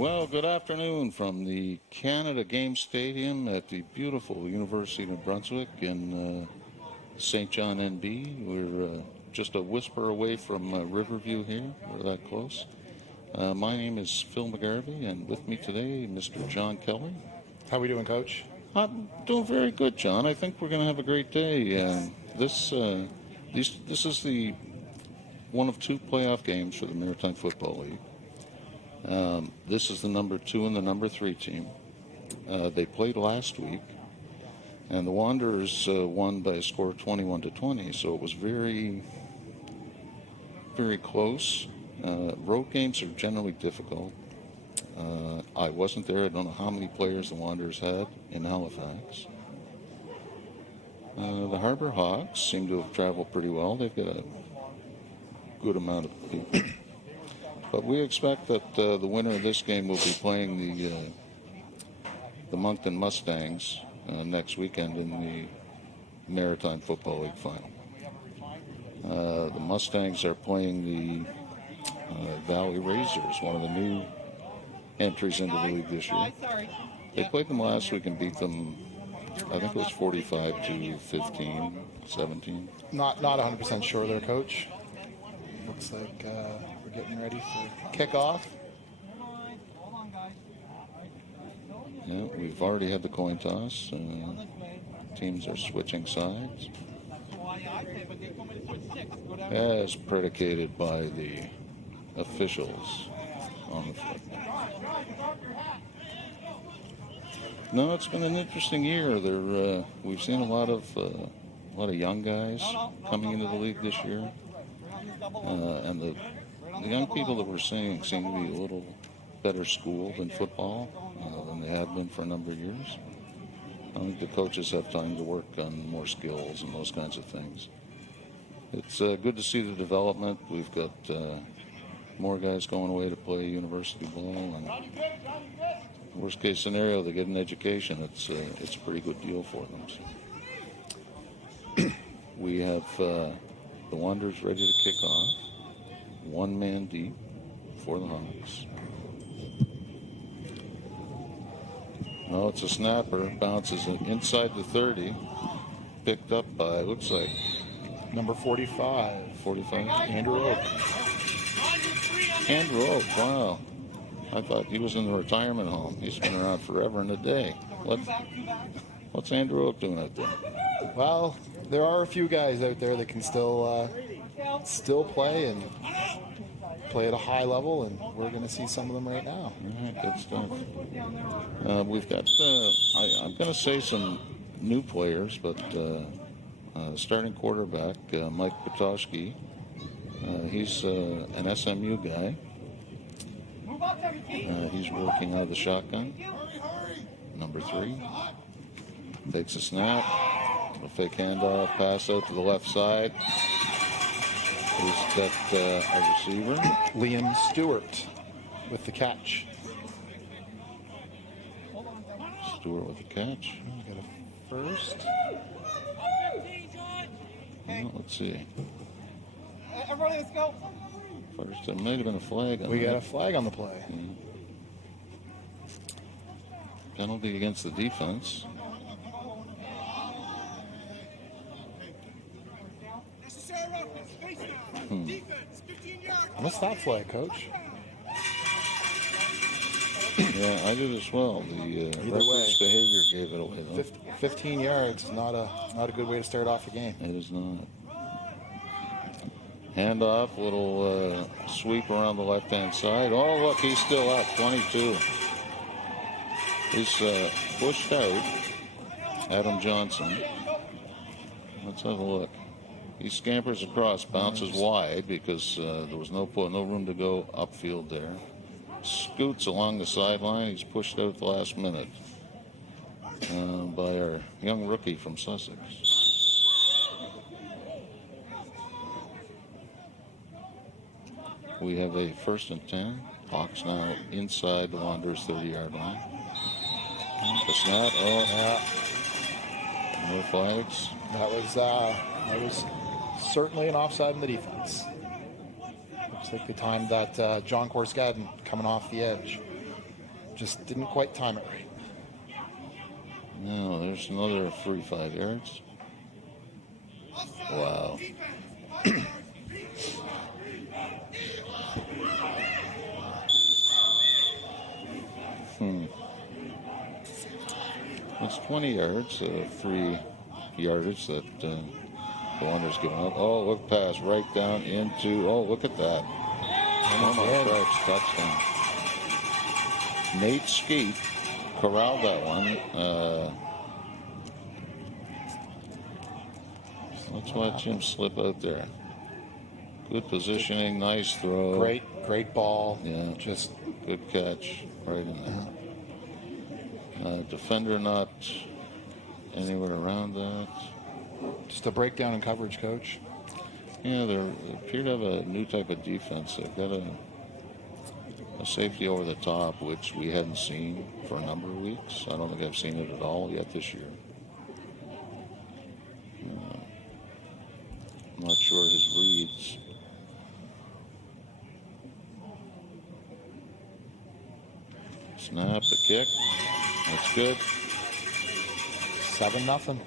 Well, good afternoon from the Canada Game Stadium at the beautiful University of New Brunswick in St. John, NB. We're just a whisper away from Riverview here. We're that close. My name is Phil McGarvey, and with me today, Mr. John Kelly. How are we doing, Coach? I'm doing very good, John. I think we're going to have a great day. This is the one of two playoff games for the Maritime Football League. This is the number 2 and the number 3 team. They played last week, and the Wanderers won by a score of 21-20. So it was very, very close. Road games are generally difficult. I wasn't there. I don't know how many players the Wanderers had in Halifax. The Harbour Hawks seem to have traveled pretty well. They've got a good amount of people. But we expect that the winner of this game will be playing the Moncton Mustangs next weekend in the Maritime Football League final. The Mustangs are playing the Valley Razors, one of the new entries into the league this year. They played them last week and beat them, I think it was 45-15, 17. Not 100% sure there, Coach. Looks like we're getting ready for kickoff. Yeah, we've already had the coin toss. Teams are switching sides. As predicated by the officials on the foot. No, it's been an interesting year. We've seen a lot of young guys coming into the league this year, and the young people that we're seeing seem to be a little better schooled in football than they have been for a number of years. I think the coaches have time to work on more skills and those kinds of things. It's good to see the development. We've got more guys going away to play university ball, and worst case scenario, they get an education. It's a pretty good deal for them. So. We have the Wanderers ready to kick off. One man deep for the Hawks. No, it's a snapper. Bounces inside the 30. Picked up by, looks like, number 45. Andrew Oak. Andrew Oak, wow. I thought he was in the retirement home. He's been around forever and a day. What's Andrew Oak doing out there? Well, there are a few guys out there that can still play and play at a high level, and we're going to see some of them right now. All right, good stuff. We've got, I'm going to say some new players, but starting quarterback, Mike Petoshki, he's an SMU guy. He's working out of the shotgun. Number 3. Takes a snap. A fake handoff. Pass out to the left side. Who's got a receiver? Liam Stewart with the catch. Stewart with the catch. Got a first. Well, let's see. Everybody, let's go. First, there might have been a flag on We got a flag on the play. Penalty against the defense. What's that flag, Coach? Yeah, I did as well. The referee's behavior gave it away, though. 15 yards is not a good way to start off a game. It is not. Handoff, little sweep around the left-hand side. Oh, look, he's still up, 22. He's pushed out. Adam Johnson. Let's have a look. He scampers across, bounces wide because there was no room to go upfield there. Scoots along the sideline. He's pushed out at the last minute by our young rookie from Sussex. We have a 1st and 10. Hawks now inside the Wanderers' 30-yard line. The snap. Oh, yeah. No flags. That was certainly an offside in the defense. Looks like the time that John Korsgaden coming off the edge. just didn't quite time it right. No, there's another free 5 yards. Wow. It's 20 yards, free yardage that the Wanderers giving up. Oh, look, pass right down into, oh, look at that. Oh, my gosh, touchdown. Nate Skeet corralled that one. Let's watch him slip out there. Good positioning, nice throw. Great ball. Yeah, just good catch right in there. Defender not anywhere around that. Just a breakdown in coverage, Coach. Yeah, they appear to have a new type of defense. They've got a safety over the top, which we hadn't seen for a number of weeks. I don't think I've seen it at all yet this year. I'm not sure his reads. Snap, the kick. That's good. 7-0.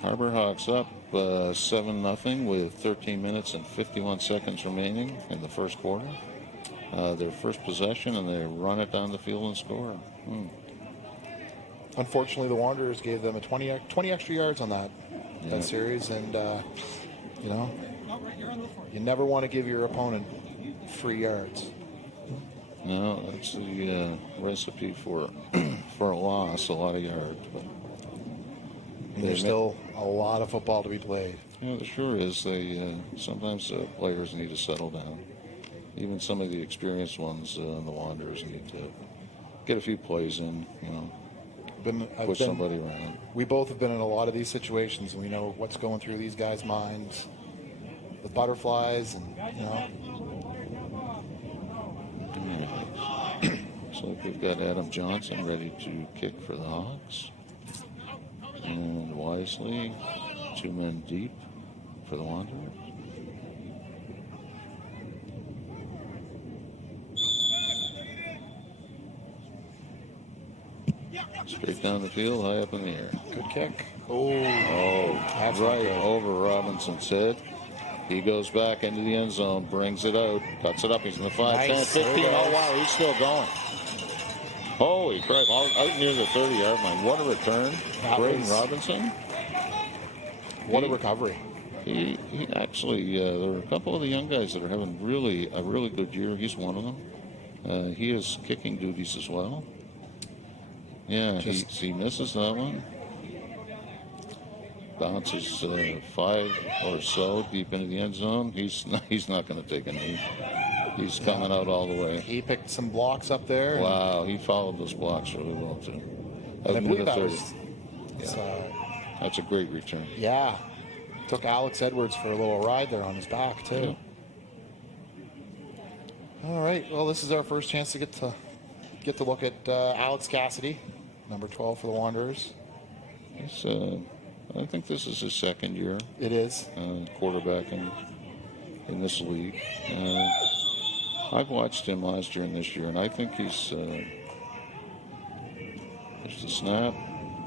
Harbour Hawks up 7-0 with 13 minutes and 51 seconds remaining in the first quarter. Their first possession, and they run it down the field and score. Unfortunately, the Wanderers gave them a 20 extra yards on that series, and you never want to give your opponent free yards. No, that's the recipe for for a loss, a lot of yards. But there's still a lot of football to be played. Yeah, there sure is. They sometimes players need to settle down. Even some of the experienced ones in the Wanderers need to get a few plays in. Push somebody around. We both have been in a lot of these situations, and we know what's going through these guys' minds. The butterflies, and So we've got Adam Johnson ready to kick for the Hawks. And Wisely, 2 men deep for the Wanderers. Straight down the field, high up in the air. Good kick. That's right over Robinson's head. He goes back into the end zone, brings it out, cuts it up. He's in the 5, 10, 15. Oh, wow, he's still going. Holy crap, out near the 30-yard line. What a return. Braden Robinson. What a recovery. He actually, there are a couple of the young guys that are having a really good year. He's one of them. He has kicking duties as well. Yeah, he misses that one. Bounces 5 or so deep into the end zone. He's not going to take a knee. He's coming out all the way. He picked some blocks up there. Wow, he followed those blocks really well too. I believe that was. That's a great return. Yeah, took Alex Edwards for a little ride there on his back too. Yeah. All right. Well, this is our first chance to get to look at Alex Cassidy, number 12 for the Wanderers. I think this is his second year. It is. Quarterback in this league. I've watched him last year and this year, and I think he's. There's the snap,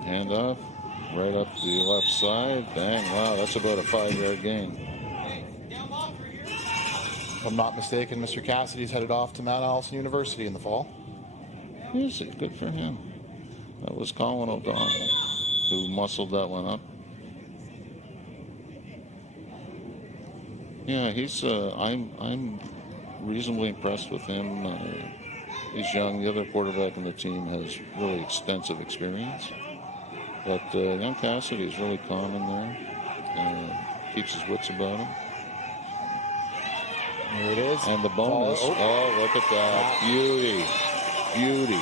handoff, right up the left side. Bang! Wow, that's about a 5-yard gain. If I'm not mistaken, Mr. Cassidy's headed off to Mount Allison University in the fall. Is it? Good for him. That was Colin O'Donnell who muscled that one up. Yeah, he's. I'm reasonably impressed with him. He's young. The other quarterback on the team has really extensive experience. But young Cassidy is really calm in there. Keeps his wits about him. Here it is. And the bonus. Oh, look at that. Beauty.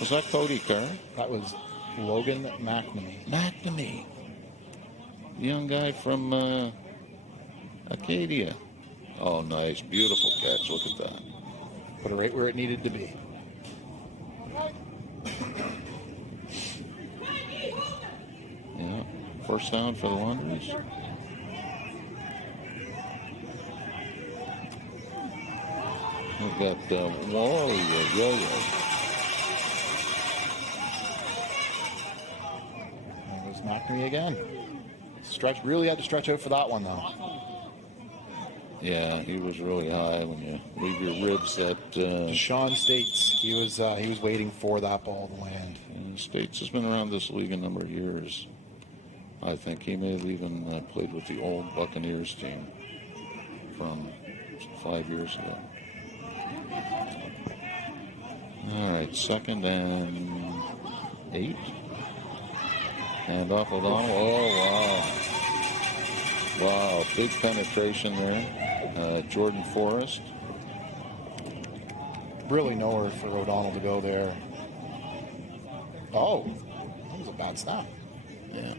Was that Cody Carr? That was Logan McNamee. Young guy from Acadia. Oh, nice. Beautiful catch. Look at that. Put it right where it needed to be. Yeah. First down for the Wanderers. got whoa, It was knocked me again. Really had to stretch out for that one, though. Yeah, he was really high. When you leave your ribs, that Sean States, he was waiting for that ball to land. States has been around this league a number of years. I think he may have even played with the old Buccaneers team from 5 years ago. All right, 2nd and 8. Hand off O'Donnell. Oh, wow. Wow, big penetration there. Jordan Forrest. Really nowhere for O'Donnell to go there. Oh, that was a bad snap. Yeah.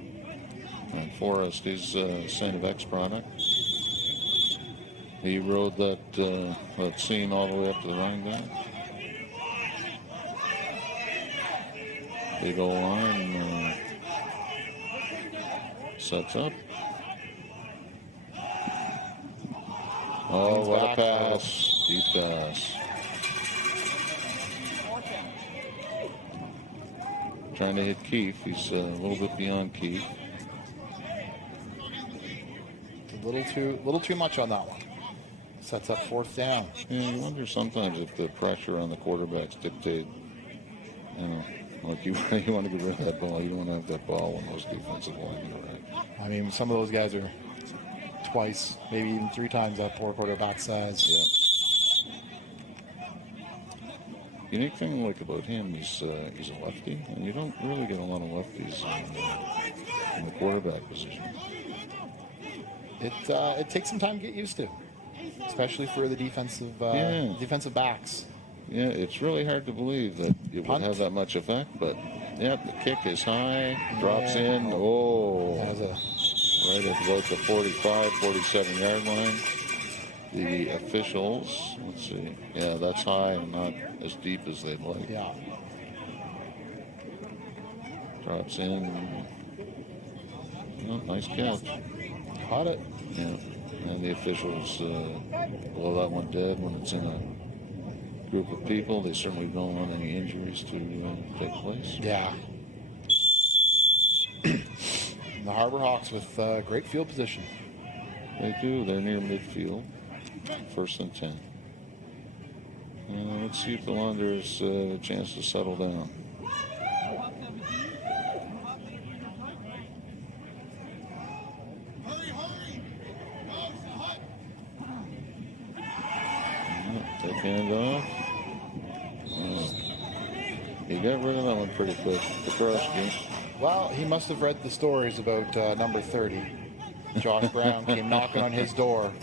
And Forrest is St. of X product. He rode that seam all the way up to the running back. Big old line. Sets up. Oh, what a pass. Deep pass. Trying to hit Keefe. He's a little bit beyond Keefe. A little too much on that one. Sets up 4th down. Yeah, you wonder sometimes if the pressure on the quarterbacks dictate, like you want to get rid of that ball. You don't want to have that ball when those defensive linemen are right. I mean, some of those guys are twice, maybe even 3 times that poor quarterback size. Yeah. Unique thing about him, he's a lefty, and you don't really get a lot of lefties in the quarterback position. It takes some time to get used to, especially for the defensive backs. Yeah, it's really hard to believe that it would have that much effect, but yeah, the kick is high, drops in. Oh, right at about the 45, 47-yard line. The officials, let's see, yeah, that's high and not as deep as they'd like. Yeah. Drops in. Oh, nice catch. Caught it. Yeah, and the officials blow that one dead when it's in a group of people. They certainly don't want any injuries to take place. Yeah. The Harbour Hawks with great field position. They do. They're near midfield. 1st and 10. Let's see if the Wanderers a chance to settle down. Take hand off. He got rid of that one pretty quick. Petrosky. Well, he must have read the stories about number 30. Josh Brown came knocking on his door,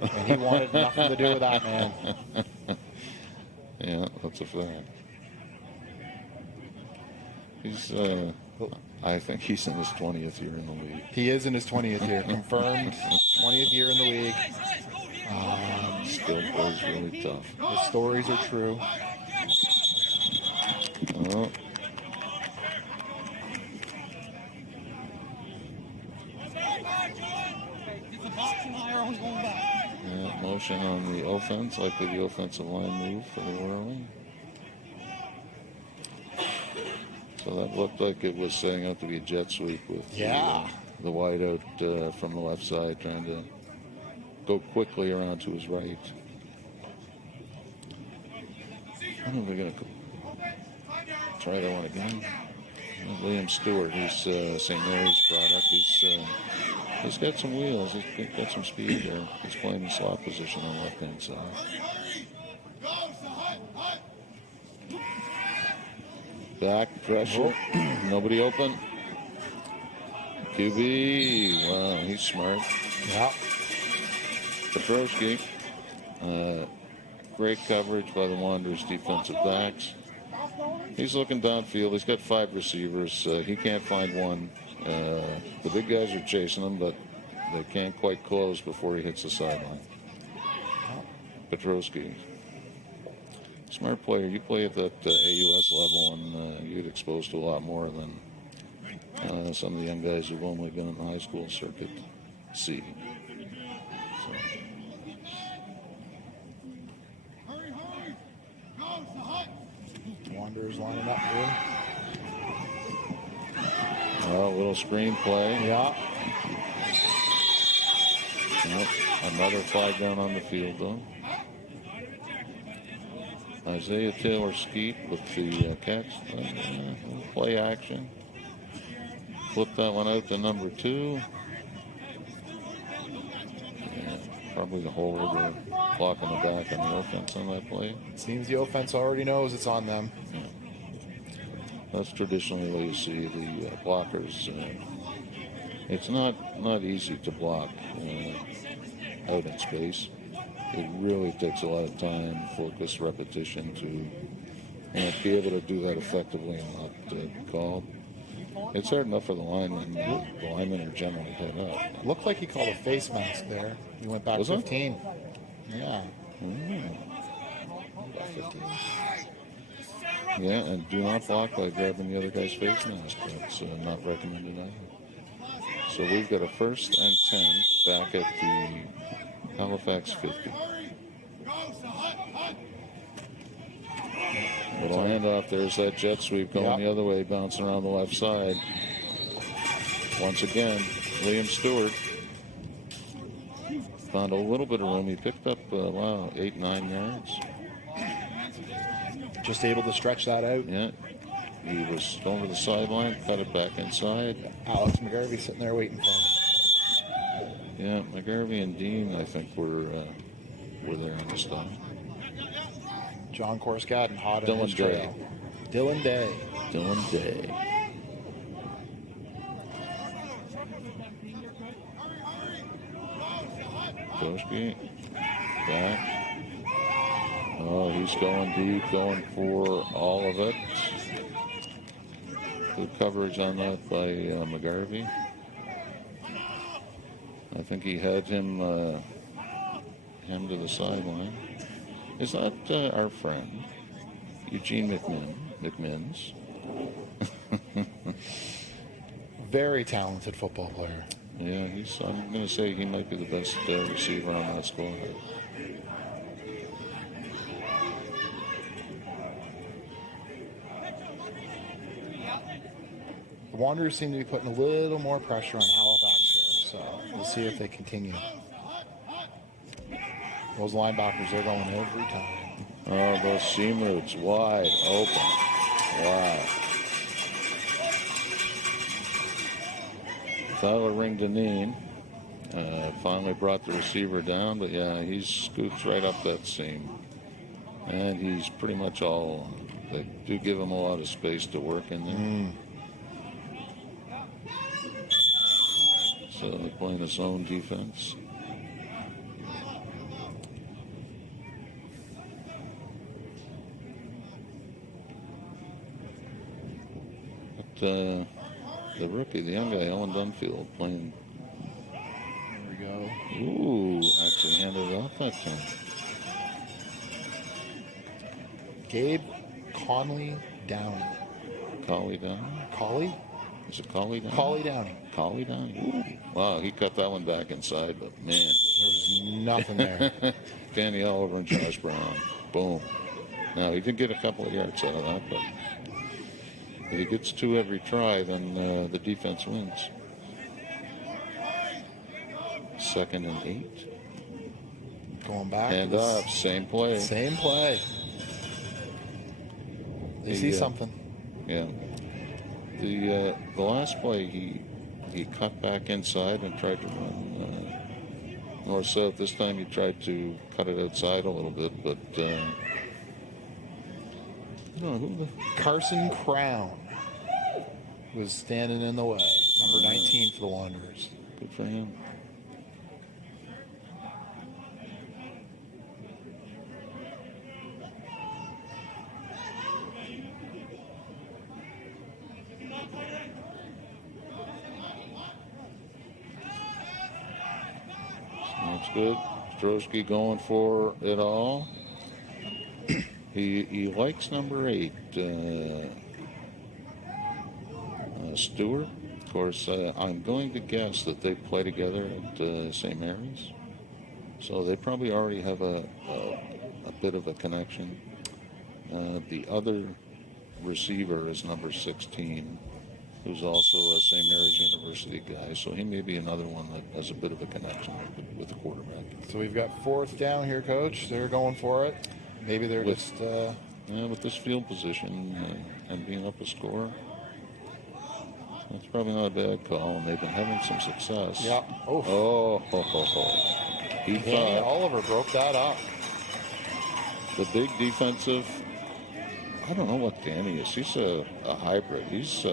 and he wanted nothing to do with that man. Yeah, that's a fact. He's, I think he's in his 20th year in the league. He is in his 20th year, confirmed 20th year in the league. Skill plays really tough. The stories are true. Oh. Yeah, motion on the offense, likely the offensive line move for the Whirling. So that looked like it was setting up to be a jet sweep with the wide out from the left side, trying to go quickly around to his right. I don't know if we're going to try that one again. Liam Stewart, he's St. Mary's product. He's got some wheels. He's got some speed there. He's playing the slot position on the left-hand side. Back pressure. Nobody open. QB. Wow, he's smart. Yeah. Petrosky. Great coverage by the Wanderers defensive backs. He's looking downfield. He's got 5 receivers. He can't find one. The big guys are chasing him, but they can't quite close before he hits the sideline. Petrosky. Smart player. You play at that AUS level, and you get exposed to a lot more than some of the young guys who've only been in the high school circuit see. So. Wanderers lining up here. Oh, little screenplay. Yeah. Nope. Another flag down on the field, though. Isaiah Taylor Skeet with the catch. Play action. Flip that one out to number 2. Yeah, probably the hold or block on the back on the offense on that play. Seems the offense already knows it's on them. Yeah. That's traditionally what you see the blockers. It's not easy to block out in space. It really takes a lot of time, focus, repetition to be able to do that effectively and not be called. It's hard enough for the linemen. The linemen are generally head up. Looked like he called a face mask there. He went back Was 15. It? Yeah. Back 15. Yeah, and do not block by grabbing the other guy's face mask. That's not recommended either. So we've got a 1st and 10 back at the Halifax 50. Little handoff. There's that jet sweep going the other way, bouncing around the left side. Once again, Liam Stewart found a little bit of room. He picked up, 8-9 yards. Just able to stretch that out. Yeah. He was going to the sideline, cut it back inside. Alex McGarvey sitting there waiting for him. Yeah, McGarvey and Dean, I think, were there on the stop. John Korsgaard hot in his Dylan trail. Dylan Day. Dylan Day. Koski back. Oh, he's going deep, going for all of it. Good coverage on that by McGarvey. I think he had him to the sideline. Is that our friend Eugene McMinns? Very talented football player. Yeah, I'm going to say he might be the best receiver on that squad. The Wanderers seem to be putting a little more pressure on Halifax here, so we'll see if they continue. Those linebackers, they're going every time. Oh, those seam routes wide open. Wow. Tyler Ring-Deneen finally brought the receiver down, but yeah, he scoots right up that seam. And he's pretty much all, they do give him a lot of space to work in there. So they're playing a zone defense. But the rookie, the young guy, Owen Dunfield, playing. There we go. Ooh, actually handed it off that time. Gabe Conley Downey. Collie down. Collie? Is it Collie down? Collie Downey. Collie down. Ooh. Wow, he cut that one back inside, but man. There was nothing there. Danny Oliver and Josh Brown. Boom. Now, he did get a couple of yards out of that, but if he gets 2 every try, then the defense wins. 2nd and 8. Going back. And up, same play. Same play. They see something. Yeah. The last play, he cut back inside and tried to run north-south. This time he tried to cut it outside a little bit, but Carson Crown was standing in the way. Number 19 for the Wanderers. Good for him. That's good. Strosky going for it all. He likes number 8, Stewart. Of course, I'm going to guess that they play together at St. Mary's, so they probably already have a bit of a connection. The other receiver is number 16, who's also a St. Mary's University guy. So he may be another one that has a bit of a connection with the quarterback. So we've got 4th down here, Coach. They're going for it. Maybe they're with, just... with this field position and being up a score, that's probably not a bad call, and they've been having some success. Yeah. Oh. He Danny thought Oliver broke that up. the big defensive... I don't know what Danny is. He's a hybrid. He's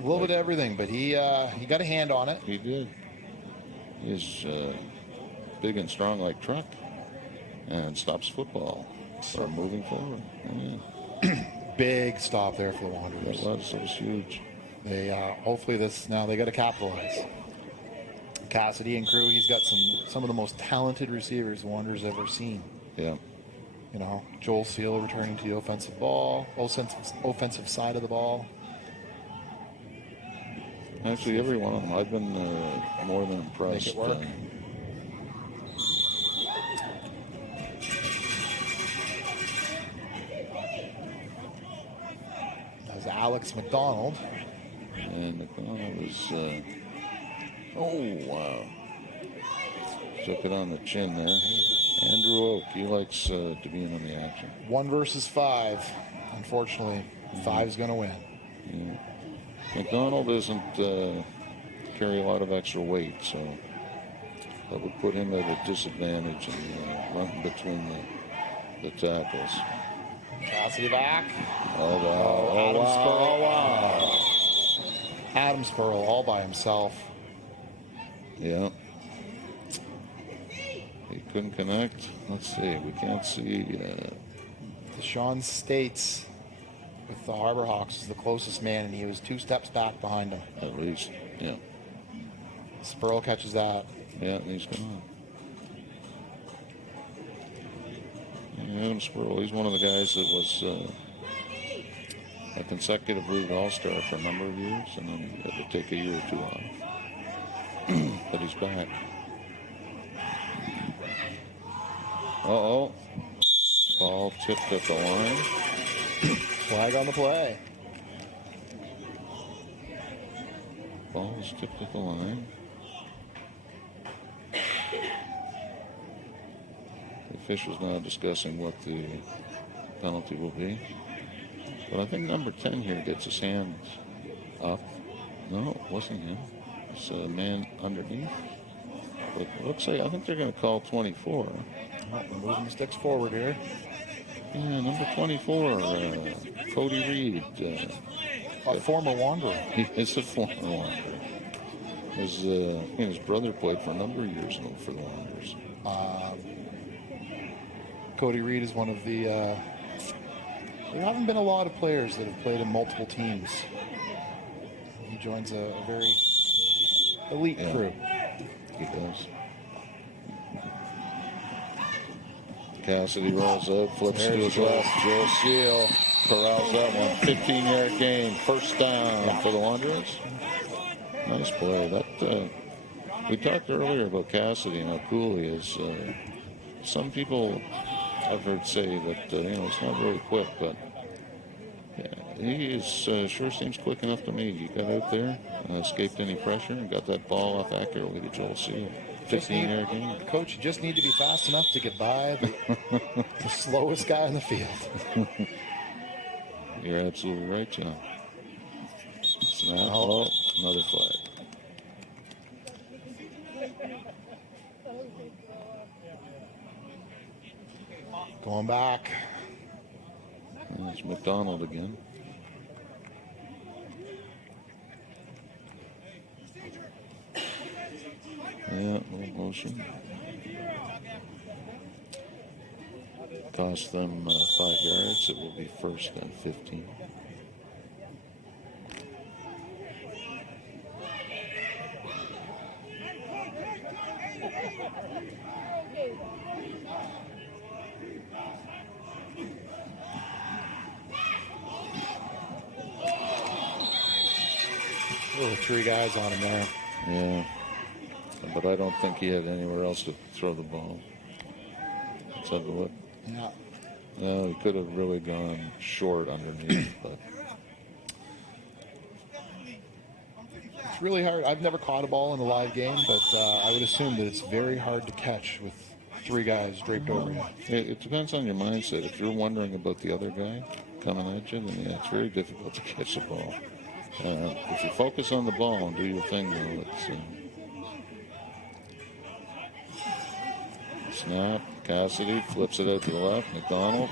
A little bit of everything, but he got a hand on it. He did. He's big and strong like Truck, and stops football from moving forward. Yeah. Big stop there for the Wanderers. That was huge. They hopefully now they got to capitalize. Cassidy and crew. He's got some of the most talented receivers the Wanderers ever seen. Yeah. You know, Joel Seal returning to the offensive side of the ball. Actually, every one of them, I've been more than impressed. Make it work. That's Alex McDonald. And McDonald is, wow. Took it on the chin there. Andrew Oak, he likes to be in on the action. 1 versus 5. Unfortunately, 5 is going to win. Yeah. McDonald doesn't carry a lot of extra weight, so that would put him at a disadvantage in running between the tackles. Cassidy back. Oh, wow. Adam Spurl. Oh, wow. Adam Spurl all by himself. Yeah. He couldn't connect. Let's see. We can't see. Deshaun States with the Harbour Hawks is the closest man, and he was 2 steps back behind him. At least. Yeah. Spurl catches that. Yeah, and he's gone. Adam Spurl, he's one of the guys that was a consecutive league all-star for a number of years, and then had to take a year or 2 off. But he's back. Uh-oh. Ball tipped at the line. Flag on the play. Ball is tipped at the line. The officials now discussing what the penalty will be. But I think number 10 here gets his hand up. No, it wasn't him. It's a man underneath. But it looks like, I think they're going to call 24. We're moving the sticks forward here. Yeah, number 24, Cody Reed. A former Wanderer. He is a former Wanderer. His brother played for a number of years for the Wanderers. Cody Reed is one of the... there haven't been a lot of players that have played in multiple teams. He joins a very elite crew. He does. Cassidy rolls up, flips to his left. Joel Seal corrals that one. 15-yard gain, first down for the Wanderers. Nice play. That we talked earlier about Cassidy and how cool he is. Some people I've heard say that he's not very quick, but he is sure seems quick enough to me. He got out there, escaped any pressure, and got that ball off accurately to Joel Seal. 15-yard gain. Coach, you just need to be fast enough to get by the slowest guy in the field. You're absolutely right, John. Snap. Oh, another flag. Going back. There's McDonald again. Yeah, little motion. Cost them 5 yards. It will be first and 15. Oh, 3 guys on him there. Yeah. But I don't think he had anywhere else to throw the ball. Let's have a look. Yeah. No, he could have really gone short underneath, but It's really hard. I've never caught a ball in a live game, but I would assume that it's very hard to catch with 3 guys draped over you. It depends on your mindset. If you're wondering about the other guy coming at you, then yeah, it's very difficult to catch the ball. If you focus on the ball and do your thing, though, it's snap. Cassidy flips it out to the left. McDonald,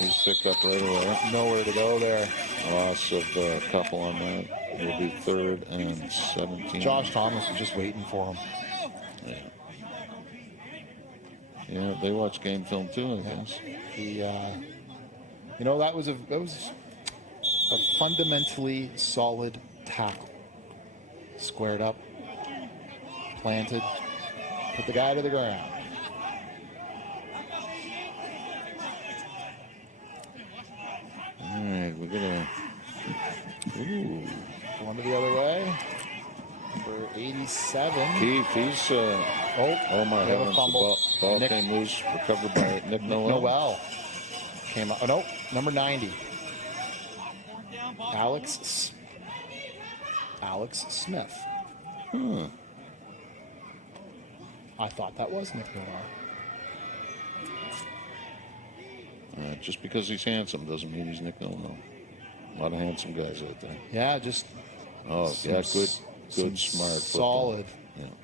he's picked up right away. Nowhere to go there. Loss of a couple on that. Will be 3rd and 17. Josh Thomas is just waiting for him. Yeah, they watch game film too, I guess. That was a fundamentally solid tackle. Squared up, planted, put the guy to the ground. All right, we're gonna. Ooh. One to the other way. For 87. He's. Oh my heavens! The ball came loose. Recovered by Nick Noel. Came out. Oh, no, number 90. Alex Smith. I thought that was Nick Noel. Just because he's handsome doesn't mean he's Nick Noel. A lot of handsome guys out there. Yeah, just. Good, smart, solid,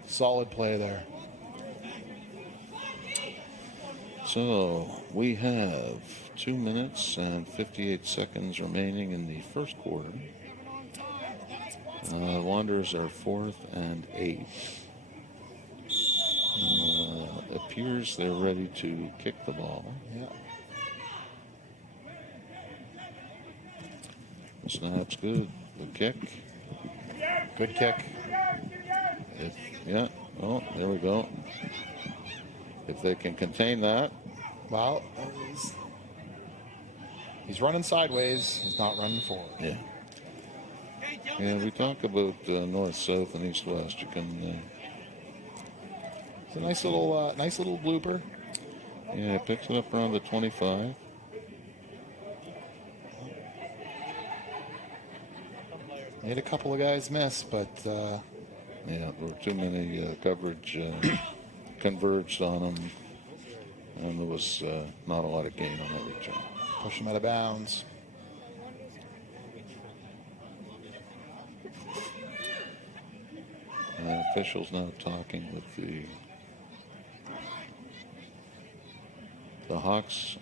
solid play there. So we have 2 minutes and 58 seconds remaining in the first quarter. Wanderers are 4th and 8. Appears they're ready to kick the ball. Yeah. The snap's good. The kick. Good kick. Oh, there we go. If they can contain that. Well, he's running sideways. He's not running forward. Yeah. Yeah, we talk about north, south, and east, west. You can. It's a nice little blooper. Yeah, it picks it up around the 25. Made a couple of guys miss, but yeah, there were too many coverage converged on them, and there was not a lot of gain on that return. Push him out of bounds. Officials now talking with the Hawks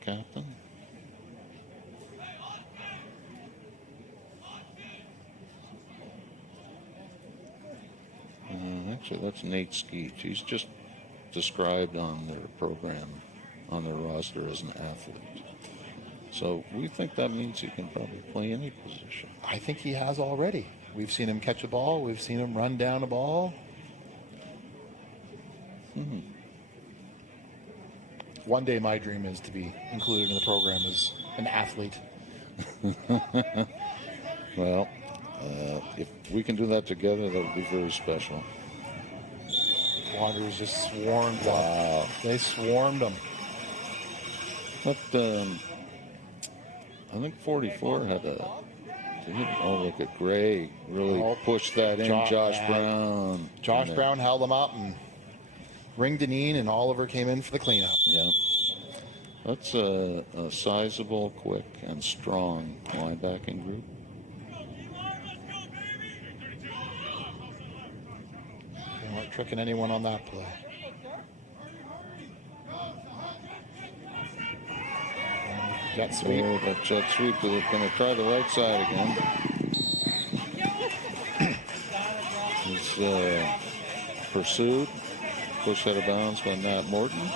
captain. Actually, that's Nate Skeech. He's just described on their program, on their roster, as an athlete. So we think that means he can probably play any position. I think he has already. We've seen him catch a ball. We've seen him run down a ball. One day my dream is to be included in the program as an athlete. Well, if we can do that together, that would be very special. Wanderers just swarmed them. Wow. They swarmed them. But I think 44 had look at Gray really pushed that in. Josh Brown. Josh Brown held them up, and Ring Deneen and Oliver came in for the cleanup. Yeah. That's a sizable, quick, and strong linebacking group. They weren't tricking anyone on that play. Jet sweep. That jet sweep. They're going to try the right side again. He's pursued. Pushed out of bounds by Matt Morton.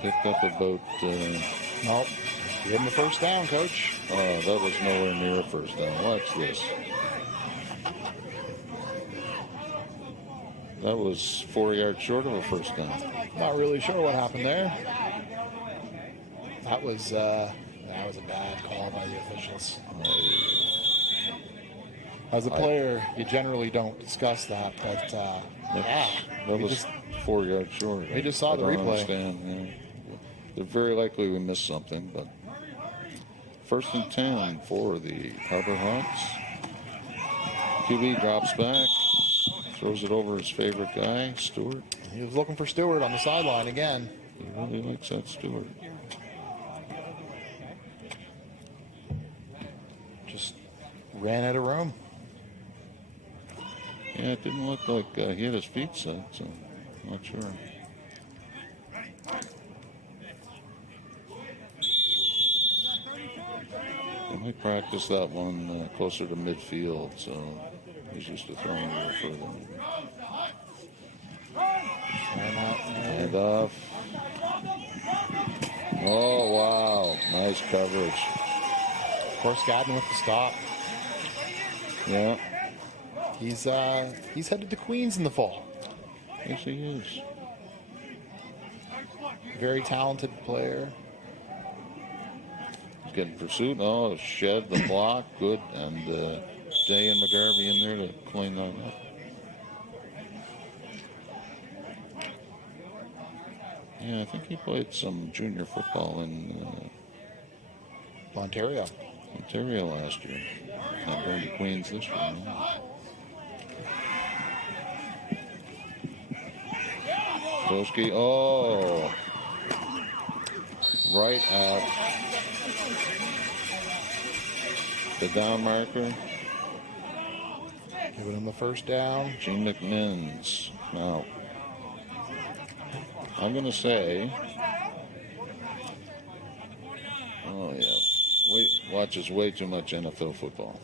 Picked up about... Nope. Give him the first down, Coach. That was nowhere near a first down. Watch this. That was 4 yards short of a first down. Not really sure what happened there. That was a bad call by the officials. As a player, you generally don't discuss that, but that was 4 yards short. We just saw the replay. Understand, yeah. Very likely we missed something, but 1st and 10 for the Harbour Hawks. QB drops back, throws it over his favorite guy, Stewart. He was looking for Stewart on the sideline again. He really likes that Stewart. Just ran out of room. Yeah, it didn't look like he had his feet set, so I'm not sure. They might practice that one closer to midfield, so he's used to throwing a little further. And off. Oh, wow. Nice coverage. Of course, Gadden with the stop. Yeah. He's headed to Queens in the fall. Yes, he is. Very talented player. He's getting pursuit. Oh, shed the block. Good. And Day and McGarvey in there to clean that up. Yeah, I think he played some junior football in Ontario last year. Not going to Queens this year. No. Toski, oh, right at the down marker. Giving him the first down. Gene McMinns. Now, I'm going to say, oh yeah, watches way too much NFL football.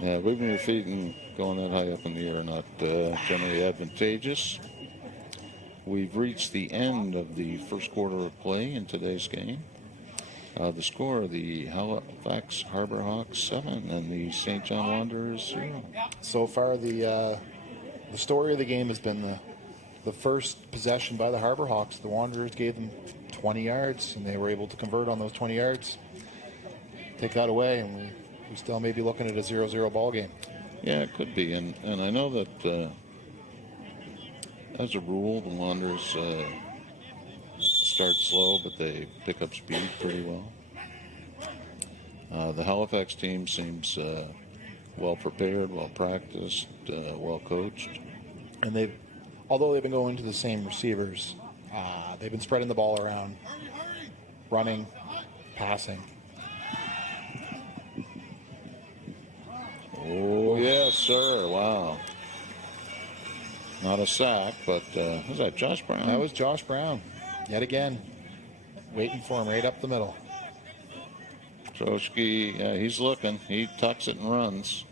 Yeah, moving your feet and going that high up in the air are not generally advantageous. We've reached the end of the first quarter of play in today's game. The score, the Halifax Harbour Hawks 7 and the St. John Wanderers 0. So far, the story of the game has been the first possession by the Harbour Hawks. The Wanderers gave them 20 yards, and they were able to convert on those 20 yards. Take that away, and we still may be looking at a 0-0 ball game. Yeah, it could be. And I know that as a rule, the Wanderers start slow, but they pick up speed pretty well. The Halifax team seems well prepared, well practiced, well coached. And although they've been going to the same receivers, they've been spreading the ball around, running, passing. Oh, yes, sir. Wow. Not a sack, but was that Josh Brown? That was Josh Brown. Yet again, waiting for him right up the middle. Trotsky, yeah, he's looking. He tucks it and runs.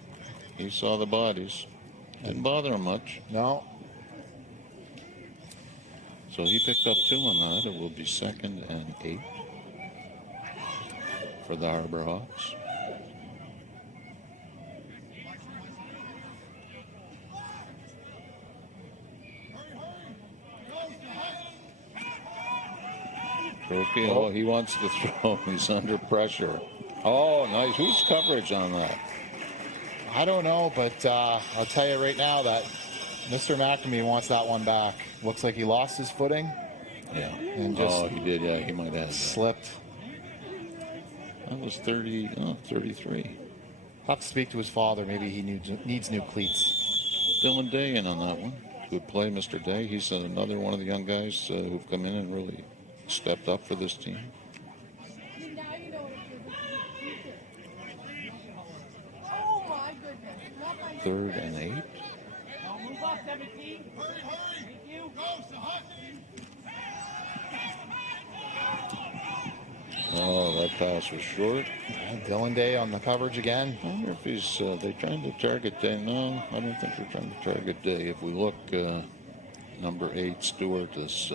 He saw the bodies. Didn't bother him much. No. So he picked up 2 on that. It will be 2nd and 8 for the Harbour Hawks. Trotsky, oh, he wants to throw. He's under pressure. Oh, nice. Who's coverage on that? I don't know, but I'll tell you right now that Mr. McNamee wants that one back. Looks like he lost his footing. Yeah. And just he did. Yeah, he might have slipped. That was 33. Have to speak to his father. Maybe he needs new cleats. Dylan Day in on that one. Good play, Mr. Day. He's another one of the young guys who've come in and really stepped up for this team. Oh my goodness. 3rd and 8. Move up, 17. Thank you. Oh, that pass was short. And Dylan Day on the coverage again. I wonder if he's they're trying to target Day. No, I don't think they're trying to target Day. If we look, number 8, Stewart is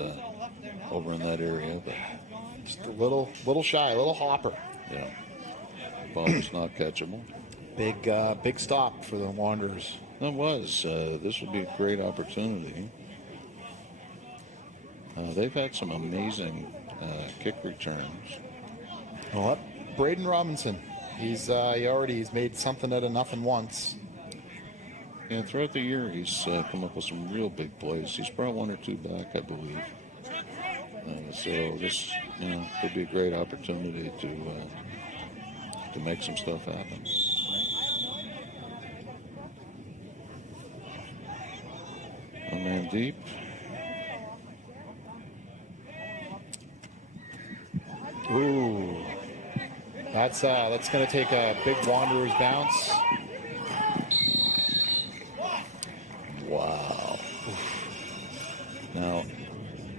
over in that area, but just a little shy, a little hopper. yeah, ball was not catchable. Big stop for the Wanderers. That was. This would be a great opportunity. They've had some amazing kick returns. Well, Braden Robinson, he's made something out of nothing once. Yeah, throughout the year he's come up with some real big plays. He's brought 1 or 2 back, I believe. So this, could be a great opportunity to make some stuff happen. One man deep. Ooh. That's going to take a big Wanderers bounce. Wow. Now,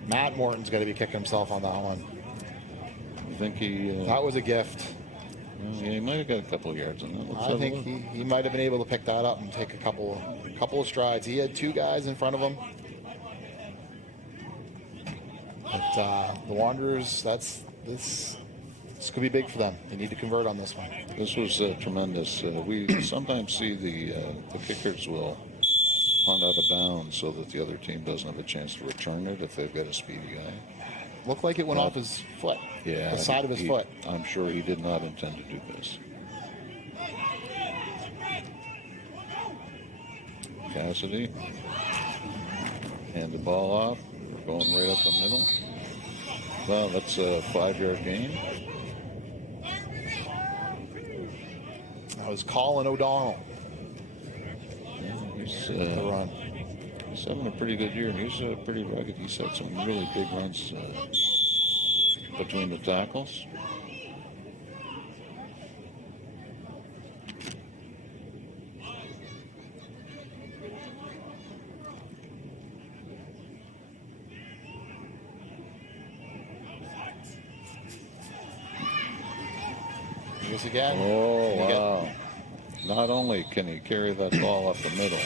Matt Morton's got to be kicking himself on that one. I think he... that was a gift. Yeah, he might have got a couple of yards on that. I think he might have been able to pick that up and take a couple of strides. He had two guys in front of him. But the Wanderers, this could be big for them. They need to convert on this one. This was tremendous. We sometimes see the kickers will punt out of bounds so that the other team doesn't have a chance to return it if they've got a speedy guy. Looked like it went off his foot. Yeah, the side of his foot. I'm sure he did not intend to do this. Cassidy. Hand the ball off. We're going right up the middle. Well, that's a 5-yard gain. That was Colin O'Donnell. Yeah, he's the run. He's having a pretty good year. He's pretty rugged. He's had some really big runs between the tackles. This again. Oh, wow. Not only can he carry that ball up the middle,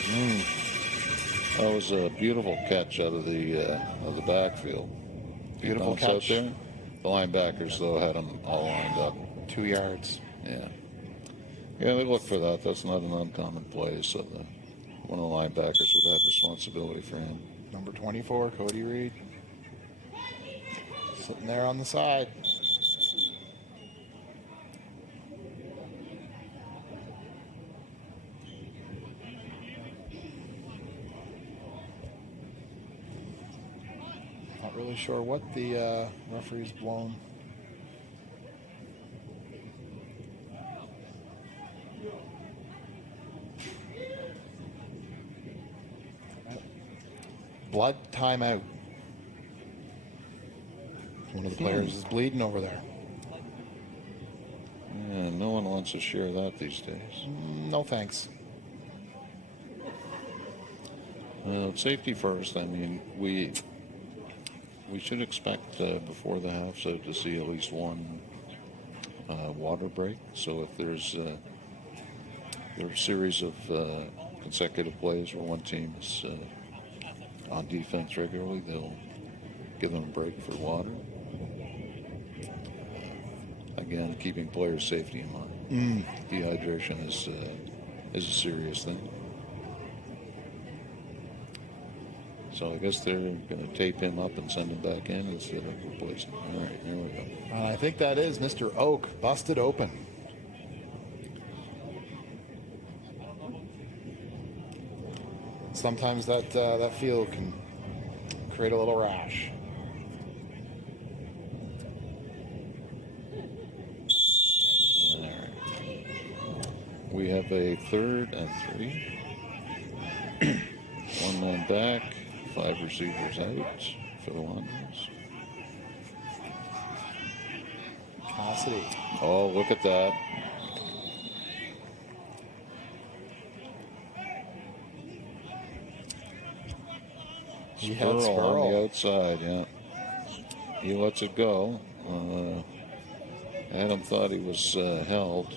that was a beautiful catch out of the backfield. Beautiful catch. Out there. The linebackers, though, had him all lined up. 2 yards. Yeah. Yeah, they look for that. That's not an uncommon play, so one of the linebackers would have responsibility for him. Number 24, Cody Reed. Sitting there on the side. Not really sure what the referee's blown. Blood timeout. One of the players is bleeding over there. Yeah, no one wants to share that these days. No thanks. Safety first. I mean, we should expect before the half to see at least one water break. So if there's a series of consecutive plays where one team is on defense regularly, they'll give them a break for water. Again, keeping players' safety in mind. Dehydration is a serious thing. So I guess they're going to tape him up and send him back in instead of replacing him. All right, here we go. I think that is Mr. Oak busted open. Sometimes that field can create a little rash. All right. We have a 3rd and 3. One man back, 5 receivers out for the Wanderers. Cassidy. Oh, look at that. He had Spurl on the Spurl. outside, yeah. He lets it go. Adam thought he was held.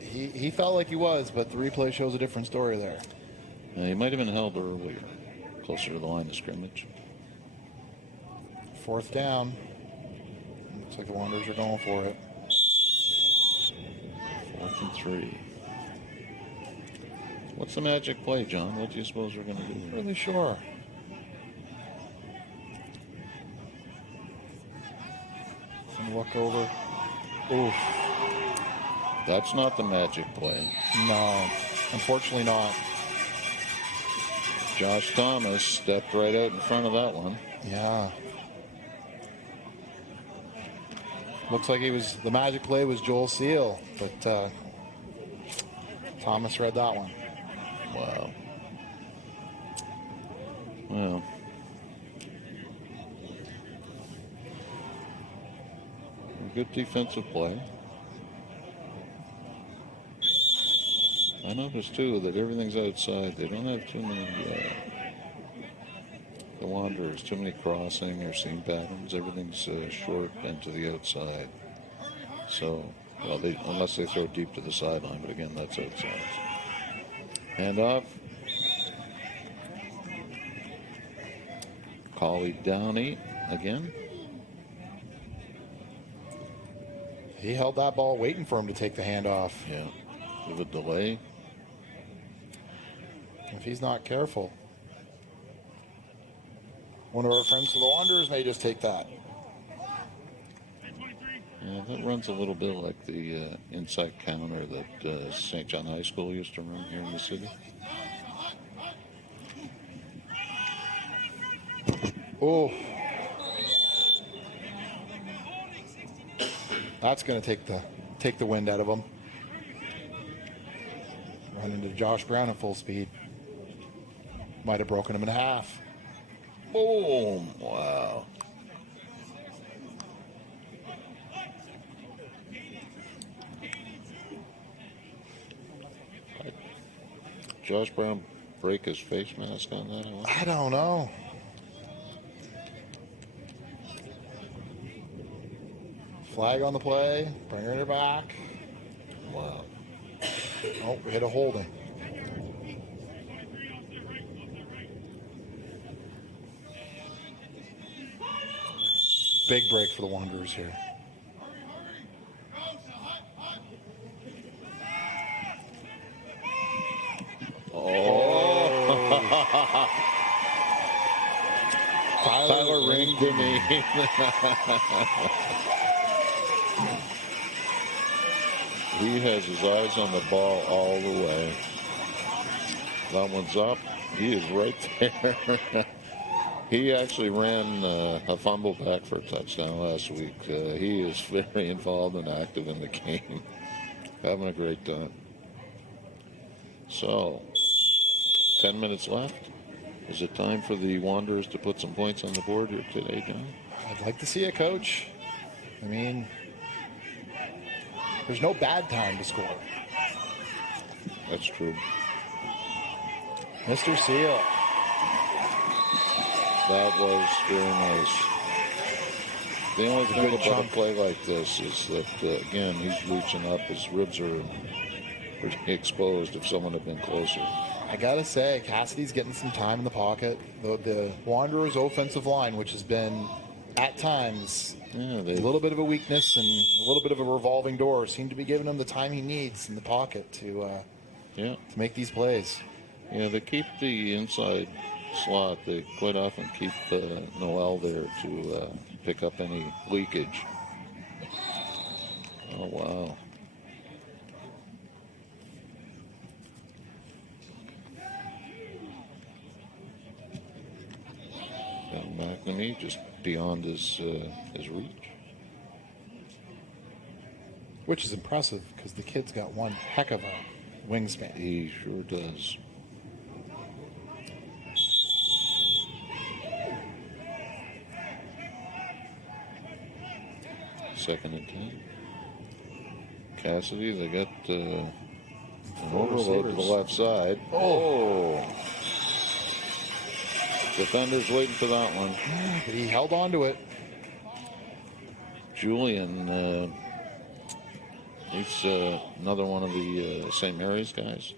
He felt like he was, but the replay shows a different story there. He might have been held earlier, closer to the line of scrimmage. 4th down. Looks like the Wanderers are going for it. 4th and 3. What's the magic play, John? What do you suppose we're going to do? Not really sure. And look over. Oof. That's not the magic play. No, unfortunately not. Josh Thomas stepped right out in front of that one. Yeah. Looks like the magic play was Joel Seal, but Thomas read that one. Wow. Well, good defensive play. I noticed too that everything's outside. They don't have too many. The Wanderers, too many crossing or seam patterns. Everything's short and to the outside. So, well, unless they throw deep to the sideline, but again, that's outside. Hand off. Collie Downey again. He held that ball waiting for him to take the handoff. Yeah, with a delay. If he's not careful, one of our friends from the Wanderers may just take that. Yeah, that runs a little bit like the inside counter that St. John High School used to run here in the city. Oh, that's going to take the wind out of him. Run into Josh Brown at full speed. Might have broken him in half. Boom! Wow. Josh Brown break his face mask on that? I don't know. Flag on the play. Bringing her back. Wow. Oh, we hit a holding. Big break for the Wanderers here. Tyler ringed to me. He has his eyes on the ball all the way. That one's up. He is right there. He actually ran a fumble back for a touchdown last week. He is very involved and active in the game. Having a great time. So, 10 minutes left. Is it time for the Wanderers to put some points on the board here today, John? I'd like to see it, Coach. I mean, there's no bad time to score. That's true. Mr. Seal. That was very nice. The only thing about a play like this is that, again, he's reaching up. His ribs are pretty exposed if someone had been closer. I got to say, Cassidy's getting some time in the pocket. The Wanderers' offensive line, which has been, at times, a little bit of a weakness and a little bit of a revolving door, seem to be giving him the time he needs in the pocket to make these plays. Yeah, they keep the inside slot. They quite often keep Noel there to pick up any leakage. Oh, wow. And McNamee just beyond his reach. Which is impressive because the kid's got one heck of a wingspan. He sure does. Second and 10. Cassidy, they got an overload to the left side. Oh! Defender's waiting for that one. But he held on to it. Julian, he's another one of the St. Mary's guys.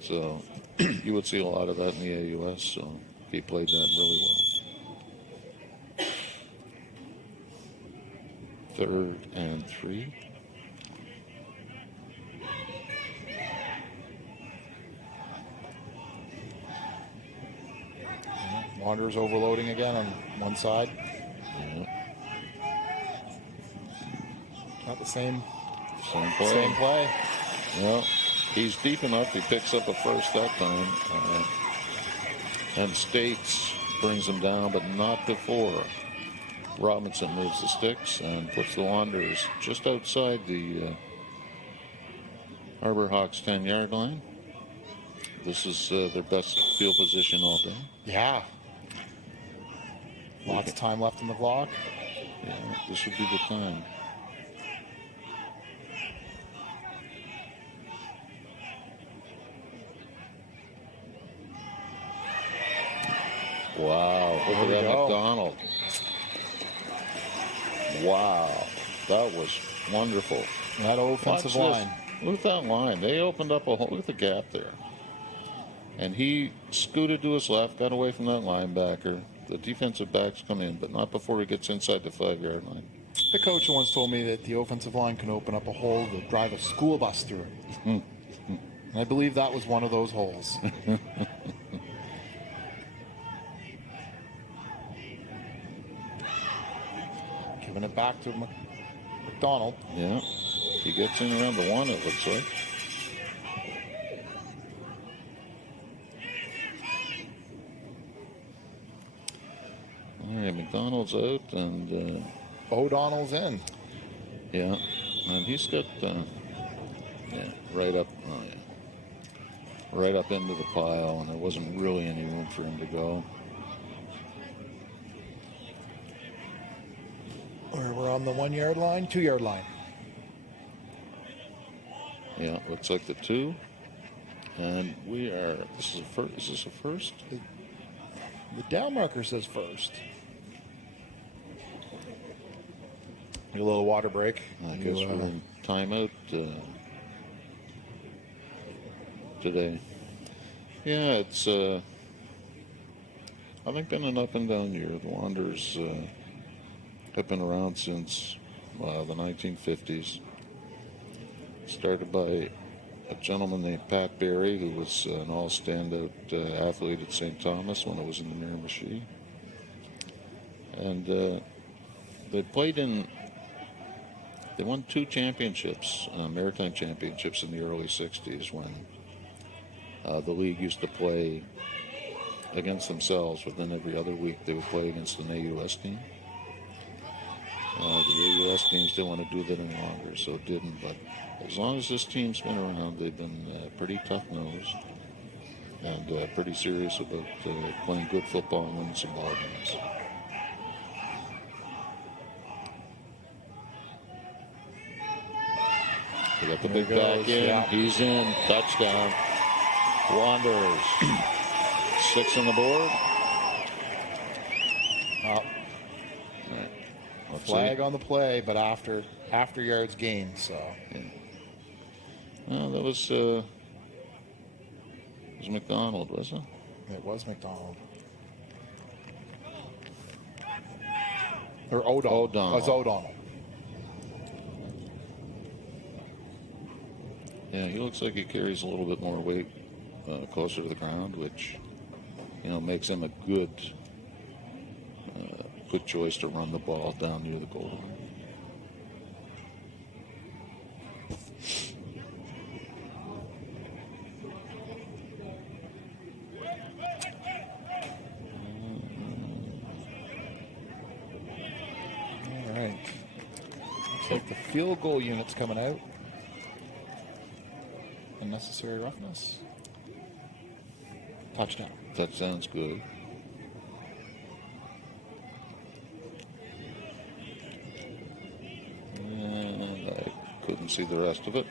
So you would see a lot of that in the AUS, so he played that really well. Third and 3. Wanderers overloading again on one side. Yeah. Not the same Play. Same play. Well, he's deep enough. He picks up a first that time. And States brings him down, but not before Robinson moves the sticks and puts the Wanderers just outside the Harbour Hawks 10-yard line. this is their best field position all day. Yeah. Lots of time left on the clock. Yeah, this would be the time. Wow, look at that McDonald. Wow, that was wonderful. That offensive line. Look at that line. They opened up a hole. Look at the gap there. And he scooted to his left, got away from that linebacker. The defensive backs come in, but not before he gets inside the 5-yard line. The coach once told me that the offensive line can open up a hole to drive a school bus through it. And I believe that was one of those holes. Giving it back to McDonald. Yeah. He gets in around the 1, it looks like. All right, McDonald's out, and O'Donnell's in. yeah, and he's got right up into the pile, and there wasn't really any room for him to go. We're on the 1-yard line, 2-yard line. Yeah, looks like the 2, and we are. This is a first. Is this a first? The down marker says first. A little water break. I guess we're in timeout today. Yeah, it's I think been an up and down year. The Wanderers have been around since the 1950s. Started by a gentleman named Pat Berry, who was an all-standout athlete at St. Thomas when it was in the Miramichi. And they played in. They won 2 championships, Maritime championships in the early 60s when the league used to play against themselves, but then every other week they would play against an AUS team. The AUS teams didn't want to do that any longer, so it didn't. But as long as this team's been around, they've been pretty tough-nosed and pretty serious about playing good football and winning some ball games. They got the big back in. Yeah. He's in. Touchdown. Wanderers. 6 on the board. Flag on the play, but after yards gained. So. Yeah. Well, that was McDonald, wasn't it? It was McDonald. Or O'Donnell. O'Donnell. It was O'Donnell. Yeah, he looks like he carries a little bit more weight closer to the ground, which, makes him a good choice to run the ball down near the goal line. All right. Looks like the field goal unit's coming out. Unnecessary roughness. Touchdown. That sounds good. And I couldn't see the rest of it.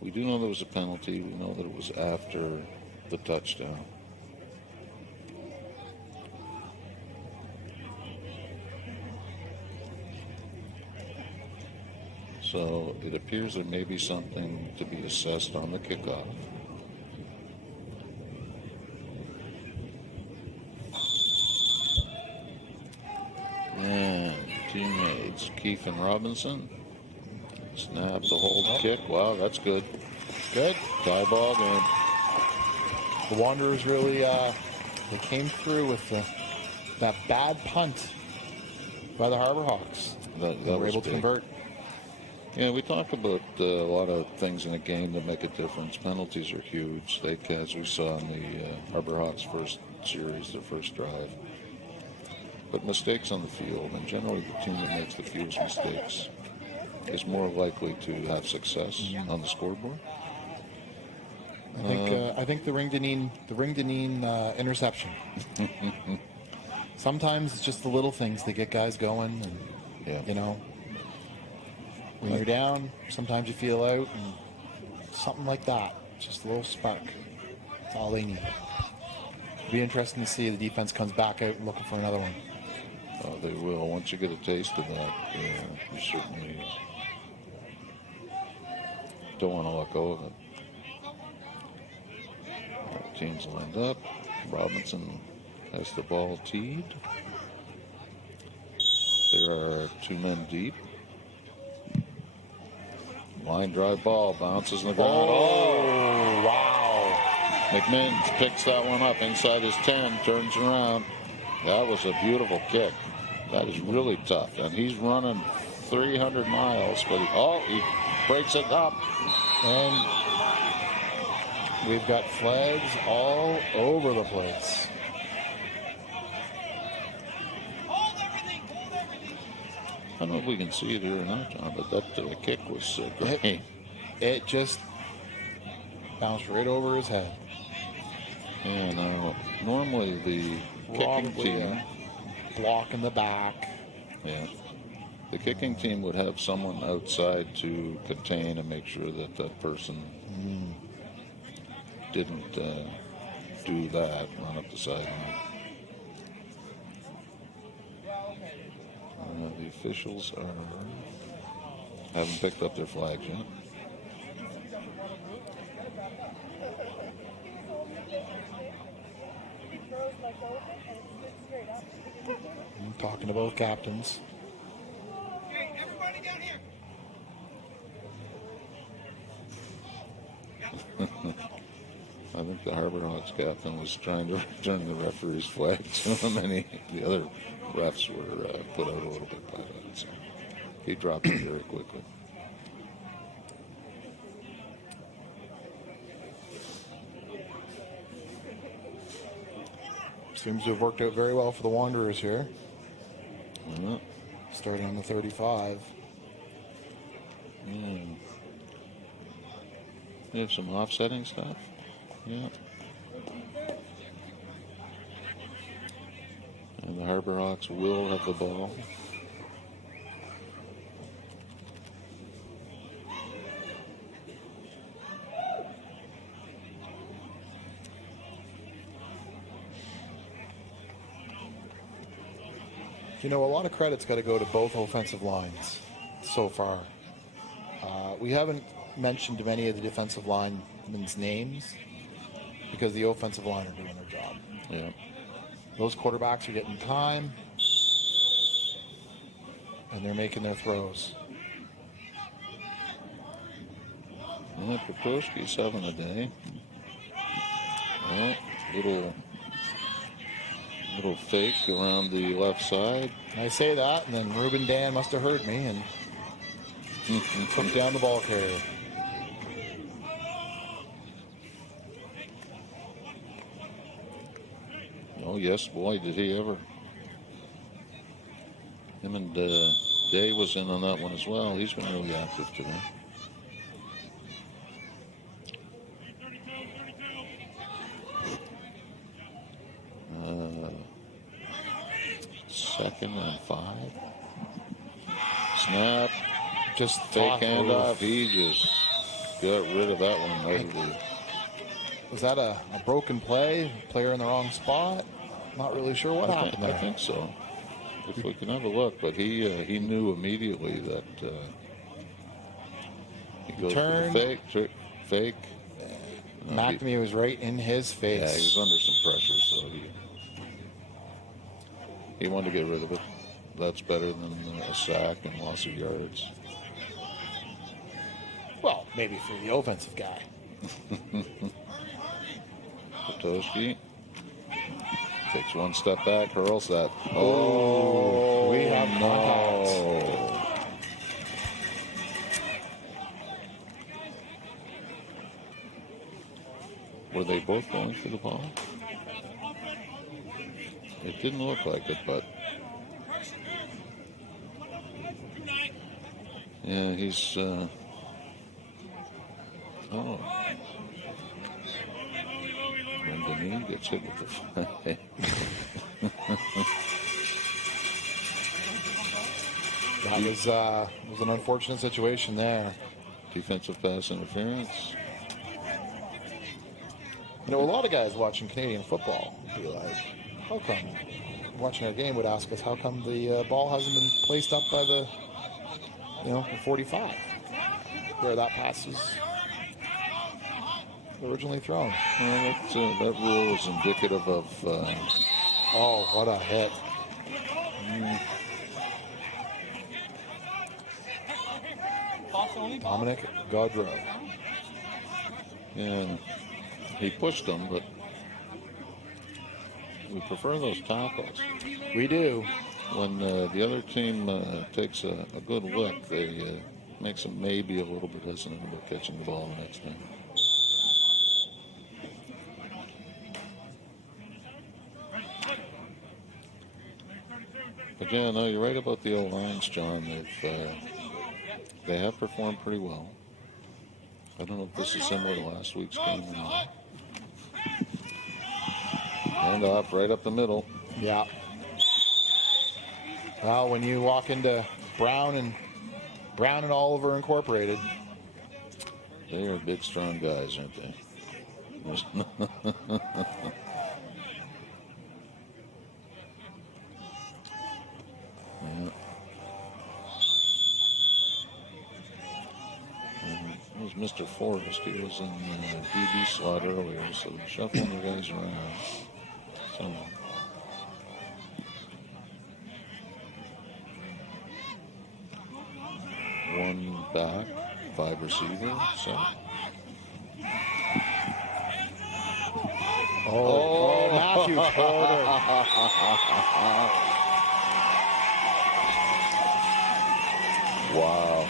We do know there was a penalty. We know that it was after the touchdown. So it appears there may be something to be assessed on the kickoff. And teammates Keefe and Robinson snap the hold kick. Wow, that's good. Good. Tie ball game. The Wanderers really they came through with that bad punt by the Harbour Hawks. That They were was able to big. convert. Yeah, we talk about a lot of things in a game that make a difference. Penalties are huge. As we saw in the Harbour Hawks' first series, their first drive. But mistakes on the field, and generally the team that makes the fewest mistakes is more likely to have success on the scoreboard. I think the ring Deneen interception. Sometimes it's just the little things that get guys going, and you know, when you're down, sometimes you feel out, and something like that, just a little spark. That's all they need. It'll be interesting to see if the defense comes back out looking for another one. They will. Once you get a taste of that, you certainly don't want to let go of it. Teams lined up. Robinson has the ball teed. There are 2 men deep. Line drive ball bounces in the ground. Oh, wow. McMinn picks that one up inside his 10, turns around. That was a beautiful kick. That is really tough. And he's running 300 miles, but he breaks it up. And we've got flags all over the place. I don't know if we can see it here or not, John, but that kick was great. It just bounced right over his head. And normally the kicking team, block in the back. Yeah, the kicking team would have someone outside to contain and make sure that that person didn't do that, run up the sideline. The officials haven't picked up their flags yet. I'm talking to both captains. Okay, everybody down here. I think the Harbour Hawks captain was trying to return the referee's flag to him, and the other refs were put out a little bit by that. So he dropped it very quickly. Seems to have worked out very well for the Wanderers here. Yeah. Starting on the 35. They have some offsetting stuff. Yeah. And the Harbour Hawks will have the ball. You know, a lot of credit's got to go to both offensive lines so far. We haven't mentioned many of the defensive linemen's names because the offensive line are doing their job. Yeah. Those quarterbacks are getting time, and they're making their throws. Well, Petrosky's having a day. Well, little fake around the left side. I say that, and then Ruben Dan must have heard me and took down the ball carrier. Oh, yes, boy, did he ever. Him and Day was in on that one as well. He's been really active today. Second and 5. Snap. Just fake handoff. He just got rid of that one nicely. Was that a broken play? Player in the wrong spot? Not really sure what happened there. I think so. If we can have a look, but he knew immediately that he goes Turned. for the fake. McNamee was right in his face. Yeah, he was under some pressure, so he wanted to get rid of it. That's better than a sack and loss of yards. Well, maybe for the offensive guy. Petoskey takes one step back, hurls that. Oh, we have no. Were they both going for the ball? It didn't look like it, but yeah, he's knee, gets hit with the flag. That was an unfortunate situation there. Defensive pass interference. You know, a lot of guys watching Canadian football would be like, how come, watching our game would ask us, how come the ball hasn't been placed up by the 45, where that pass was originally thrown. Well, that rule is indicative of... oh, what a hit. Dominic Gaudreau. Yeah, he pushed them, but we prefer those tackles. We do. When the other team takes a good lick, they makes them maybe a little bit hesitant about catching the ball the next time. But yeah, no, you're right about the O-lines, John. They have performed pretty well. I don't know if this is similar to last week's game or not. Hand off right up the middle. Yeah. Well, when you walk into Brown and Oliver Incorporated, they are big, strong guys, aren't they? Yeah. It was Mr. Forrest. He was in the DB slot earlier, so they're shuffling the guys around. So, one back, 5 receivers. So. Oh, Matthew Porter. Wow.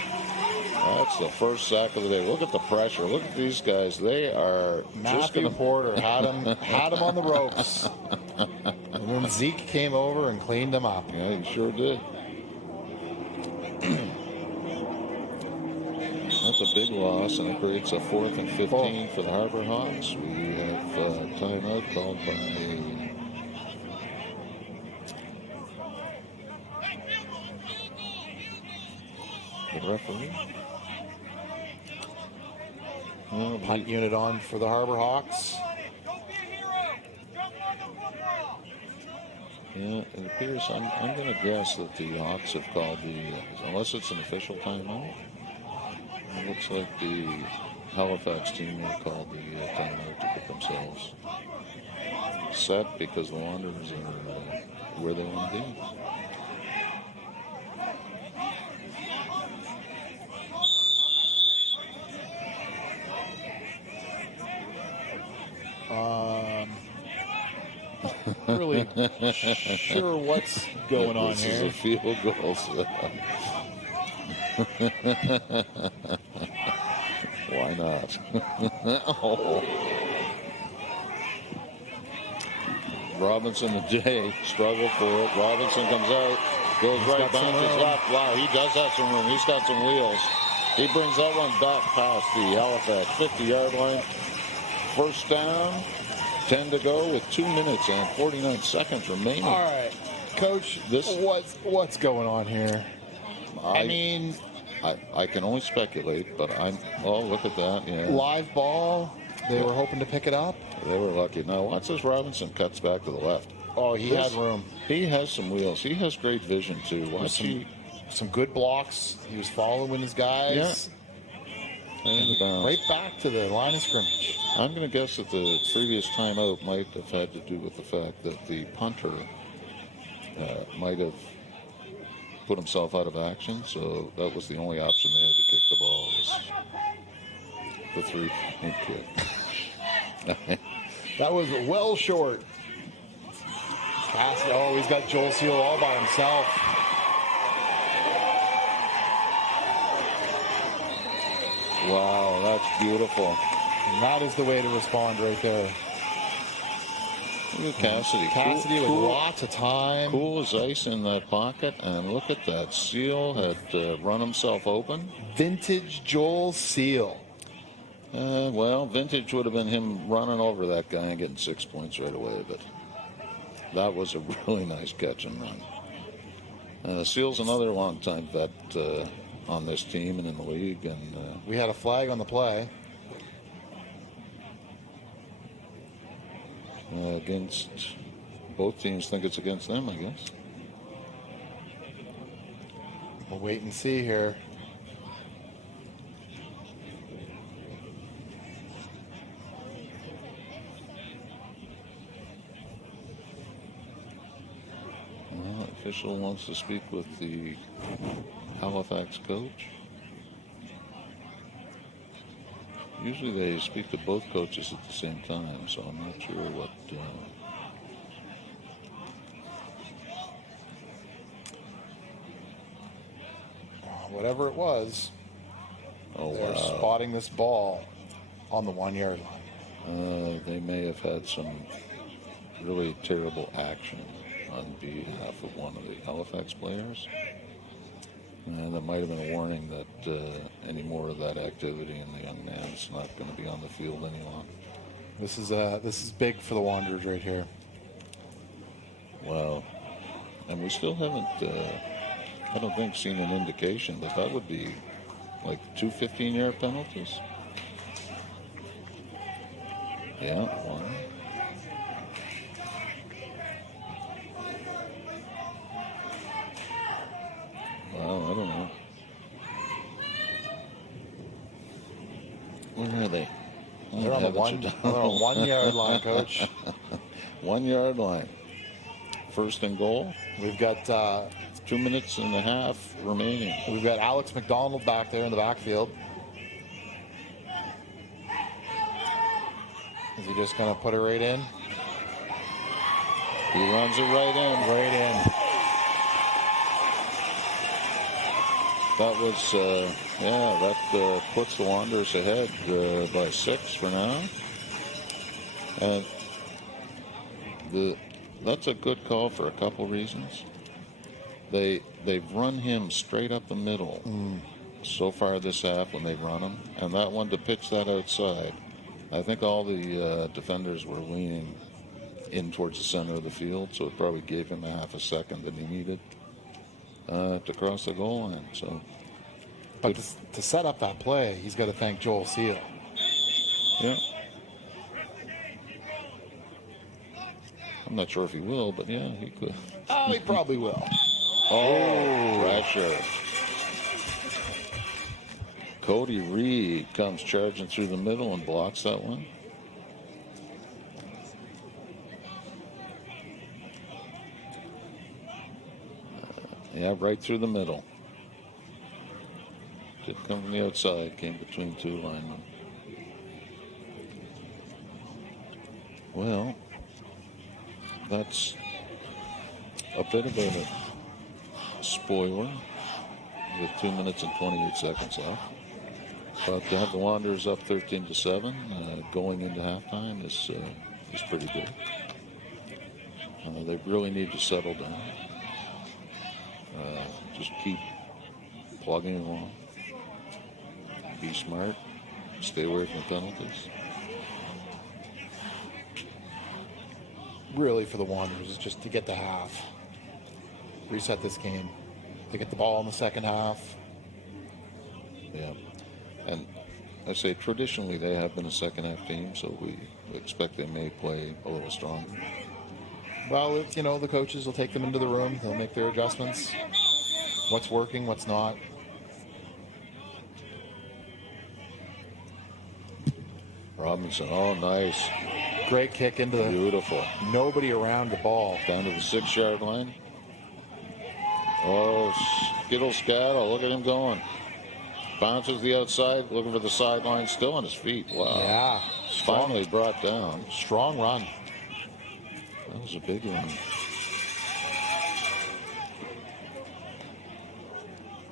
That's the first sack of the day. Look at the pressure. Look at these guys. They are just Matthew Porter had him on the ropes. And then Zeke came over and cleaned him up. Yeah, he sure did. That's a big loss, and it creates a 4th and 15 for the Harbour Hawks. We have timeout called by the referee. Well, Punt unit on for the Harbour Hawks. Yeah, it appears, I'm going to guess that the Hawks have called unless it's an official timeout, it looks like the Halifax team have called the timeout to get themselves set because the Wanderers are where they want to be. Really sure what's going on This here. is a field goal. So. Why not? Oh. Robinson and Jay struggle for it. Robinson comes out, goes right, bounces left. Wow, he does have some room. He's got some wheels. He brings that one back past the Halifax 50-yard line. First down, 10 to go with 2 minutes and 49 seconds remaining. All right, Coach, what's going on here? I mean, I can only speculate, but look at that. Yeah. Live ball. They were hoping to pick it up. They were lucky. Now, watch this. Robinson cuts back to the left. Oh, he had room. He has some wheels. He has great vision, too. Watch some good blocks. He was following his guys. Yeah. And right back to the line of scrimmage. I'm going to guess that the previous timeout might have had to do with the fact that the punter might have put himself out of action, so that was the only option they had to kick the ball was the 3-point kick. That was well short. He's got Joel Seal all by himself. Wow, that's beautiful. And that is the way to respond right there. Look at Cassidy. Cassidy with lots of time. Cool as ice in that pocket, and look at that. Seal had run himself open. Vintage Joel Seal. Well, vintage would have been him running over that guy and getting 6 points right away, but that was a really nice catch and run. Seal's another long-time vet on this team and in the league, and We had a flag on the play. against both teams think it's against them, I guess. We'll wait and see here. Well, official wants to speak with the Halifax coach. Usually they speak to both coaches at the same time, so I'm not sure what. Whatever it was, Oh, they're wow. spotting this ball on the 1 yard line. They may have had some really terrible action on behalf of one of the Halifax players. And that might have been a warning that any more of that activity and the young man's not going to be on the field any longer. This is big for the Wanderers right here. Wow. And we still haven't, I don't think, seen an indication, but that would be like 2 15-yard penalties. Yeah, one. Well, I don't know. Where are they? They're on the 1 yard line, Coach. 1 yard line. First and goal. We've got 2 minutes and a half remaining. we've got Alex McDonald back there in the backfield. Is he just gonna put it right in? He runs it right in. Right in. That was, that puts the Wanderers ahead by 6 for now. And that's a good call for a couple reasons. They've run him straight up the middle so far this half when they run him, and that one to pitch that outside. I think all the defenders were leaning in towards the center of the field, so it probably gave him a half a second that he needed to cross the goal line. So, But to set up that play, he's got to thank Joel Seal. yeah. I'm not sure if he will, but yeah, he could. Oh, he probably will. Oh, pressure. Cody Reed comes charging through the middle and blocks that one. Yeah, right through the middle. Didn't come from the outside, came between two linemen. Well, that's a bit of a spoiler with 2 minutes and 28 seconds left. But to have the Wanderers up 13-7 going into halftime is pretty good. They really need to settle down. Just keep plugging along. Be smart. Stay away from the penalties. Really, for the Wanderers, is just to get the half. Reset this game. They get the ball in the second half. Yeah. And I say traditionally they have been a second half team, so we expect they may play a little stronger. Well, the coaches will take them into the room. They'll make their adjustments. What's working, what's not. Robinson, oh, nice. Great kick into the... Beautiful. Nobody around the ball. Down to the 6-yard line. Oh, skittle scatter. Look at him going. Bounces the outside, looking for the sideline, still on his feet. Wow. Yeah. Finally brought down. Strong run. That was a big one.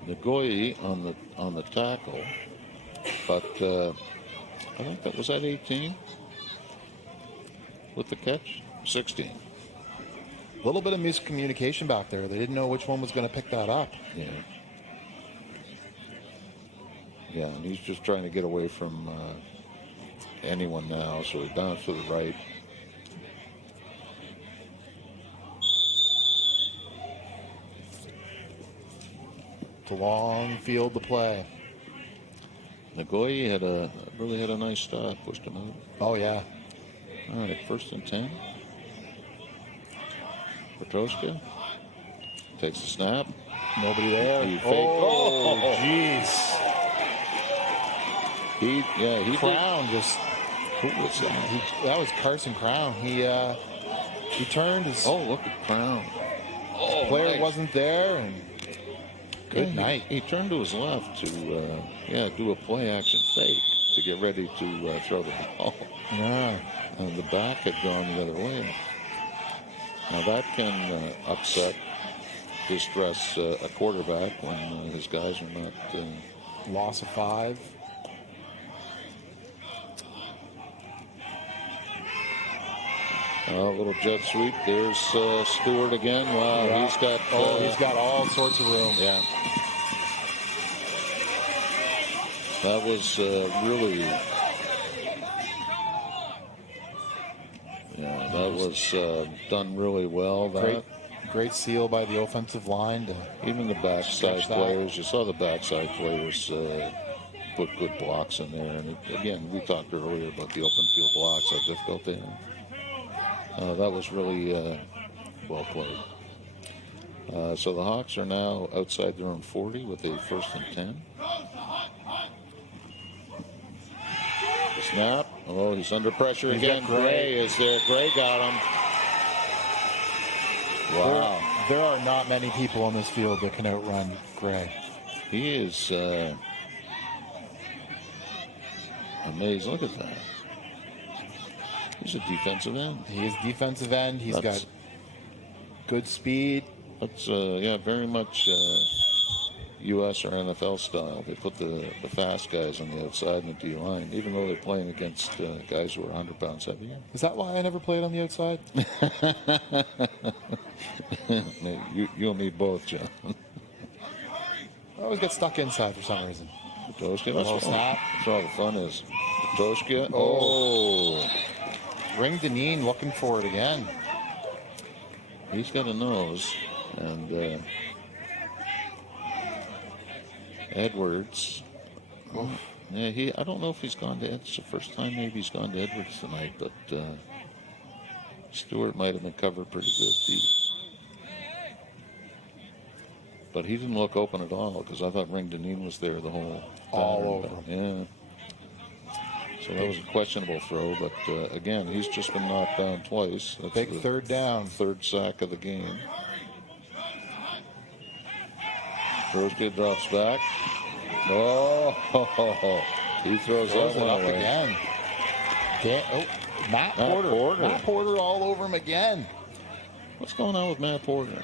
Nagoye on the tackle, but I think that was at 18 with the catch. 16. A little bit of miscommunication back there. They didn't know which one was going to pick that up. Yeah. Yeah, and he's just trying to get away from anyone now, so he's down to the right. It's a long field to play. Nagoye really had a nice stop, pushed him out. Oh, yeah. All right, 1st and 10. Petroska takes the snap. Nobody there. He faked. Oh, jeez. He Crown just. Who was that? That was Carson Crown. He turned his Look at Crown. player nice. wasn't there, and good night. He turned to his left to do a play action fake to get ready to throw the ball. Yeah. And the back had gone the other way. Now that can upset, distress a quarterback when his guys are not. Loss of 5. A little jet sweep. There's Stewart again. Wow, Yeah. he's got all sorts of room. Yeah. That was really. Yeah, that was done really well. Great seal by the offensive line. Even the backside Stretch that. players, you saw the backside players put good blocks in there. And again, we talked earlier about the open field blocks, how difficult they are. That was really well played. So the Hawks are now outside their own 40 with a 1st and 10. The snap. Oh, he's under pressure again. Gray is there. Gray got him. Wow. There are not many people on this field that can outrun Gray. He is amazing. Look at that. He's a defensive end. He is defensive end. He's got good speed. That's very much U.S. or NFL style. They put the fast guys on the outside in the D line, even though they're playing against guys who are 100 pounds heavier. Is that why I never played on the outside? You and me both, John. I always get stuck inside for some reason. Petroska, Snap. That's where all the fun is. Petroska. Oh. Ring Deneen looking for it again. He's got a nose. And Edwards. Yeah, I don't know if he's gone to. It's the first time maybe he's gone to Edwards tonight, but Stewart might have been covered pretty good. But he didn't look open at all because I thought Ring Deneen was there the whole time. All over. Yeah. So that was a questionable throw, but again, he's just been knocked down twice. That's Big third down. Third sack of the game. Petroska drops back. Oh, he throws that one up away. again. Matt Porter. Matt Porter all over him again. What's going on with Matt Porter?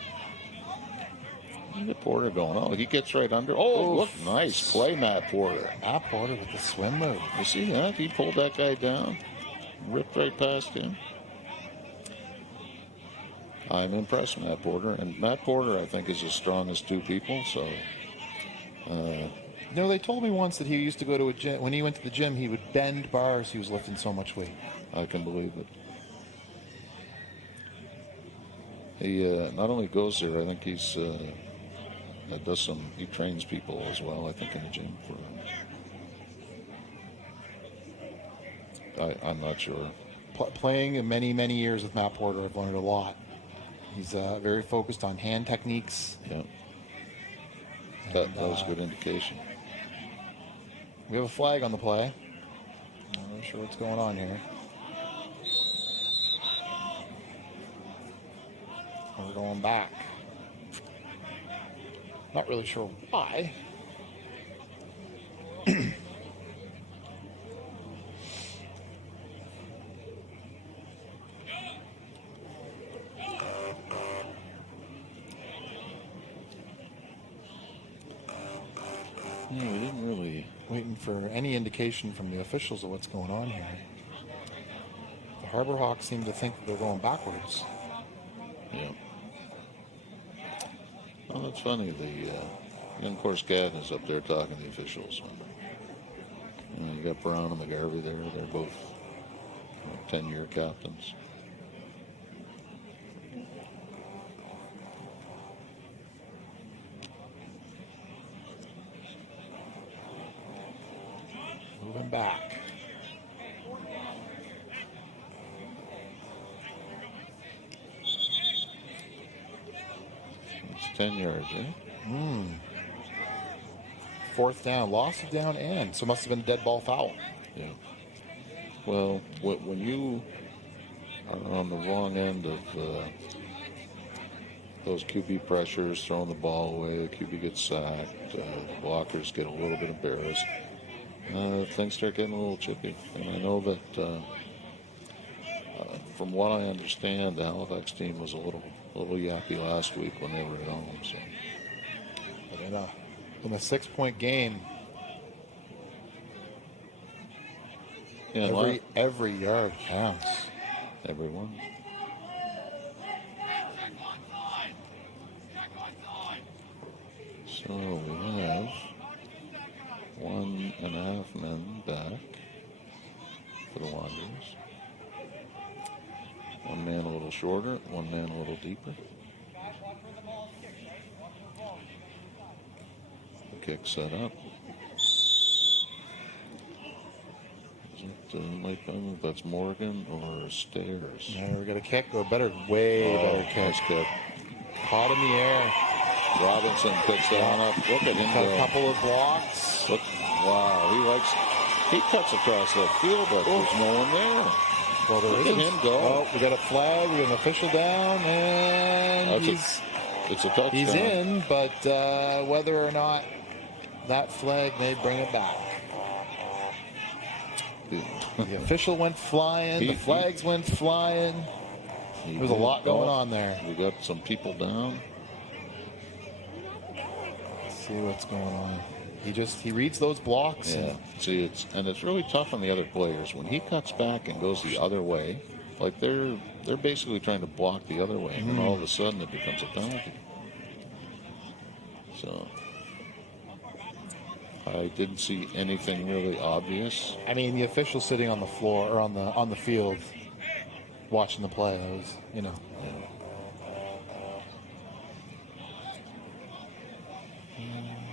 Look at Porter going. Oh, he gets right under. Oh, look, nice play, Matt Porter. Matt Porter with the swim move. You see that? He pulled that guy down, ripped right past him. I'm impressed with Matt Porter. And Matt Porter, I think, is as strong as two people. So, they told me once that he used to go to a gym. When he went to the gym, he would bend bars. He was lifting so much weight. I can believe it. He not only goes there, I think he's he trains people as well, I think, in the gym for I'm not sure. Playing in many, many years with Matt Porter, I've learned a lot. He's very focused on hand techniques. Yeah. That was a good indication. We have a flag on the play. I'm not sure what's going on here. We're going back. Not really sure why. Yeah, we didn't really. Waiting for any indication from the officials of what's going on here. The Harbour Hawks seem to think that they're going backwards. Yeah. Well, that's funny. The young Corscat is up there talking to the officials. You got Brown and McGarvey there. They're both 10-year captains. Moving back. It's 10 yards, right? Fourth down, loss of down and. So it must have been a dead ball foul. Yeah. Well, when you are on the wrong end of those QB pressures, throwing the ball away, the QB gets sacked, the blockers get a little bit embarrassed, things start getting a little chippy. And I know that from what I understand, the Halifax team was a little yappy last week when they were at home. So. But in a 6-point game, Yeah, every yard counts. everyone. So we have 1.5 men back for the Wanderers. One man a little shorter, one man a little deeper. The kick set up. That's Morgan or Stairs. Now we got a kick or better kick. Nice kick. Caught in the air. Robinson picks that one up. Look at him Got go. a couple of blocks. Look, wow, he cuts across the field, but there's no one there. Well, there Look isn't. at him go. Oh, we got a flag. We got an official down, and It's a touchdown. he's in. But whether or not that flag may bring it back. The official went flying. The flags went flying. There's a lot going on there. We got some people down. Let's see what's going on. He reads those blocks. Yeah. See, it's really tough on the other players when he cuts back and goes the other way. Like they're basically trying to block the other way, and then all of a sudden it becomes a penalty. So I didn't see anything really obvious. I mean, the official sitting on the floor or on the field, watching the play. That was, Yeah.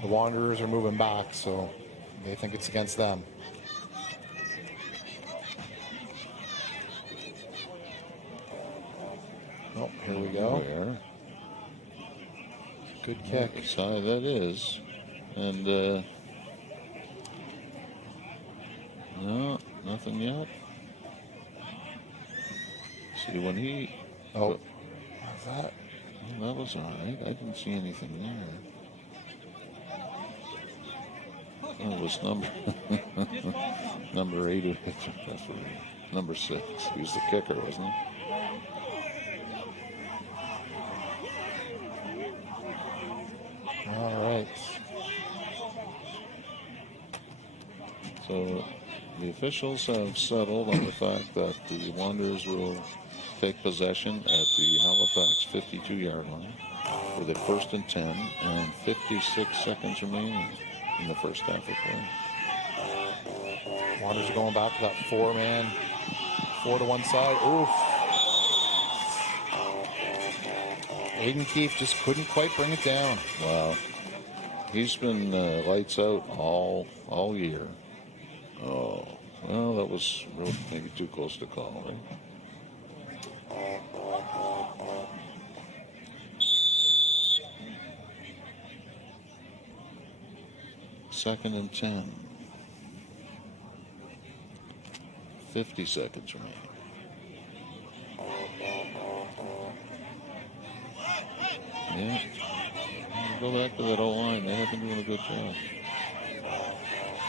The Wanderers are moving back, so they think it's against them. Oh, here we go. Where? Good kick. Which side that is. And no, nothing yet. See, when he... Oh, what's that? Well, that was all right. I didn't see anything there. Oh, it was number 8 who hit the referee. Number 6. He was the kicker, wasn't he? All right. So the officials have settled on the fact that the Wanderers will take possession at the Halifax 52-yard line for the 1st and 10 and 56 seconds remaining in the first half of play. Wanderers are going back to that 4-man, 4 to one side. Oof. Aiden Keefe just couldn't quite bring it down. Wow. He's been lights out all year. Oh, well, that was maybe too close to call, right? Second and 10. 50 seconds remaining. Yeah. Go back to that O-line. They have been doing a good job.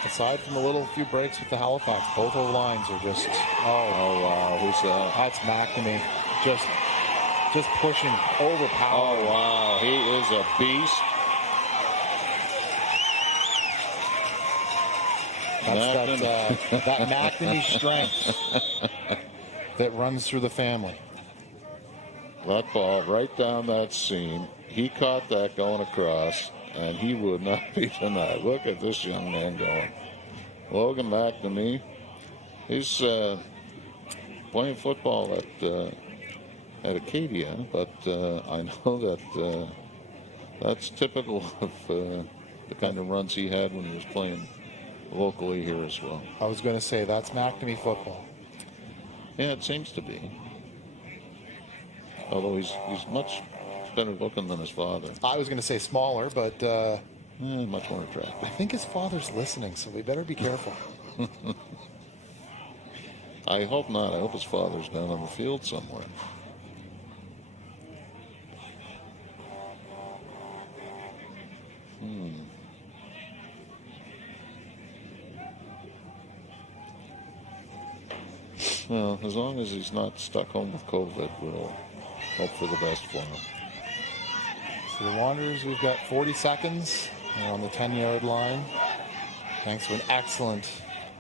Aside from a few breaks with the Halifax, both O-lines are just... Oh, wow. Who's that? That's McNamee. Just pushing, overpowering. Oh, wow. He is a beast. That's that McNamee strength that runs through the family. That ball right down that seam. He caught that going across, and he would not be denied. Look at this young man going. Logan McNamee. He's playing football at Acadia, but I know that that's typical of the kind of runs he had when he was playing locally here as well. I was going to say, that's McNamee football. Yeah, it seems to be. Although he's much better looking than his father. I was going to say smaller, but Much more attractive. I think his father's listening, so we better be careful. I hope not. I hope his father's down on the field somewhere. Well, as long as he's not stuck home with COVID, we'll hope for the best for him. So the Wanderers, we've got 40 seconds. They're on the 10-yard line. Thanks to an excellent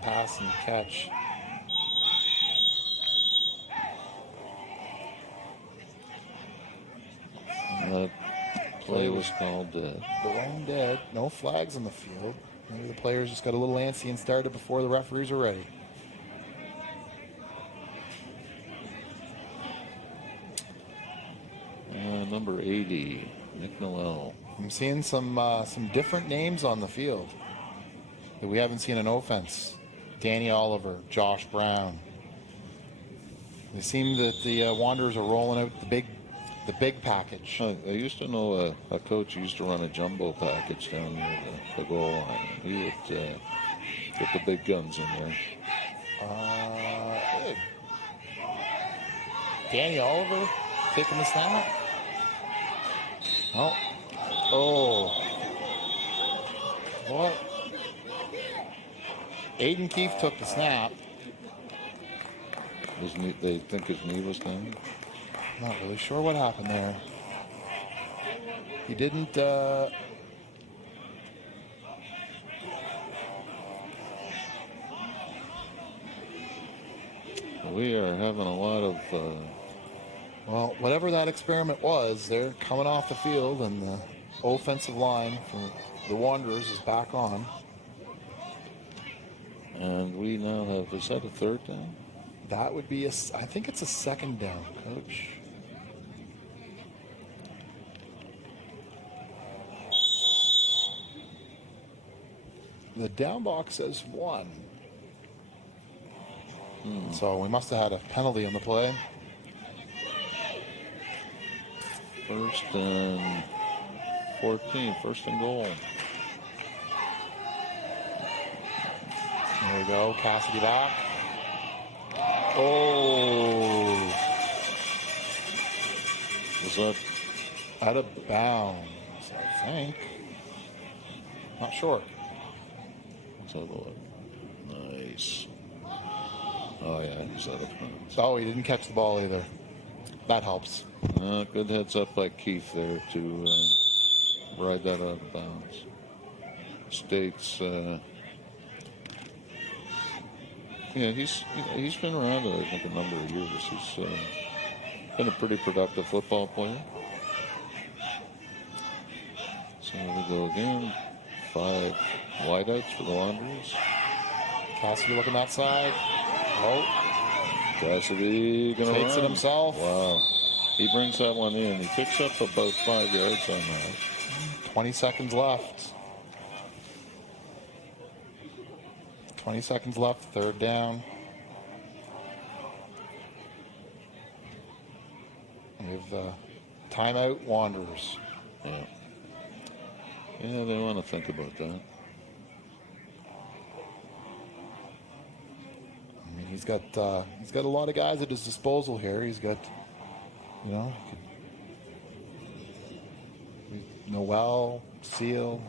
pass and catch. That play was called Blown dead. No flags on the field. Maybe the players just got a little antsy and started before the referees are ready. number 80, Nick Noel. I'm seeing some different names on the field that we haven't seen in offense. Danny Oliver, Josh Brown. It seems that the Wanderers are rolling out the big package. I used to know a coach who used to run a jumbo package down near the goal line. He would get the big guns in there. Good. Danny Oliver taking the snap. Oh. What? Aiden Keefe took the snap. They think his knee was down? Not really sure what happened there. He didn't. We are having a lot of. Well, whatever that experiment was, they're coming off the field, and the offensive line for the Wanderers is back on. And we now have, is that a third down? That would be I think it's a second down, Coach. The down box says 1. So we must have had a penalty on the play. First and 14, first and goal. There we go, Cassidy back. Oh. Was that Out of bounds, I think. Not sure. let's have a look. Nice. Oh yeah, he's out of bounds. Oh, he didn't catch the ball either. That helps. Good heads up by Keith there to ride that out of bounds. States, yeah, he's been around I think a number of years. He's been a pretty productive football player. So we go again. 5 wideouts for the Wanderers. Cassidy looking that side. Oh, Cassidy gonna takes it run. himself. Wow. He brings that one in. He picks up about 5 yards on that. 20 seconds left. 20 seconds left, third down. We have timeout, Wanderers. Yeah. Yeah, they want to think about that. I mean, he's got a lot of guys at his disposal here. He's got, Noel, Seal,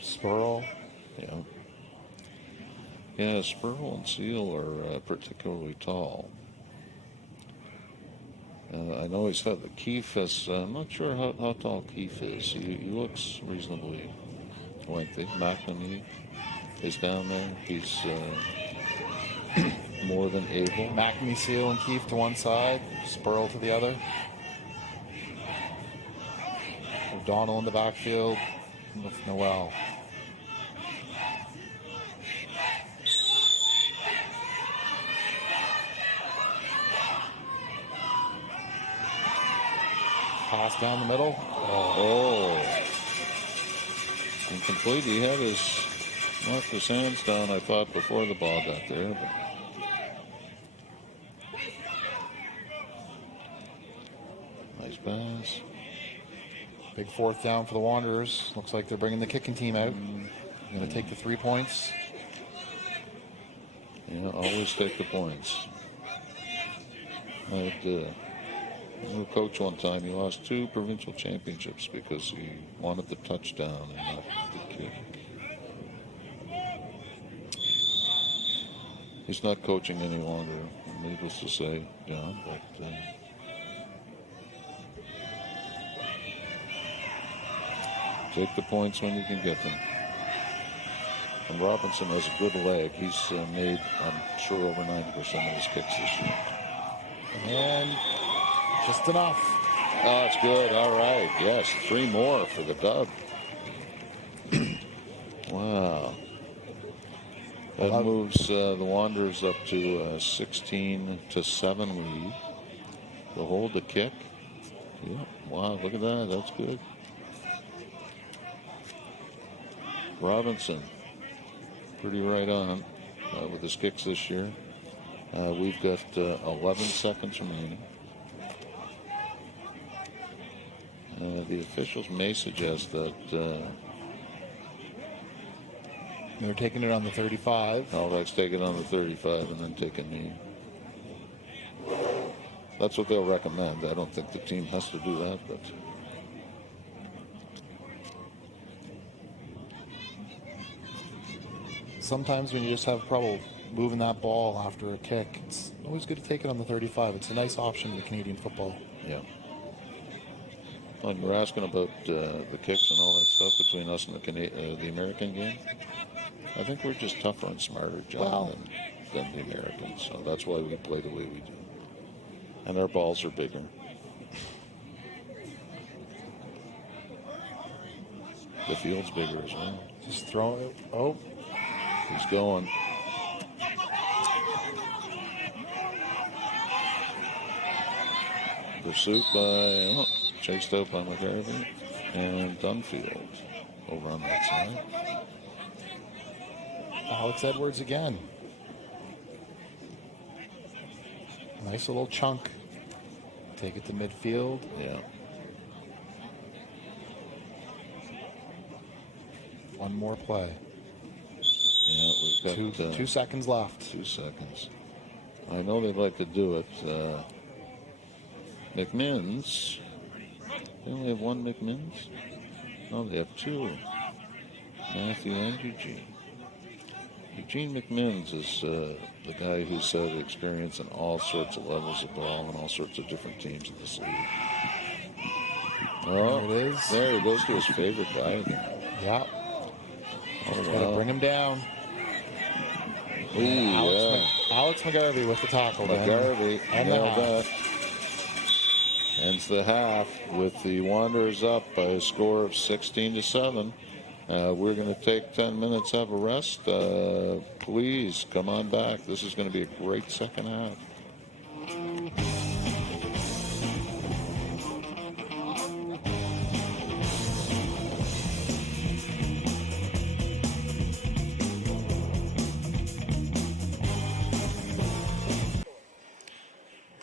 Spurl. Yeah. Yeah, Spurl and Seal are particularly tall. I know he's had the Keefe is, I'm not sure how tall Keefe is. He looks reasonably lengthy. McNamee is down there. He's more than able. McNamee, Seal, and Keefe to one side. Spurl to the other. O'Donnell in the backfield with Noel. Pass down the middle. Oh. Incomplete. He had marked his hands down, I thought, before the ball got there. But nice pass. Big fourth down for the Wanderers. Looks like they're bringing the kicking team out. Going to take the 3 points. Yeah, always take the points. I had a coach one time. He lost 2 provincial championships because he wanted the touchdown and not the kick. He's not coaching any longer, needless to say, John, but take the points when you can get them. And Robinson has a good leg. He's made, I'm sure, over 90% of his kicks this year. And just enough. Oh, it's good. All right. Yes, 3 more for the dub. Wow. That moves the Wanderers up to a 16-7 lead. They'll hold the kick. Yeah. Wow, look at that. That's good. Robinson, pretty right on with his kicks this year. We've got 11 seconds remaining. The officials may suggest that they're taking it on the 35. Halifax taking on the 35 and then taking knee. That's what they'll recommend. I don't think the team has to do that, but sometimes when you just have trouble moving that ball after a kick, it's always good to take it on the 35. It's a nice option in Canadian football. Yeah. Well, you were asking about the kicks and all that stuff between us and the American game. I think we're just tougher and smarter, John, than the Americans. So that's why we play the way we do. And our balls are bigger. The field's bigger as well. Just throw it. Oh. He's going. Pursuit by, chased out by McGarvey and Dunfield over on that side. Alex Edwards again. Nice little chunk. Take it to midfield. Yeah. One more play. Yeah, we've got 2 seconds left. 2 seconds. I know they'd like to do it. McMinns. They only have 1 McMinns? No, they have 2. Matthew and Eugene. Eugene McMinns is the guy who's had experience in all sorts of levels of ball and all sorts of different teams in this league. Oh, there it is. There he goes to his favorite guy again. Yeah. Oh, Gotta bring him down. Ooh, Alex McGarvey with the tackle. McGarvey and nailed that. Ends the half with the Wanderers up by a score of 16-7. We're going to take 10 minutes, have a rest. Please come on back. This is going to be a great second half.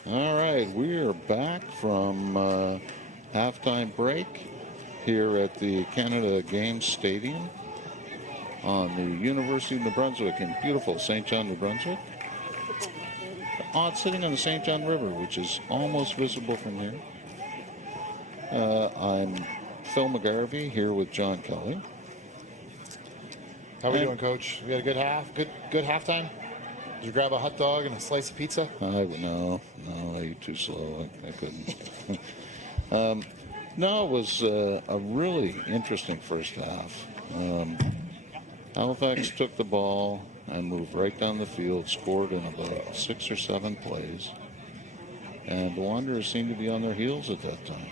All right, we are back from halftime break here at the Canada Games Stadium on the University of New Brunswick in beautiful St. John, New Brunswick. Sitting on the St. John River, which is almost visible from here. I'm Phil McGarvey here with John Kelly. How are we doing, Coach? We had a good half. Good halftime. Did you grab a hot dog and a slice of pizza? No, I ate too slow. I couldn't. No, it was a really interesting first half. Halifax took the ball and moved right down the field, scored in about 6 or 7 plays. And the Wanderers seemed to be on their heels at that time.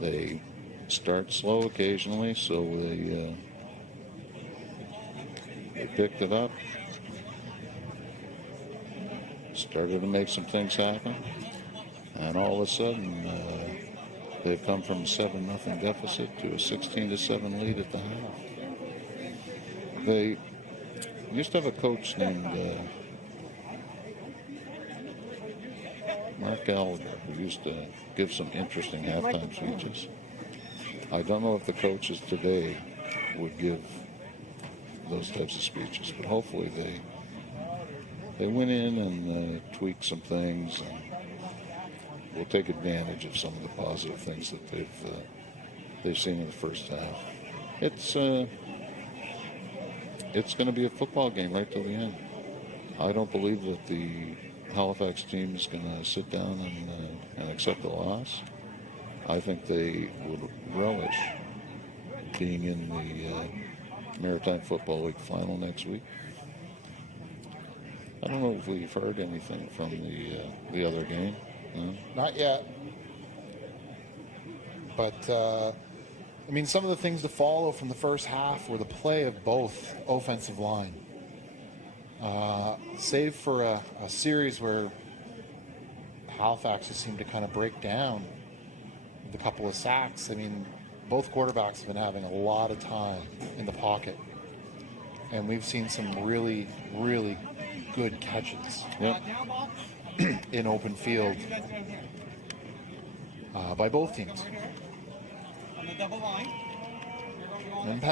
They start slow occasionally, so they picked it up, started to make some things happen. And all of a sudden, they've come from a 7-0 deficit to a 16-7 lead at the half. They used to have a coach named Mark Gallagher, who used to give some interesting halftime speeches. I don't know if the coaches today would give those types of speeches, but hopefully they went in and tweaked some things, and will take advantage of some of the positive things that they've seen in the first half. It's going to be a football game right till the end. I don't believe that the Halifax team is going to sit down and accept the loss. I think they would relish being in the Maritime Football League final next week. I don't know if we've heard anything from the other game. No? Not yet. But, I mean, some of the things to follow from the first half were the play of both offensive line. Save for a series where Halifax just seemed to kind of break down with a couple of sacks. I mean, both quarterbacks have been having a lot of time in the pocket. And we've seen some really, really good catches in open field by both teams. And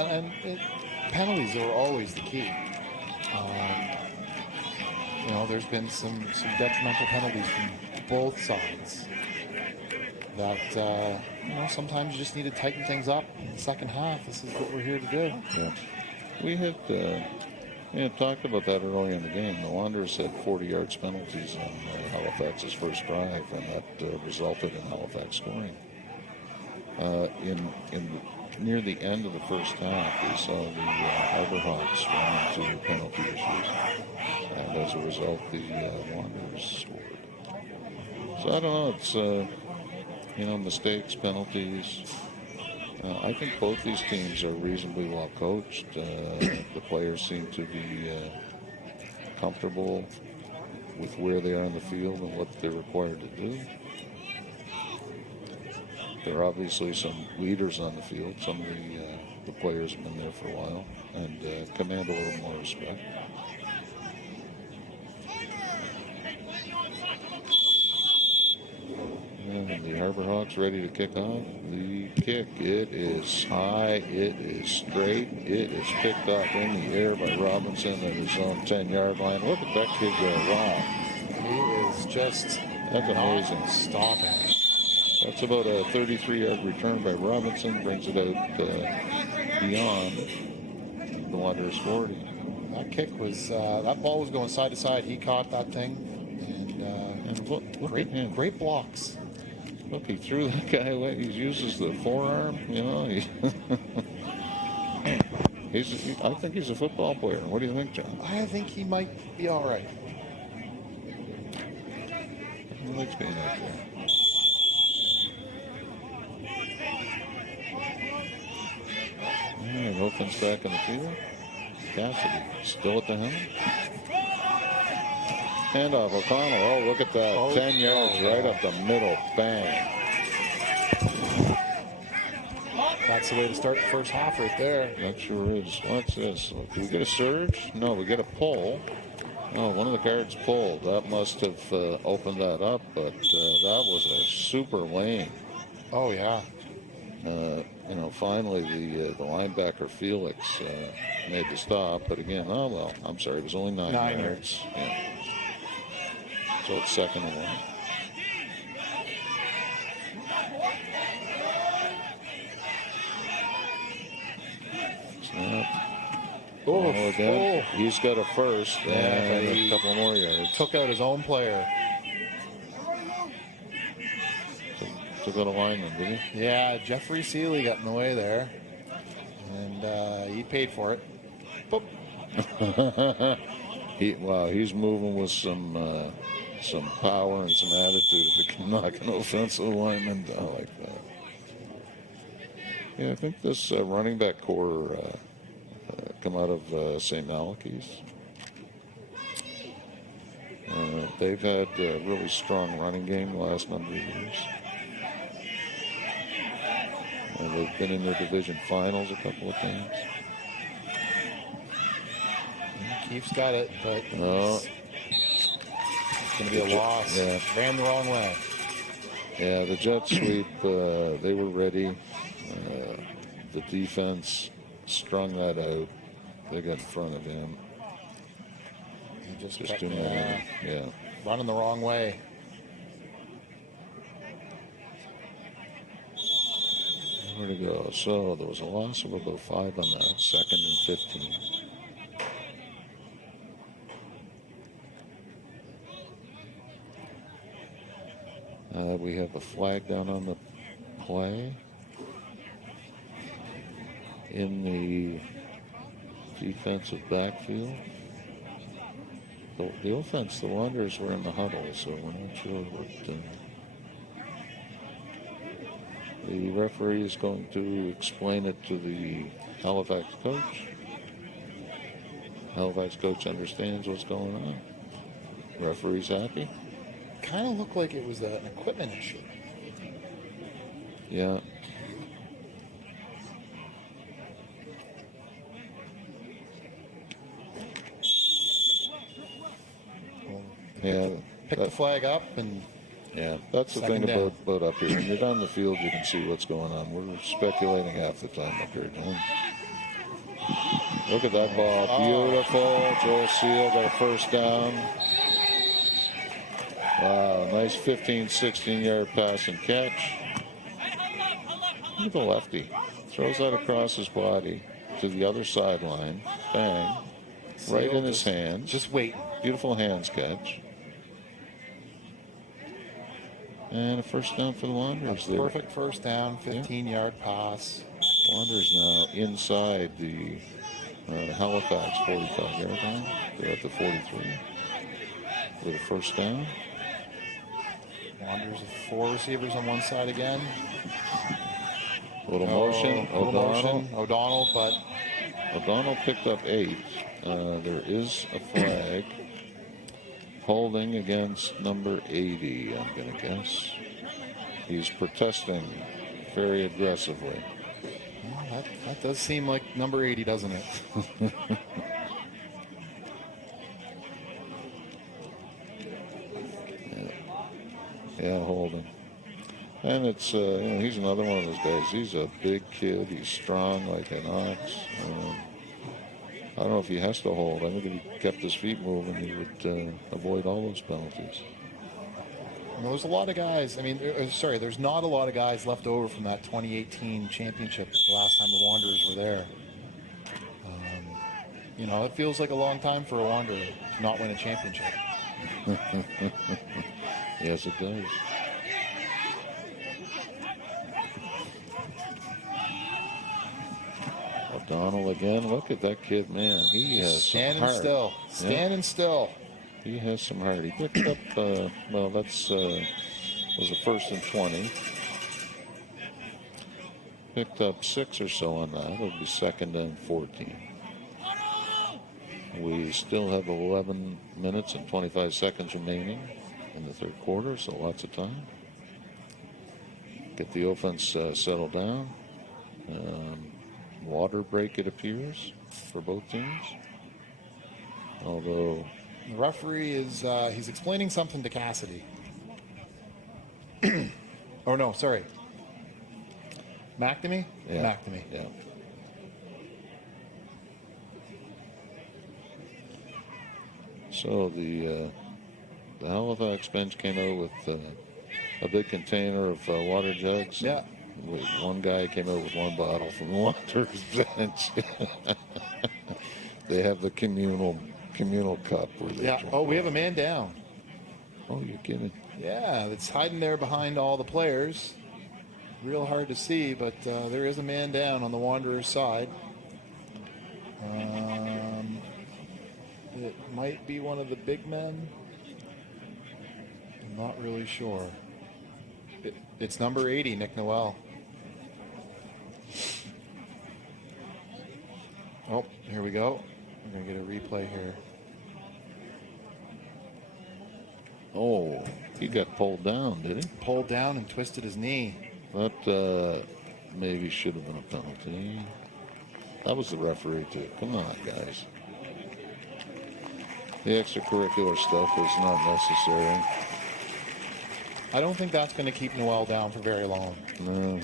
penalties are always the key. There's been some detrimental penalties from both sides that, sometimes you just need to tighten things up in the second half. This is what we're here to do. Yeah. We had talked about that earlier in the game. The Wanderers had 40 yards penalties on Halifax's first drive, and that resulted in Halifax scoring. Near the end of the first half, we saw the Harbour Hawks run into penalty issues, and as a result, the Wanderers scored. So I don't know. It's mistakes, penalties. I think both these teams are reasonably well coached. The players seem to be comfortable with where they are in the field and what they're required to do. There are obviously some leaders on the field. Some of the players have been there for a while and command a little more respect. And the Harbour Hawks ready to kick off. The kick, it is high, it is straight, it is picked up in the air by Robinson at his own 10-yard line. Look at that kid go. Wow. He is just That's amazing. Stopping. That's about a 33-yard return by Robinson, brings it out beyond the Wanderers 40. That kick was, that ball was going side to side. He caught that thing, and look at him. Great blocks. Look, he threw that guy away. He uses the forearm, I think he's a football player. What do you think, John? I think he might be all right. He likes being out there. Yeah, Wilkins back in the field. Cassidy still at the helm. Handoff, O'Connell. Oh, look at that. 10 yards right up the middle. Bang. That's the way to start the first half right there. That sure is. What's this? Do we get a surge? No, we get a pull. Oh, one of the guards pulled. That must have opened that up, but that was a super lane. Oh, yeah. Finally the linebacker Felix made the stop, but again, I'm sorry, it was only 9 yards. Yeah. So it's second and 1. Again, he's got a first and a couple more yards. Took out his own player. Took out a lineman, did he? Yeah, Jeffrey Seeley got in the way there, and he paid for it. Boop. He's moving with some power and some attitude. If he can knock an offensive lineman down like that. Yeah, I think this running back core come out of St. Malachy's. They've had a really strong running game the last number of years. They've been in their division finals a couple of times. Keefe's got it, but No. it's going to be a loss. Yeah. Ran the wrong way. Yeah, the jet sweep, they were ready. The defense strung that out. They got in front of him. He just Just kept, doing that. Yeah. running the wrong way. Where to go? So there was a loss of about 5 on that. 2nd and 15. We have a flag down on the play in the defensive backfield. The offense, the Wanderers were in the huddle, so we're not sure what. The referee is going to explain it to the Halifax coach. Halifax coach understands what's going on. Referee's happy. Kind of looked like it was an equipment issue. Yeah. Yeah. Pick the flag up and. Yeah, that's the thing about up here. When you're on the field, you can see what's going on. We're speculating half the time up here. Look at that ball. Beautiful. Joel Seal got a first down. Wow, nice 15, 16-yard pass and catch. Look at the lefty. Throws that across his body to the other sideline. Bang. Right in his hands. Just wait. Beautiful hands catch. And a first down for the Wanderers. Perfect first down, 15-yard pass. Wanderers now inside the Halifax 45-yard line. They're at the 43 with a first down. Wanderers with 4 receivers on one side again. Little motion. O'Donnell, but O'Donnell picked up 8. There is a flag. Holding against number 80, I'm going to guess. He's protesting very aggressively. Well, that does seem like number 80, doesn't it? Yeah, holding. And it's, he's another one of those guys. He's a big kid. He's strong like an ox. I don't know if he has to hold. I think if he kept his feet moving, he would avoid all those penalties. Well, there's a lot of guys. I mean, there's not a lot of guys left over from that 2018 championship, the last time the Wanderers were there. It feels like a long time for a Wanderer to not win a championship. Yes, it does. O'Donnell again. Look at that kid, man. He has standing some heart. Standing still. He has some heart. He picked up, that's was a 1st and 20. Picked up 6 or so on that. It'll be 2nd and 14. We still have 11 minutes and 25 seconds remaining in the 3rd quarter, so lots of time. Get the offense settled down. Water break, it appears, for both teams. Although the referee is he's explaining something to Cassidy. Oh no, sorry. McNamee? Yeah. McNamee. Yeah. So the Halifax bench came out with a big container of water jugs. Yeah. One guy came out with one bottle from the Wanderers bench. They have the communal cup where they drink. Oh, we have a man down. Oh, you're kidding. Yeah, it's hiding there behind all the players. Real hard to see, but there is a man down on the Wanderers side. It might be one of the big men. I'm not really sure. It's number 80, Nick Noel. Oh, here we go. We're going to get a replay here. Oh, he got pulled down, did he? Pulled down and twisted his knee. That maybe should have been a penalty. That was the referee, too. Come on, guys. The extracurricular stuff is not necessary. I don't think that's going to keep Noel down for very long. No,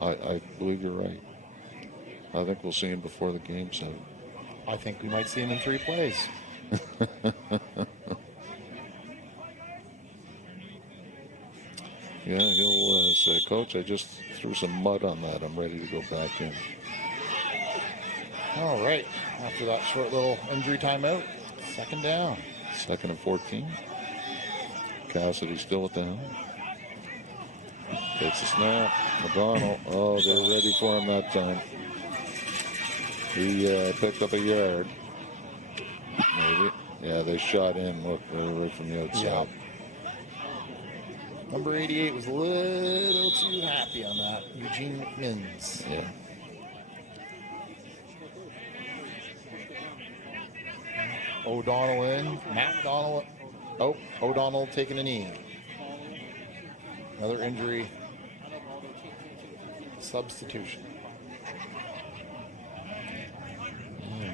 I believe you're right. I think we'll see him before the game's out. I think we might see him in 3 plays. Yeah, he'll say, Coach, I just threw some mud on that. I'm ready to go back in. All right. After that short little injury timeout, 2nd down. 2nd and 14. Cassidy still at the helm. Takes a snap. McDonald. Oh, they're ready for him that time. He picked up a yard. Maybe. Yeah, they shot in. Look, right from the outside. Yeah. Number 88 was a little too happy on that. Eugene McMinns. Yeah. O'Donnell in. Matt O'Donnell. Oh, O'Donnell taking a knee. Another injury. Substitution.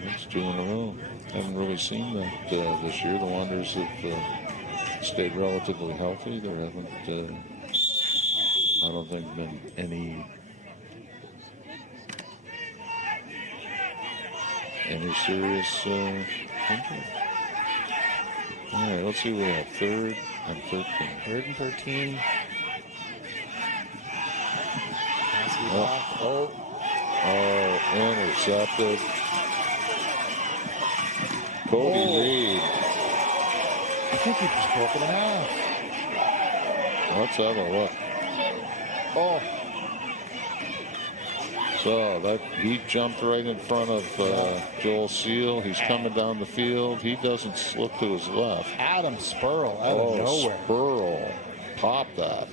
That's 2 in a row. Haven't really seen that this year. The Wanderers have stayed relatively healthy. There haven't, I don't think, been any serious injuries. All right, let's see. We have 3rd and 13. 3rd and 13. Oh, intercepted. Cody Reed. I think he just broke it in half. Let's have a look. Oh. So that he jumped right in front of Joel Seal. He's coming down the field. He doesn't slip to his left. Adam Spurl out of nowhere. Spurl popped that.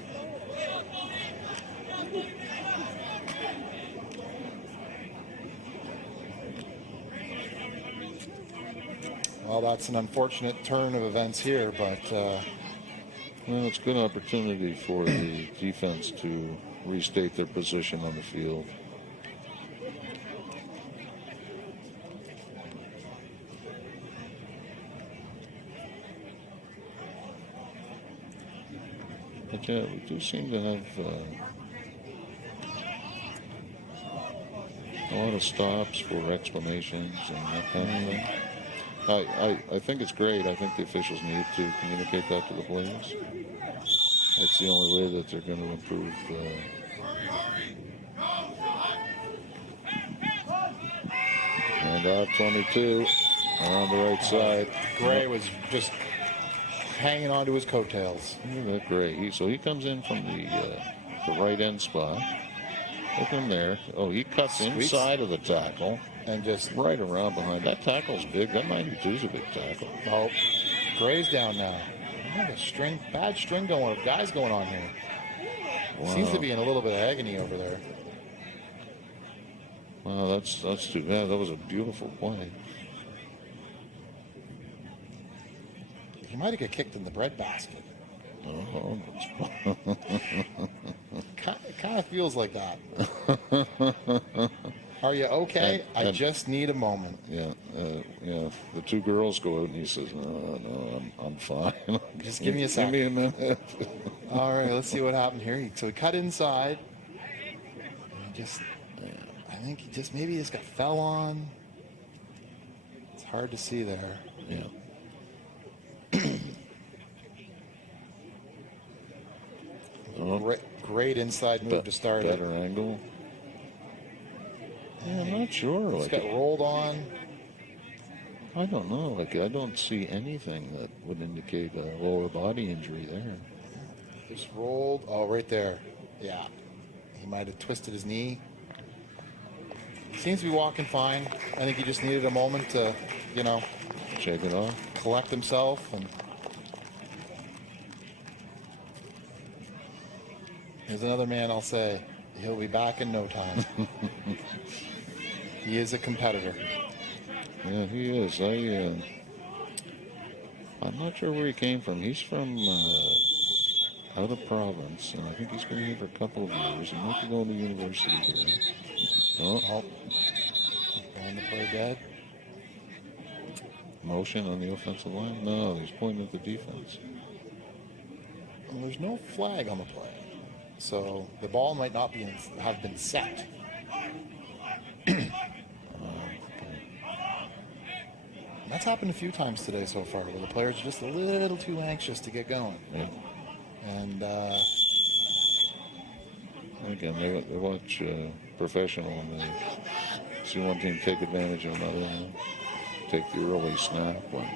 Well, that's an unfortunate turn of events here, but well, it's a good opportunity for the defense to restate their position on the field. But yeah, we do seem to have a lot of stops for explanations and that kind of thing. I think it's great. I think the officials need to communicate that to the players. It's the only way that they're going to improve. And off 22 on the right side. Gray was just hanging on to his coattails. Look at that Gray. So he comes in from the right end spot. Look at him there. Oh, he cuts inside of the tackle. And just right around behind. That tackle's big. That 92 is a big tackle. Oh, Gray's down now. Bad string going. Guys going on here. Wow. Seems to be in a little bit of agony over there. Wow, that's too bad. That was a beautiful play. He might have got kicked in the breadbasket. Oh, It kind of feels like that. Are you okay? I just need a moment. Yeah, the 2 girls go out and he says, no, I'm fine. Just give me a second. Give me a minute. All right, let's see what happened here. So he cut inside. I think he just maybe just got fell on. It's hard to see there. Yeah. Great inside move to start it. Better angle. Yeah, I'm not sure. It's got rolled on. I don't know. I don't see anything that would indicate a lower body injury there. Just rolled. Oh, right there. Yeah. He might have twisted his knee. Seems to be walking fine. I think he just needed a moment to, shake it off, collect himself, and here's another man. I'll say he'll be back in no time. He is a competitor. Yeah, he is. I'm not sure where he came from. He's from out of province, and I think he's been here for a couple of years. He might be going to university here. Oh, Going to play dead. motion on the offensive line? No, he's pointing at the defense. Well, there's no flag on the play, so the ball might not have been set. That's happened a few times today so far, where the players are just a little too anxious to get going. Yeah. And again, they watch professional, and they see one team take advantage of another, and take the early snap when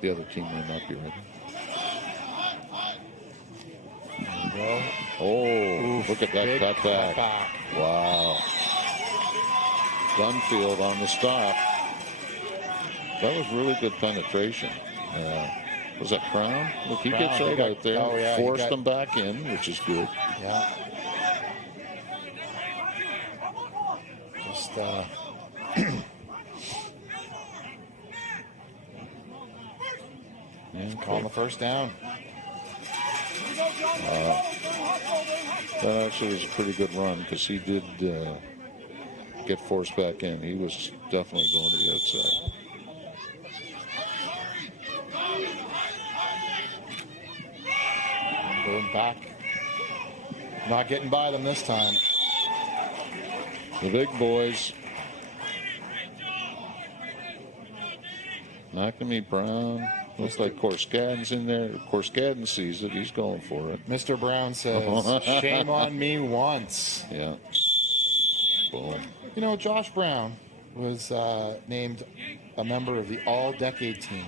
the other team may not be ready. well, Oh, look at that big cutback. cutback. Wow. Dunfield on the stop. That was really good penetration. Was that Crown? Look, he gets Crown, right out there, oh, yeah, forced them back in, which is good. Yeah. Just on the first down. That actually was a pretty good run, because he did get forced back in. He was definitely going to the outside. Going back. Not getting by them this time. The big boys. McNamee, Brown. Looks like Corskadden's in there. Corskadden sees it. He's going for it. Mr. Brown says, shame on me once. Yeah. Boom. You know, Josh Brown was named a member of the all-decade team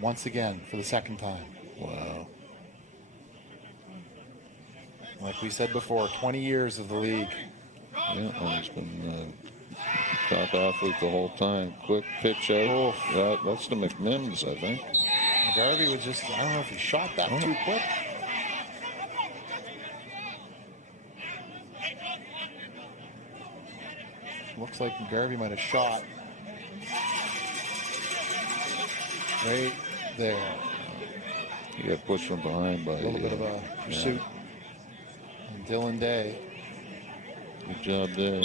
once again for the second time. Wow. Like we said before, 20 years of the league. Yeah, and he's been top athlete the whole time. Quick pitch out. Oh. Yeah, that's the McMims, I think. Garvey was just, I don't know if he shot that too quick. Looks like Garvey might have shot right there. He got pushed from behind by A little bit of a pursuit. And Dylan Day. Good job there.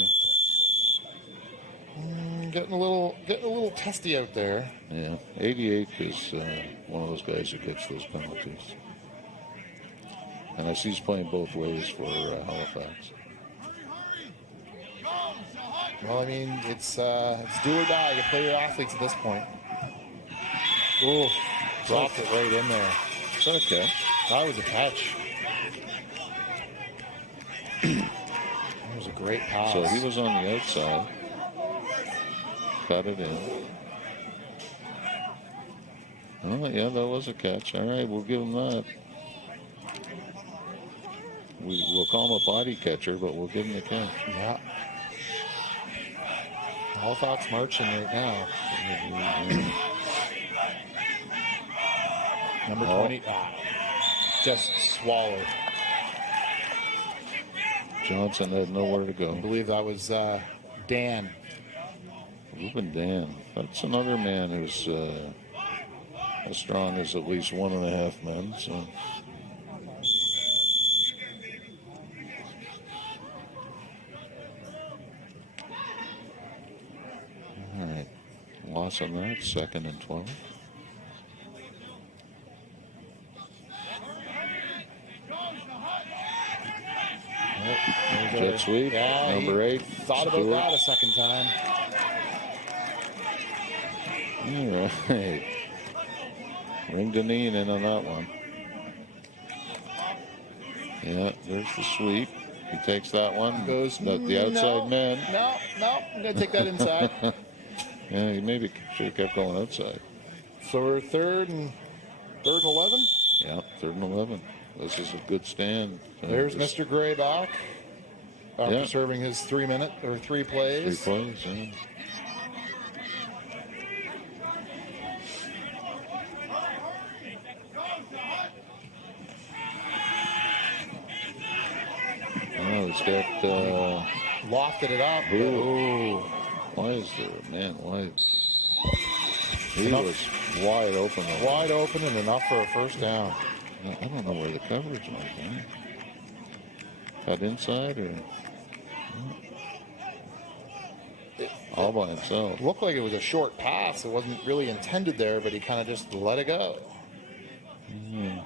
Getting a little testy out there. Yeah, 88 is one of those guys who gets those penalties. And I see he's playing both ways for Halifax. Well, I mean, it's do or die. You play your athletes at this point. Ooh, dropped it right in there. It's okay. That was a catch. That was a great pass. So he was on the outside. Cut it in. Oh, yeah, that was a catch. All right, we'll give him that. We'll call him a body catcher, but we'll give him the catch. Yeah. Halifax marching right now. Number 20. Just swallowed. Johnson had nowhere to go. I believe that was Dan. Ruben Dan. That's another man who's as strong as at least 1.5 men. So. All right. Loss on that. 2nd and 12. Jet sweep. Yeah, number 8. Thought Stewart. about that a second time. All right. Ring Deneen in on that one. Yeah, there's the sweep. He takes that one. Goes, the outside man. No, I'm going to take that inside. Yeah, he maybe should have kept going outside. So we're third and 11. Yeah, 3rd and 11. This is a good stand. There's Mr. Gray back after Yeah. serving his 3 plays. 3 plays, yeah. Oh, he's got Lofted it up. Ooh. Why is there, man, why? He was wide open. Wide open and enough for a first down. I don't know where the coverage went. Huh? Cut inside or all by himself. It looked like it was a short pass. It wasn't really intended there, but he kind of just let it go. Mm-hmm.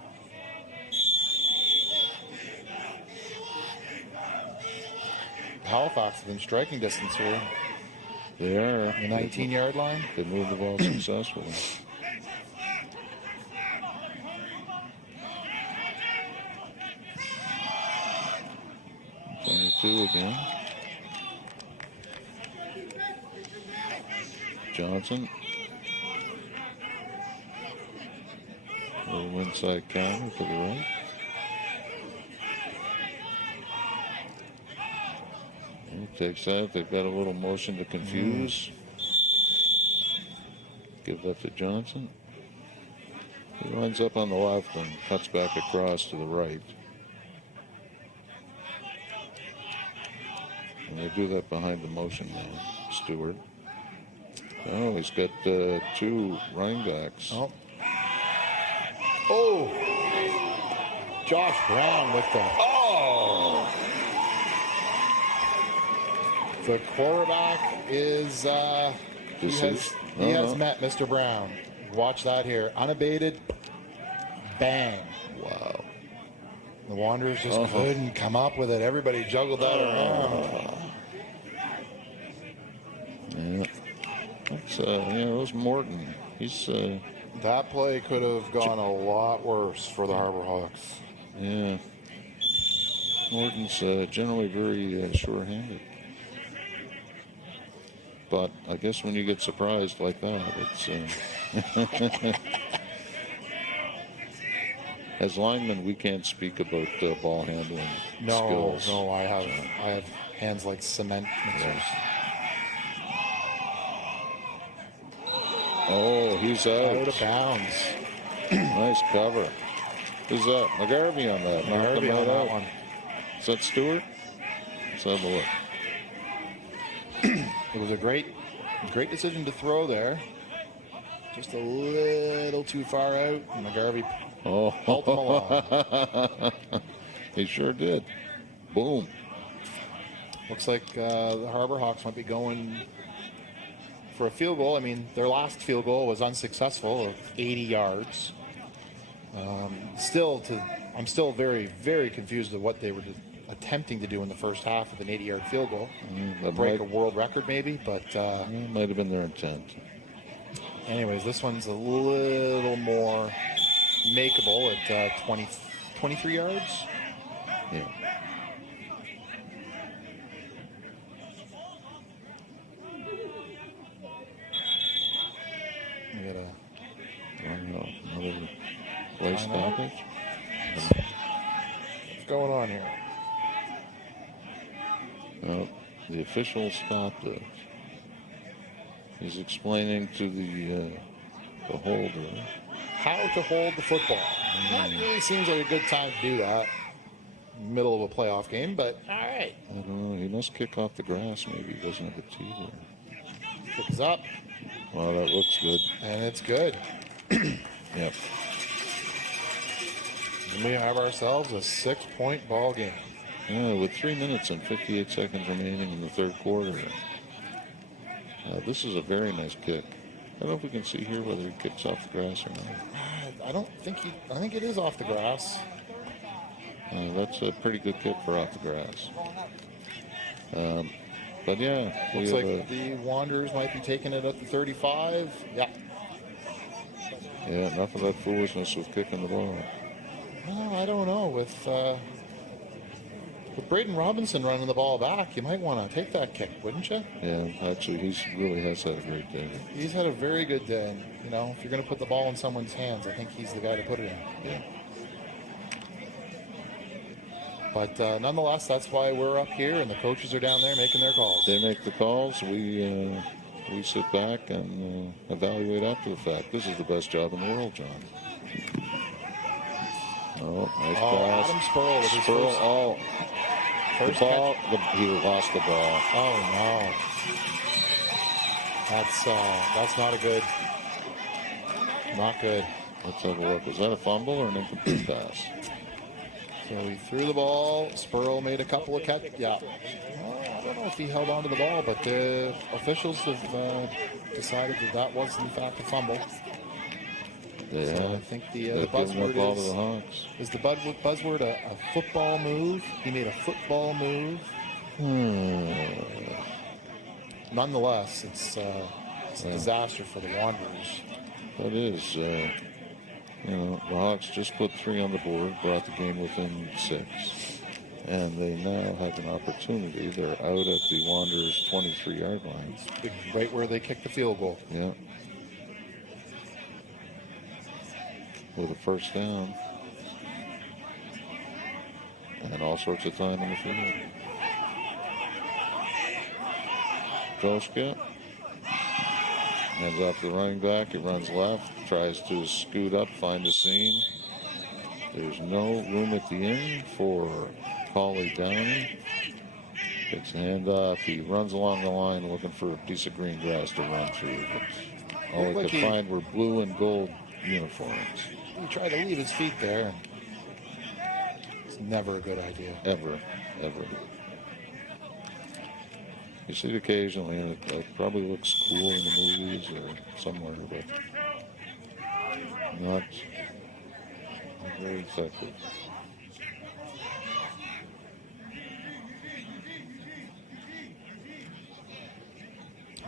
Halifax is in striking distance here. They are. The 19-yard line. They moved the ball successfully. Two again. Johnson. Little inside counter to the right. He takes that. They've got a little motion to confuse. Give that to Johnson. He lines up on the left and cuts back across to the right. And they do that behind the motion now, Stewart. Oh, he's got two running backs. Oh. Josh Brown with the... Oh! The quarterback is... he has met Mr. Brown. Watch that here. Unabated. Bang. Wow. The Wanderers just couldn't come up with it. Everybody juggled that around. Yeah. That's, it was Morton. He's... that play could have gone a lot worse for the Harbour Hawks. Yeah. Morton's generally very sure-handed. But I guess when you get surprised like that, it's... As linemen, we can't speak about ball handling skills. No, I have hands like cement mixers. Yeah. Oh, he's out. Out of bounds. Nice cover. Who's that? McGarvey on that. McGarvey on that one. Is that Stewart? Let's have a look. It was a great decision to throw there. Just a little too far out. And McGarvey helped him along. He sure did. Boom. Looks like the Harbour Hawks might be going for a field goal. I mean, their last field goal was unsuccessful of 80 yards. I'm still very, very confused at what they were attempting to do in the first half with an 80-yard field goal. Break a world record maybe, but... it might have been their intent. Anyways, this one's a little more makeable at 23 yards. Yeah. We got another play stoppage. What's going on here? The official stopped it. He's explaining to the holder how to hold the football. That really seems like a good time to do that. Middle of a playoff game, but all right. I don't know. He must kick off the grass. Maybe he doesn't have a tee there. Kicks up. Wow, that looks good. And it's good. Yep. And we have ourselves a 6-point ball game. Yeah, with 3 minutes and 58 seconds remaining in the third quarter. This is a very nice kick. I don't know if we can see here whether he kicks off the grass or not. I think it is off the grass. That's a pretty good kick for off the grass. But yeah, looks like the Wanderers might be taking it at the 35. Yeah. Yeah, enough of that foolishness with kicking the ball. Well, I don't know. With Braden Robinson running the ball back, you might want to take that kick, wouldn't you? Yeah, actually, he really has had a great day. He's had a very good day. You know, if you're going to put the ball in someone's hands, I think he's the guy to put it in. Yeah. But nonetheless, that's why we're up here, and the coaches are down there making their calls. They make the calls. We sit back and evaluate after the fact. This is the best job in the world, John. Oh, nice pass. Adam Spurl with his first ball. He lost the ball. Oh no, that's not a good. Not good. Let's have a look. Was that a fumble or an incomplete pass? So he threw the ball. Spurl made a couple of catches. Yeah. Well, I don't know if he held on to the ball, but the officials have decided that was, in fact, a fumble. Yeah. So I think the They're giving the ball to the buzzword Hawks. is the buzzword a football move. He made a football move. Nonetheless, it's a disaster for the Wanderers. That is, you know, the Hawks just put 3 on the board, brought the game within 6, and they now have an opportunity. They're out at the Wanderers' 23-yard line. Right where they kicked the field goal. Yeah. With a first down. And all sorts of time in the field. Joska hands off to the running back. He runs left, tries to scoot up, find the seam. There's no room at the end for Collie Downey. Gets a handoff. He runs along the line looking for a piece of green grass to run through. But all he could find were blue and gold uniforms. He tried to leave his feet there. It's never a good idea. Ever. You see it occasionally, and it probably looks cool in the movies or somewhere, but not very effective.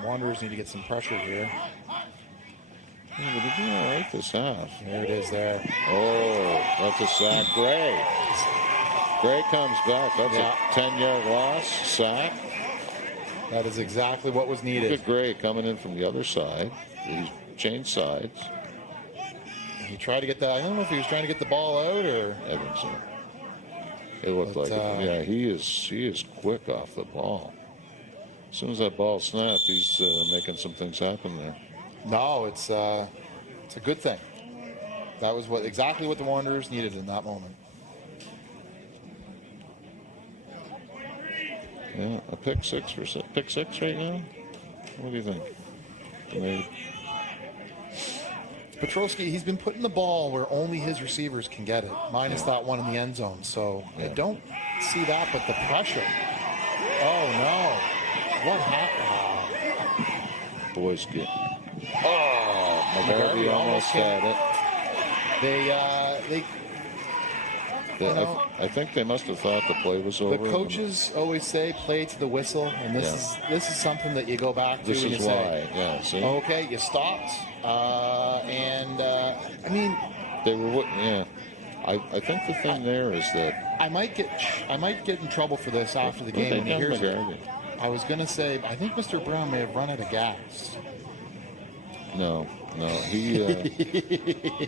Wanderers need to get some pressure here. Yeah, but they're doing all right this half. There it is there. Oh, that's a sack. Gray. Gray comes back. That's a 10-yard loss. Sack. That is exactly what was needed. Look at Gray coming in from the other side. He's changed sides. He tried to get that. I don't know if he was trying to get the ball out or Evanson. It looked like it. Yeah, he is quick off the ball. As soon as that ball snapped, he's making some things happen there. No, it's a good thing. That was exactly what the Wanderers needed in that moment. Yeah, a pick six right now. What do you think? Maybe. Petrosky, he's been putting the ball where only his receivers can get it, minus that one in the end zone. So I don't see that, but the pressure. Oh no! What happened? Boys get. Oh, McGarvey almost had it. I think they must have thought the play was over. The coaches always say play to the whistle, and this is something that you go back to. This and is you why. Say, yeah. See. Okay, you stopped, and I mean, they were. Yeah. I think the thing there is that I might get in trouble for this after the game when he hears it. I was going to say I think Mr. Brown may have run out of gas. No. He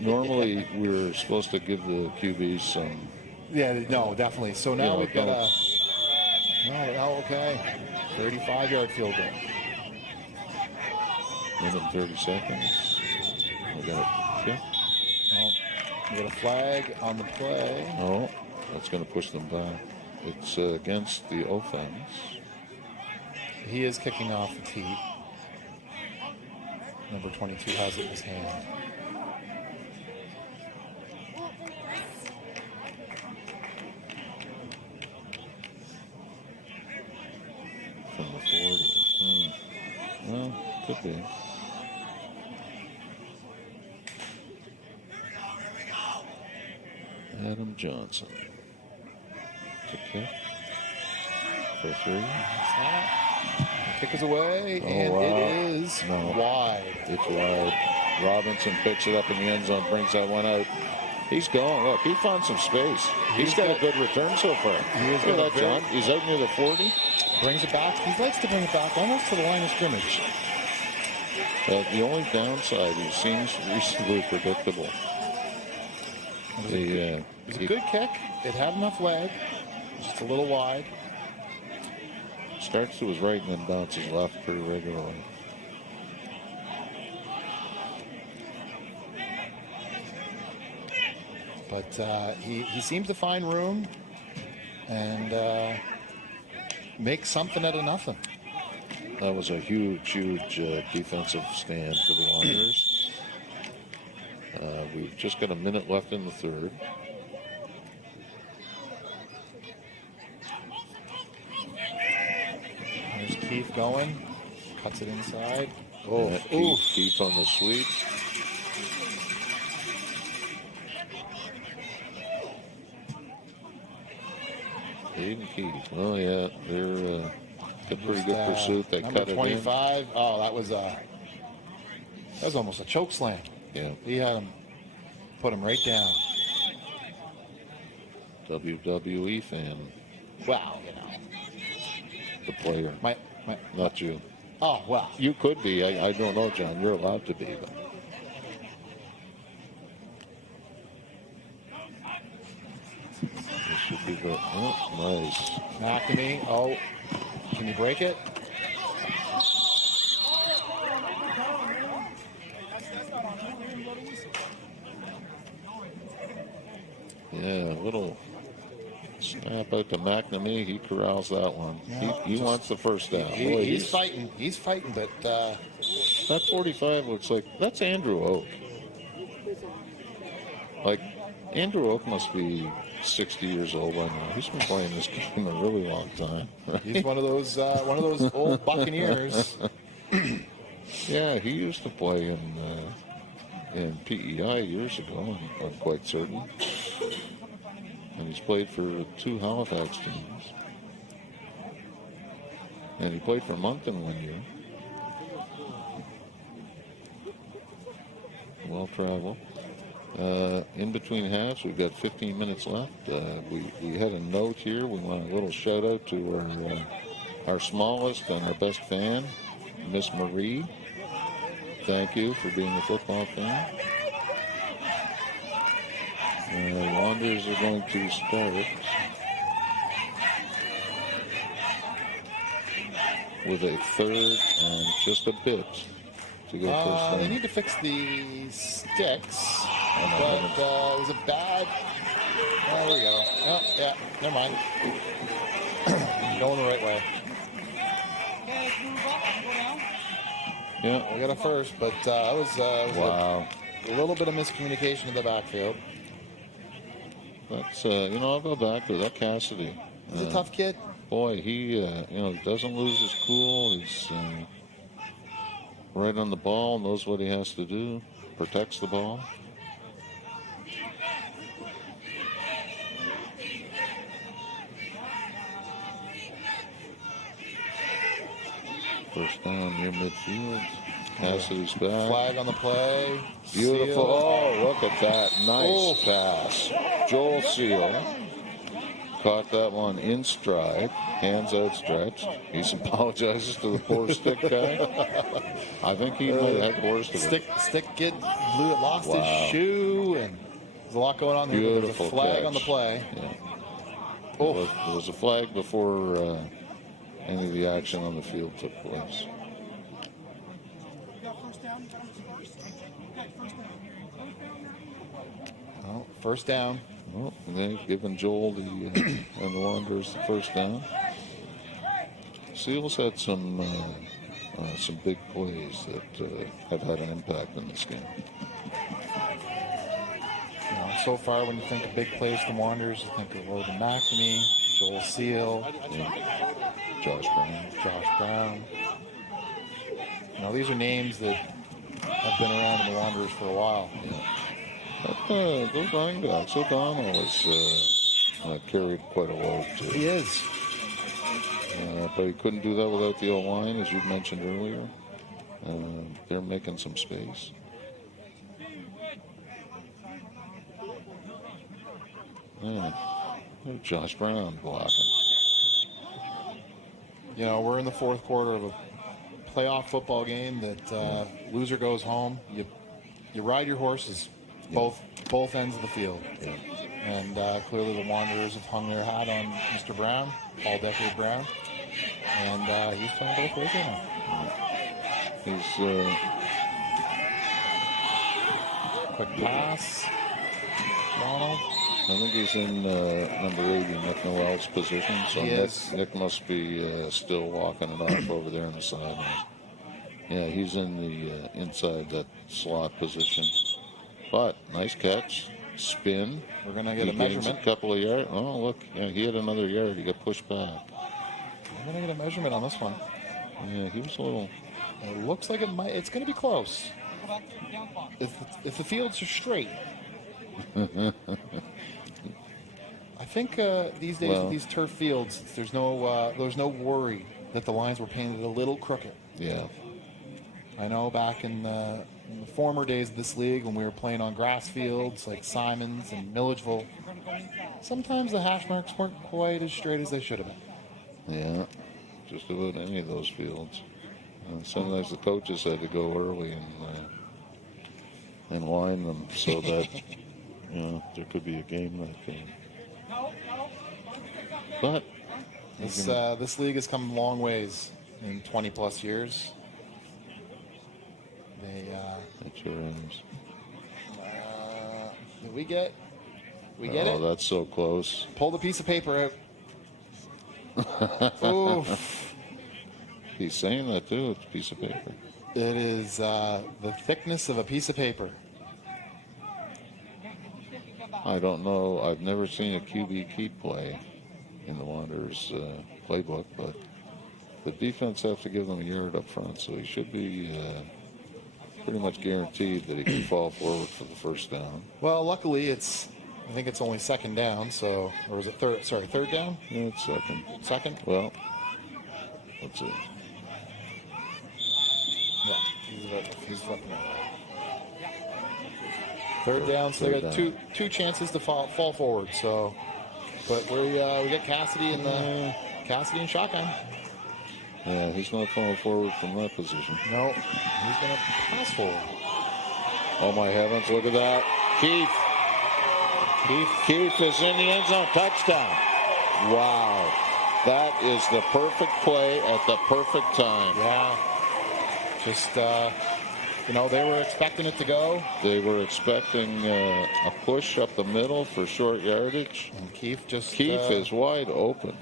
normally we're supposed to give the QBs some. Yeah, no, definitely. So now we've got okay, 35-yard field goal. Minute 30 seconds. We got a kick. Oh, we got a flag on the play. Oh, that's going to push them back. It's against the offense. He is kicking off the tee. Number 22 has it in his hand. From the 40. Well, could be. Adam Johnson. To kick. For 3. Kick is away, and it is wide. It's wide. Robinson picks it up in the end zone, brings that one out. He's gone. Look, he found some space. He's got a good return so far. Look at that, John. He's out near the 40. Brings it back. He likes to bring it back almost to the line of scrimmage. The only downside, he seems reasonably predictable. It was a good kick. It had enough leg. Just a little wide. Starts to his right and then bounces left pretty regularly. But he seems to find room and make something out of nothing. That was a huge defensive stand for the Wanderers. We've just got a minute left in the third. There's Keith going. Cuts it inside. Oh, Keith on the sweep. Aiden Keith. Oh, yeah, they're a pretty good pursuit. They number cut it 25. Oh, that was almost a choke slam. in. He had him, put him right down. WWE fan, Wow, you know. the player. Not you. Oh, wow. You could be. I don't know, John. You're allowed to be. But. This should be the. Oh, nice. McNamee. Oh, can you break it? Yeah, a little snap out to McNamee. He corrals that one. Yeah, he wants the first down. Boy, He's fighting. He's fighting, but that 45 looks like that's Andrew Oak. Like Andrew Oak must be 60 years old by now. He's been playing this game a really long time. Right? he's one of those old Buccaneers. Yeah, he used to play in PEI years ago. I'm quite certain. And he's played for 2 Halifax teams. And he played for Moncton one year. Well traveled. In between halves, we've got 15 minutes left. We had a note here. We want a little shout out to our smallest and our best fan, Miss Marie. Thank you for being a football fan. The Wanderers are going to start with a third and just a bit to go first down. They need to fix the sticks, but it was a bad. There we go. Oh, yeah, never mind. Going the right way. Okay, let's move up and go down. Yeah, We got a first, but that was wow. a little bit of miscommunication in the backfield. That's I'll go back to that Cassidy. He's a tough kid. Boy, he doesn't lose his cool. He's right on the ball, knows what he has to do, protects the ball. First down near midfield. Cassidy's back. Flag on the play. Beautiful. Seal. Oh, look at that. Nice pass. Joel Seal caught that one in stride. Hands outstretched. He apologizes to the poor stick guy. I think he might have had the worst of it. Stick kid lost Wow. his shoe, and there's a lot going on there. Beautiful There's a flag catch. on the play. Yeah. There was a flag before any of the action on the field took place. You got first down. You got him first. Okay, first down. Oh, first down. Well, they've given Joel and the Wanderers the first down. Seals had some big plays that have had an impact in this game. So far, when you think of big plays from Wanderers, you think of Logan McNamee, Joel Seal, Josh Brown. These are names that have been around in the Wanderers for a while. Those running backs, O'Donnell was carried quite a load too. He is. But he couldn't do that without the O-line, as you mentioned earlier. They're making some space. Josh Brown blocking. We're in the fourth quarter of a playoff football game that loser goes home. You ride your horses both ends of the field. Yeah. And clearly the Wanderers have hung their hat on Mr. Brown, Paul Deckard Brown. And he's playing both ways now. He's Quick pass. Donald. I think he's in number 80, Nick Noel's position. So He is. Nick must be still walking it off over there on the sideline. Yeah, he's in the inside that slot position. But nice catch, spin. We're going to get He a gains measurement. a couple of yards. Oh, look, yeah, he had another yard. He got pushed back. We're going to get a measurement on this one. Yeah, he was a little. It looks like it's going to be close. If the fields are straight. I think these days with these turf fields, there's no worry that the lines were painted a little crooked. Yeah. I know back in the former days of this league when we were playing on grass fields like Simons and Milledgeville, sometimes the hash marks weren't quite as straight as they should have been. Yeah, just about any of those fields. Sometimes the coaches had to go early and line them so that there could be a game that game. But this league has come a long ways in 20 plus years. That's your ends. Did we get it? Oh, that's so close. Pull the piece of paper out. Oof. He's saying that too. It's a piece of paper. It is the thickness of a piece of paper. I don't know. I've never seen a QB keep play in the Wanderers playbook, but the defense have to give them a yard up front, so he should be pretty much guaranteed that he can fall forward for the first down. Well, luckily I think it's only second down, so, or is it third? Sorry, third down? Yeah, it's second. Second? Well, let's see. Yeah, he's up now. Third down, so they got two chances to fall forward. So, but we get Cassidy and shotgun. Yeah, he's not falling forward from that position. No, he's going to pass forward. Oh my heavens! Look at that, Keith is in the end zone. Touchdown! Wow, that is the perfect play at the perfect time. Yeah, just they were expecting it to go. They were expecting a push up the middle for short yardage. And Keith is wide open.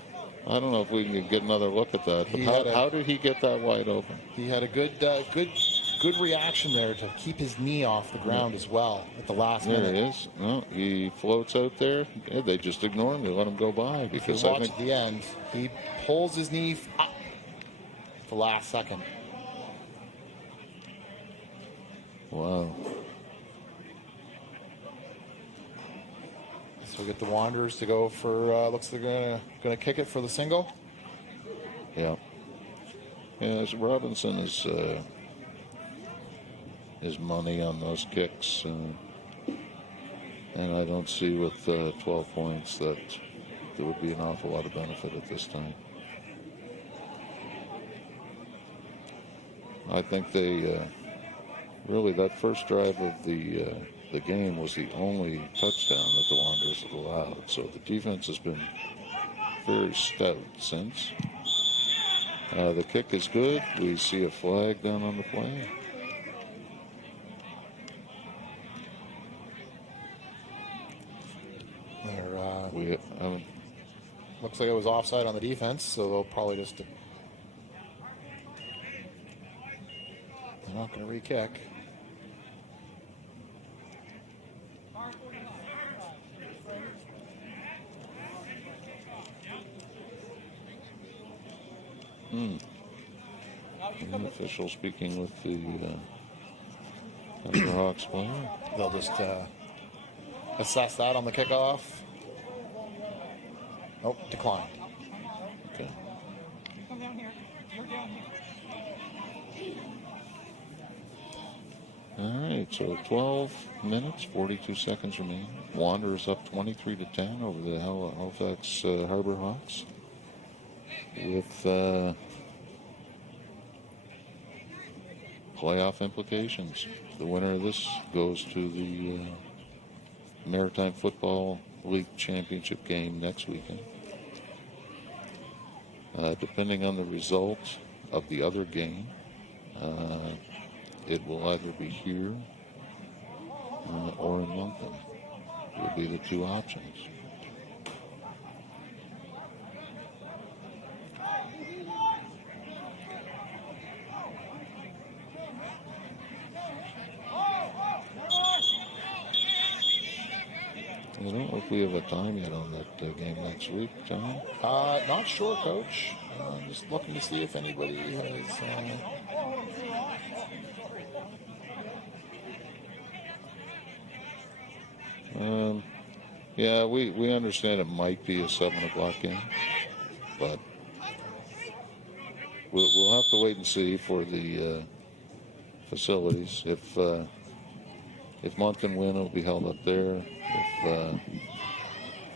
I don't know if we can get another look at that. But how did he get that wide open? He had a good reaction there to keep his knee off the ground as well at the last minute. There he is. No, he floats out there. Yeah, they just ignore him. They let him go by because I think at the end he pulls his knee up the last second. Wow. So we get the Wanderers to go for looks like they're gonna kick it for the single. Yeah. Yeah, Robinson is money on those kicks, and I don't see with 12 points that there would be an awful lot of benefit at this time. I think they really that first drive of the game was the only touchdown that the Wanderers have allowed. So the defense has been very stout since. The kick is good. We see a flag down on the play. Looks like it was offside on the defense, so they'll probably just. They're not going to re-kick. The official speaking with the Harbour Hawks player. They'll just assess that on the kickoff. Oh, declined. Okay. Come down here. You're down here. All right, so 12 minutes, 42 seconds remaining. Wanderers up 23-10 over the Halifax Harbour Hawks. With playoff implications. The winner of this goes to the Maritime Football League Championship game next weekend. Depending on the result of the other game, it will either be here or in Moncton. It would be the two options. I don't know if we have a time yet on that game next week, John. Not sure, Coach. Just looking to see if anybody has. Yeah, we understand it might be a 7 o'clock game, but we'll have to wait and see for the facilities. If Moncton win, it'll be held up there. If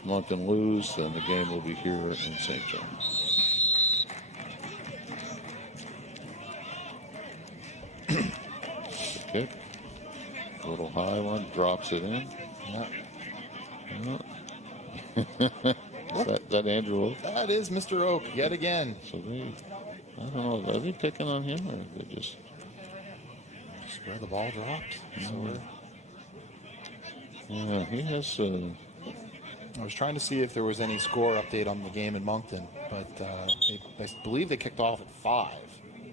Moncton lose, then the game will be here in St. John. Kick. A little high one, drops it in. Yeah. Is that Andrew Oak? That is Mr. Oak yet again. So I don't know, are they picking on him or they just where the ball dropped? Yeah, he has. I was trying to see if there was any score update on the game in Moncton, but I believe they kicked off at 5.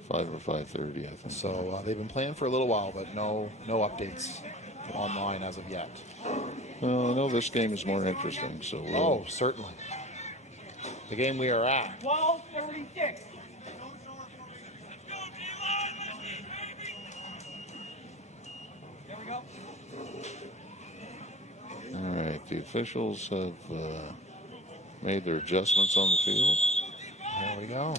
5 or 5:30, I think. So they've been playing for a little while, but no updates online as of yet. Well, I know this game is more interesting, so. Oh, certainly. The game we are at. 12:36. There we go. All right, the officials have made their adjustments on the field. There we go.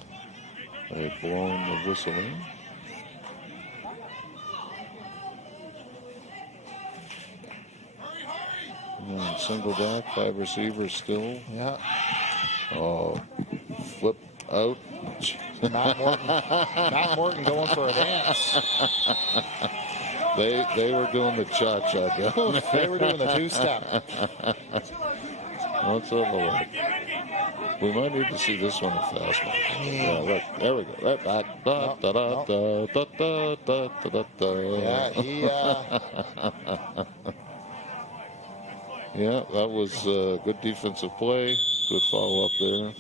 They've blown the whistle in. And single back, 5 receivers still. Yeah. Oh, flip out. Matt Morton going for a dance. They were doing the cha-cha. They were doing the two-step. Let's have a look. We might need to see this one a fast one. Yeah, look, there we go. Yeah, that was good defensive play. Good follow-up there.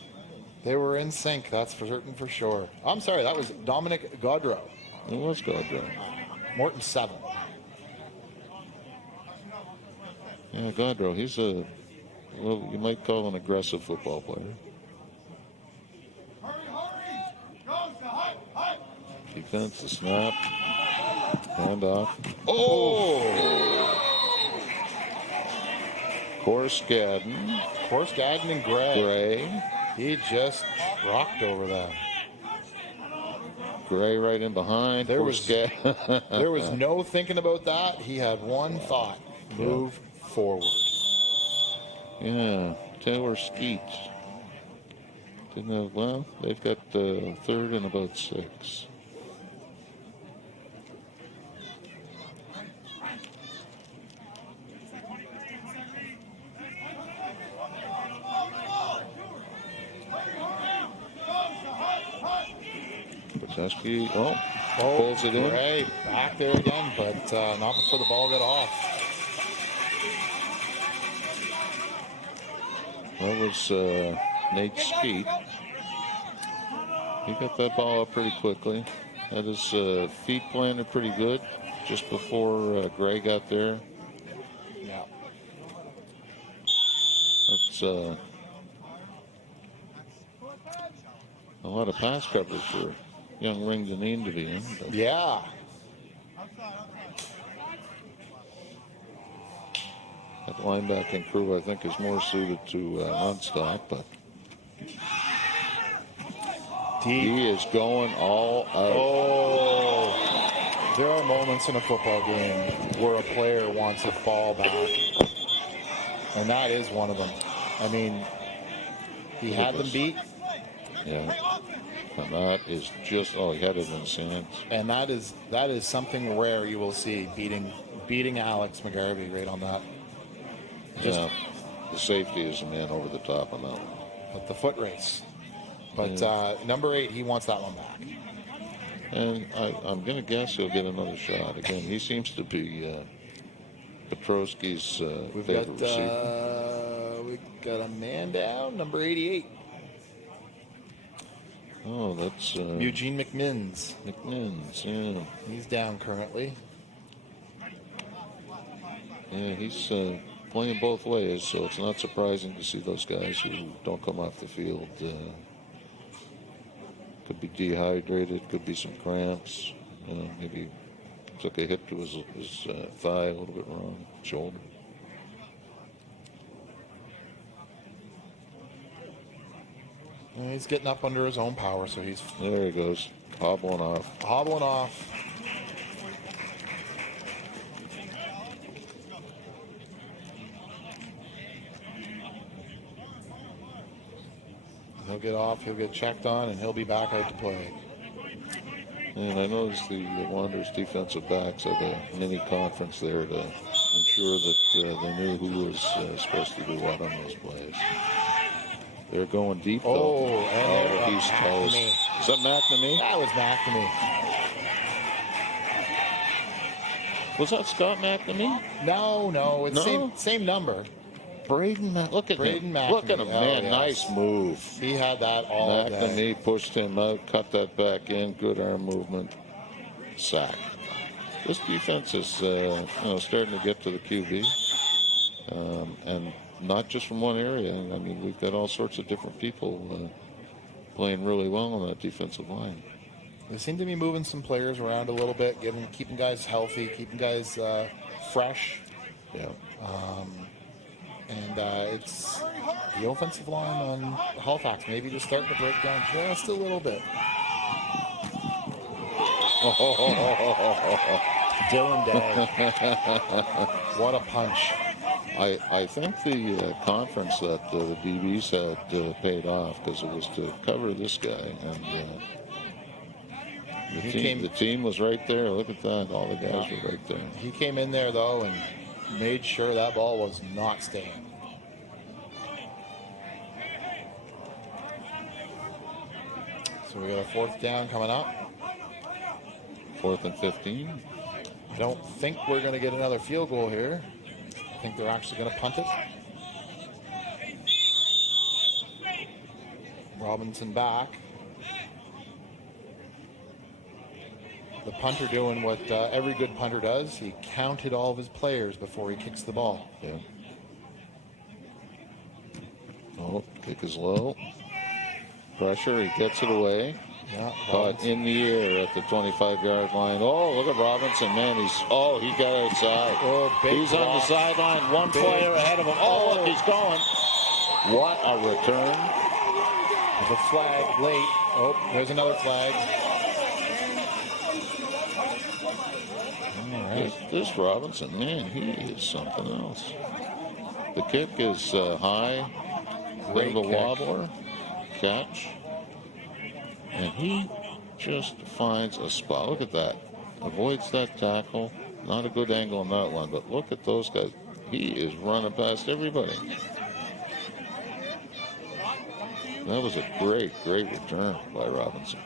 They were in sync, that's for certain, for sure. I'm sorry, that was Dominic Gaudreau. It was Gaudreau. Morton 7. Yeah, Gaudreau, he's you might call an aggressive football player. Defense, the snap, handoff. Oh! Korsgaden and Gray. He just rocked over them. Gray right in behind. There was no thinking about that. He had one thought: move forward. Yeah, Taylor Skeets. Didn't have, well, they've got third and about 6. Paczewski, pulls it in. Right, back there again, but not before the ball got off. That was Nate Skeet. He got that ball up pretty quickly. Had his feet planted pretty good just before Gray got there. Yeah. That's a lot of pass coverage for young Ring Deneen to be in. But. Yeah. That linebacking crew, I think, is more suited to run stop, but he is going all out. Oh, there are moments in a football game where a player wants the ball back, and that is one of them. I mean, he had them beat. Yeah. And that is just, he had it in his hands. And that is something rare you will see, beating Alex McGarvey right on that. Yeah, the safety is a man over the top on that one. But the foot race. But number 8, he wants that one back. And I'm going to guess he'll get another shot. Again, he seems to be Petrosky's favorite receiver. We've got a man down, number 88. Oh, that's Eugene McMinns. Yeah. He's down currently. Yeah, he's playing both ways, so it's not surprising to see those guys who don't come off the field. Could be dehydrated, could be some cramps, maybe took a hit to his thigh a little bit wrong, shoulder. And he's getting up under his own power, so he's There he goes, hobbling off. hobbling off. He'll get off, he'll get checked on, and he'll be back out to play. And I noticed the Wanderers defensive backs had a mini conference there to ensure that they knew who was supposed to do what on those plays. They're going deep, though. And he's toast. Is that McNamee? That was McNamee. Was that Scott McNamee? No, it's No? same number. Braden, look at Braden him. Look at him, McNamee. man. Oh, yes. Nice move. He had that all day. McNamee pushed him out, cut that back in. Good arm movement. Sack. This defense is starting to get to the QB. And not just from one area. I mean, we've got all sorts of different people playing really well on that defensive line. They seem to be moving some players around a little bit, keeping guys healthy, keeping guys fresh. Yeah. And it's the offensive line on Halifax maybe just starting to break down just a little bit. Dylan Day. What a punch. I think the conference that the DBs had paid off because it was to cover this guy. And the team was right there. Look at that. All the guys were right there. He came in there, though, and made sure that ball was not staying. So we got a fourth down coming up. 4th and 15. I don't think we're going to get another field goal here. I think they're actually going to punt it. Robinson back. The punter doing what every good punter does. He counted all of his players before he kicks the ball. Yeah. Oh, kick is low. Pressure, he gets it away. Yeah, Caught in the air at the 25-yard line. Oh, look at Robinson, man. He got outside. Oh, big he's on the block. sideline. One player ahead of him. Oh, look, he's going. What a return. There's a flag late. Oh, there's another flag. All right. This Robinson, man, he is something else. The kick is high. Bit of a Great kick. wobbler. Catch. And he just finds a spot. Look at that. Avoids that tackle. Not a good angle on that one, but look at those guys. He is running past everybody. That was a great return by Robinson.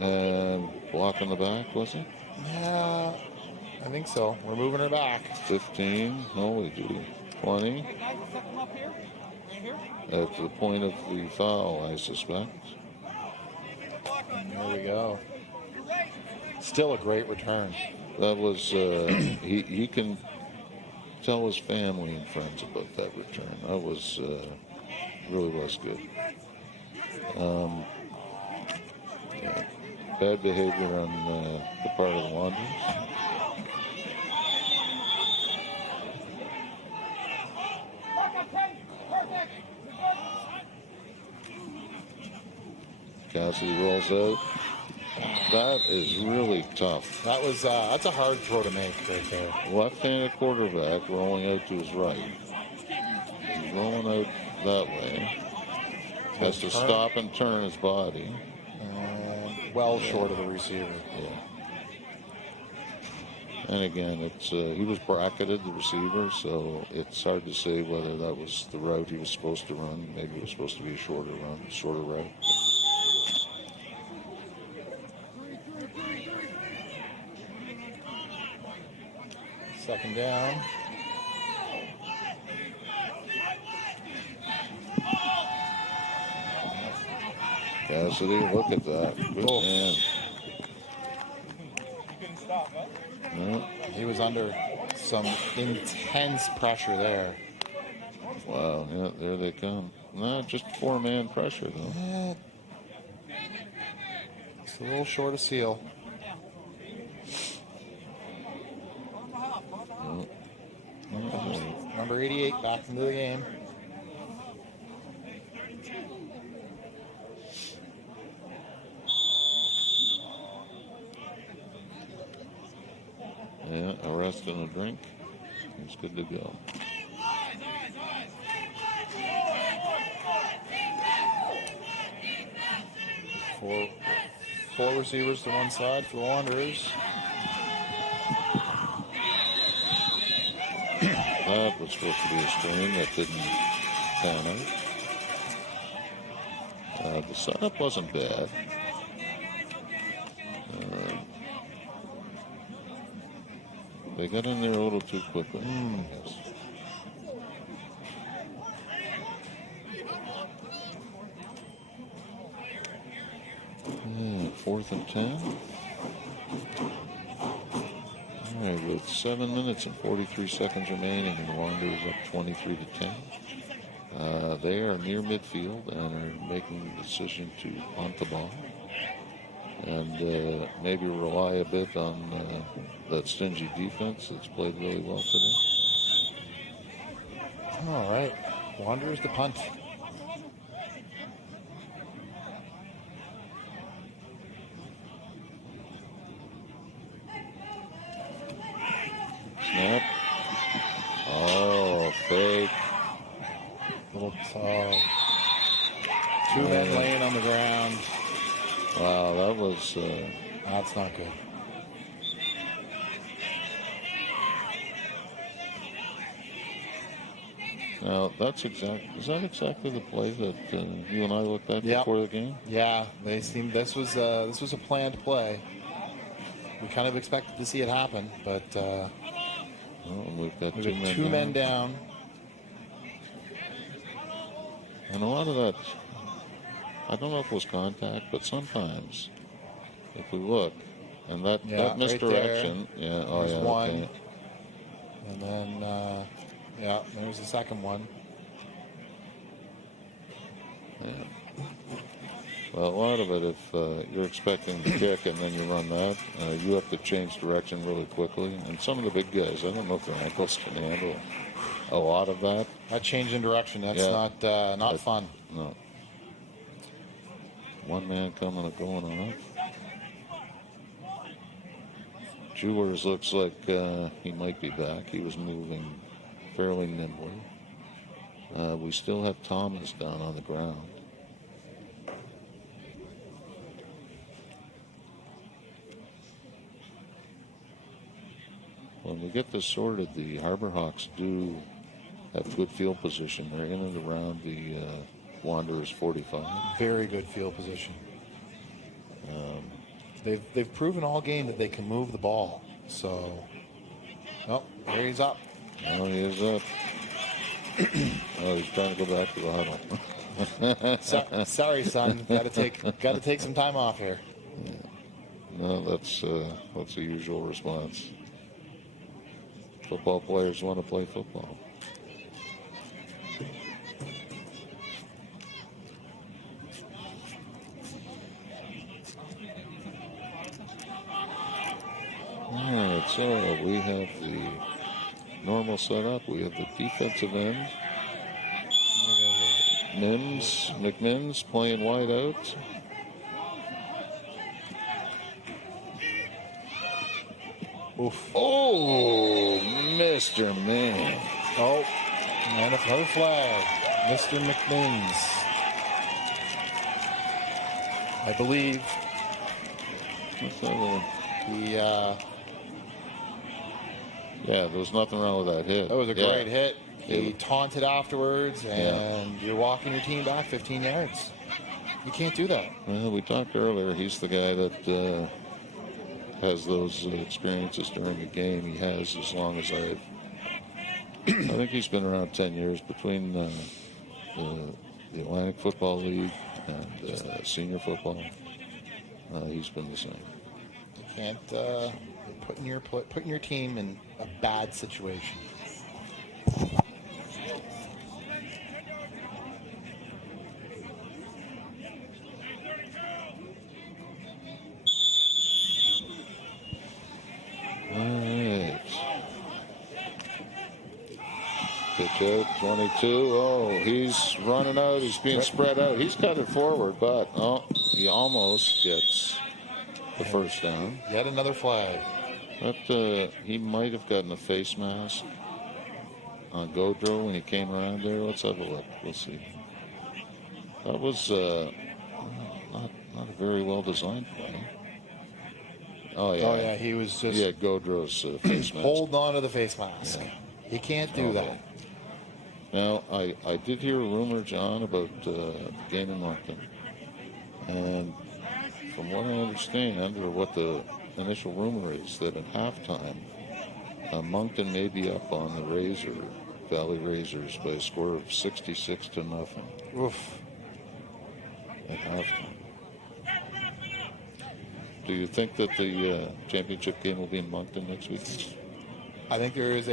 And block in the back, was it? Yeah, I think so. We're moving her back. 15. No, we do. 20. At the point of the foul, I suspect. There we go. Still a great return. That was, he can tell his family and friends about that return. That was, really was good. Yeah. Bad behavior on the part of the Wanderers. Cassidy rolls out. That is really tough. That was that's a hard throw to make right there. Left-handed quarterback rolling out to his right. He's rolling out that way. Has to stop and turn his body. Well short of the receiver. Yeah. And again, it's he was bracketed, the receiver, so it's hard to say whether that was the route he was supposed to run. Maybe it was supposed to be a shorter route. Second down. Cassidy, look at that. Good man. No. He was under some intense pressure there. Wow, yeah, there they come. No, just 4-man pressure, though. It's a little short of seal. Number 88 back into the game. Yeah, a rest and a drink. He's good to go. Four receivers to one side for the Wanderers. That was supposed to be a screen that didn't pan out. The setup wasn't bad. They got in there a little too quickly. Yes. Fourth and 10. All right, with 7 minutes and 43 seconds remaining, and the Wanderers up 23 to 10. They are near midfield and are making the decision to punt the ball and maybe rely a bit on that stingy defense that's played really well today. All right, Wanderers to punt. Snap. Oh, fake. Little two men laying on the ground. Wow, that was... That's not good. Now, is that exactly the play that you and I looked at before the game? Yeah, they seemed this was a planned play. We kind of expected to see it happen, but we've got two men down. And a lot of that, I don't know if it was contact, but sometimes, if we look, and that misdirection, right there's one. Okay. And then, there's the second one. Yeah. Well, a lot of it, if you're expecting to kick and then you run that, you have to change direction really quickly. And some of the big guys, I don't know if their ankles can handle a lot of that. That change in direction, that's not fun. No. One man coming and going off. Jewers looks like he might be back. He was moving fairly nimbly. We still have Thomas down on the ground. When we get this sorted, the Harbour Hawks do have good field position. They're in and around the Wanderers 45. Very good field position. They've proven all game that they can move the ball. So, there he's up. Oh, he is up. He's trying to go back to the huddle. Sorry, son. Got to take some time off here. Yeah. No, that's the usual response. Football players want to play football. All right, so we have the normal setup. We have the defensive end. McMims playing wide out. Oof. Oh, Mr. Man. Oh, and another flag. Mr. McMims. I believe there was nothing wrong with that hit. That was a great hit. He taunted afterwards, and you're walking your team back 15 yards. You can't do that. Well, we talked earlier. He's the guy that has those experiences during the game. He has as long as I think he's been around 10 years between the Atlantic Football League and senior football. He's been the same. You can't putting your team in a bad situation. Alright. Pitch out, 22. Oh, he's running out. He's being spread out. He's cut it forward, but he almost gets the first down. Yet another flag. But he might have gotten a face mask on Gaudreau when he came around there. Let's have a look. We'll see. That was not a very well designed play. Oh yeah, he was just Gaudreau's face mask. holding on to the face mask. Yeah. He can't do that. Now, I did hear a rumor, John, about the game in Moncton. And from what I understand, or what the initial rumor is, that at halftime, Moncton may be up on the Valley Razors by a score of 66-0. Oof. At halftime. Do you think that the championship game will be in Moncton next weekend? I think there is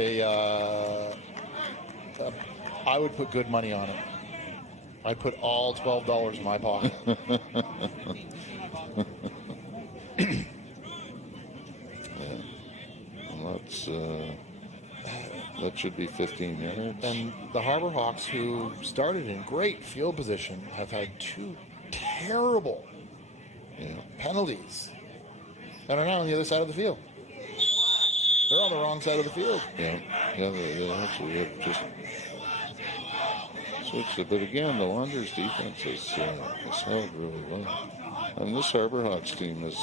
I would put good money on it. I'd put all $12 in my pocket. That should be 15 yards. And the Harbour Hawks, who started in great field position, have had two terrible penalties that are now on the other side of the field. They're on the wrong side of the field. Yeah, they actually have just switched it. But again, the Wanderers' defense has held really well. And this Harbour Hawks team is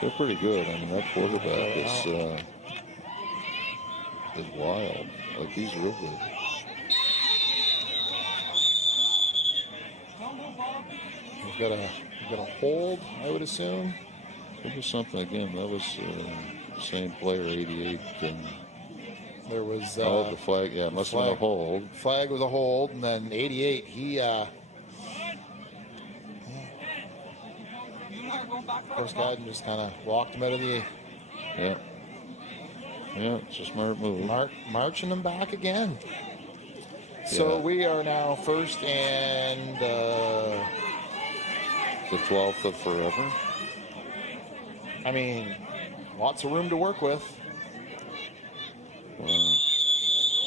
they're pretty good. I mean, that quarterback is wild. Like, he's real good. We've got a hold, I would assume. It was something again. That was the same player, 88. And there was the flag. Yeah, it must have been a hold. Flag was a hold, and then 88. He Chris Godden just kind of walked him out of the. Yeah. Yeah, it's a smart move. Marching them back again. So we are now first and the 12th of forever. I mean, lots of room to work with. Wow.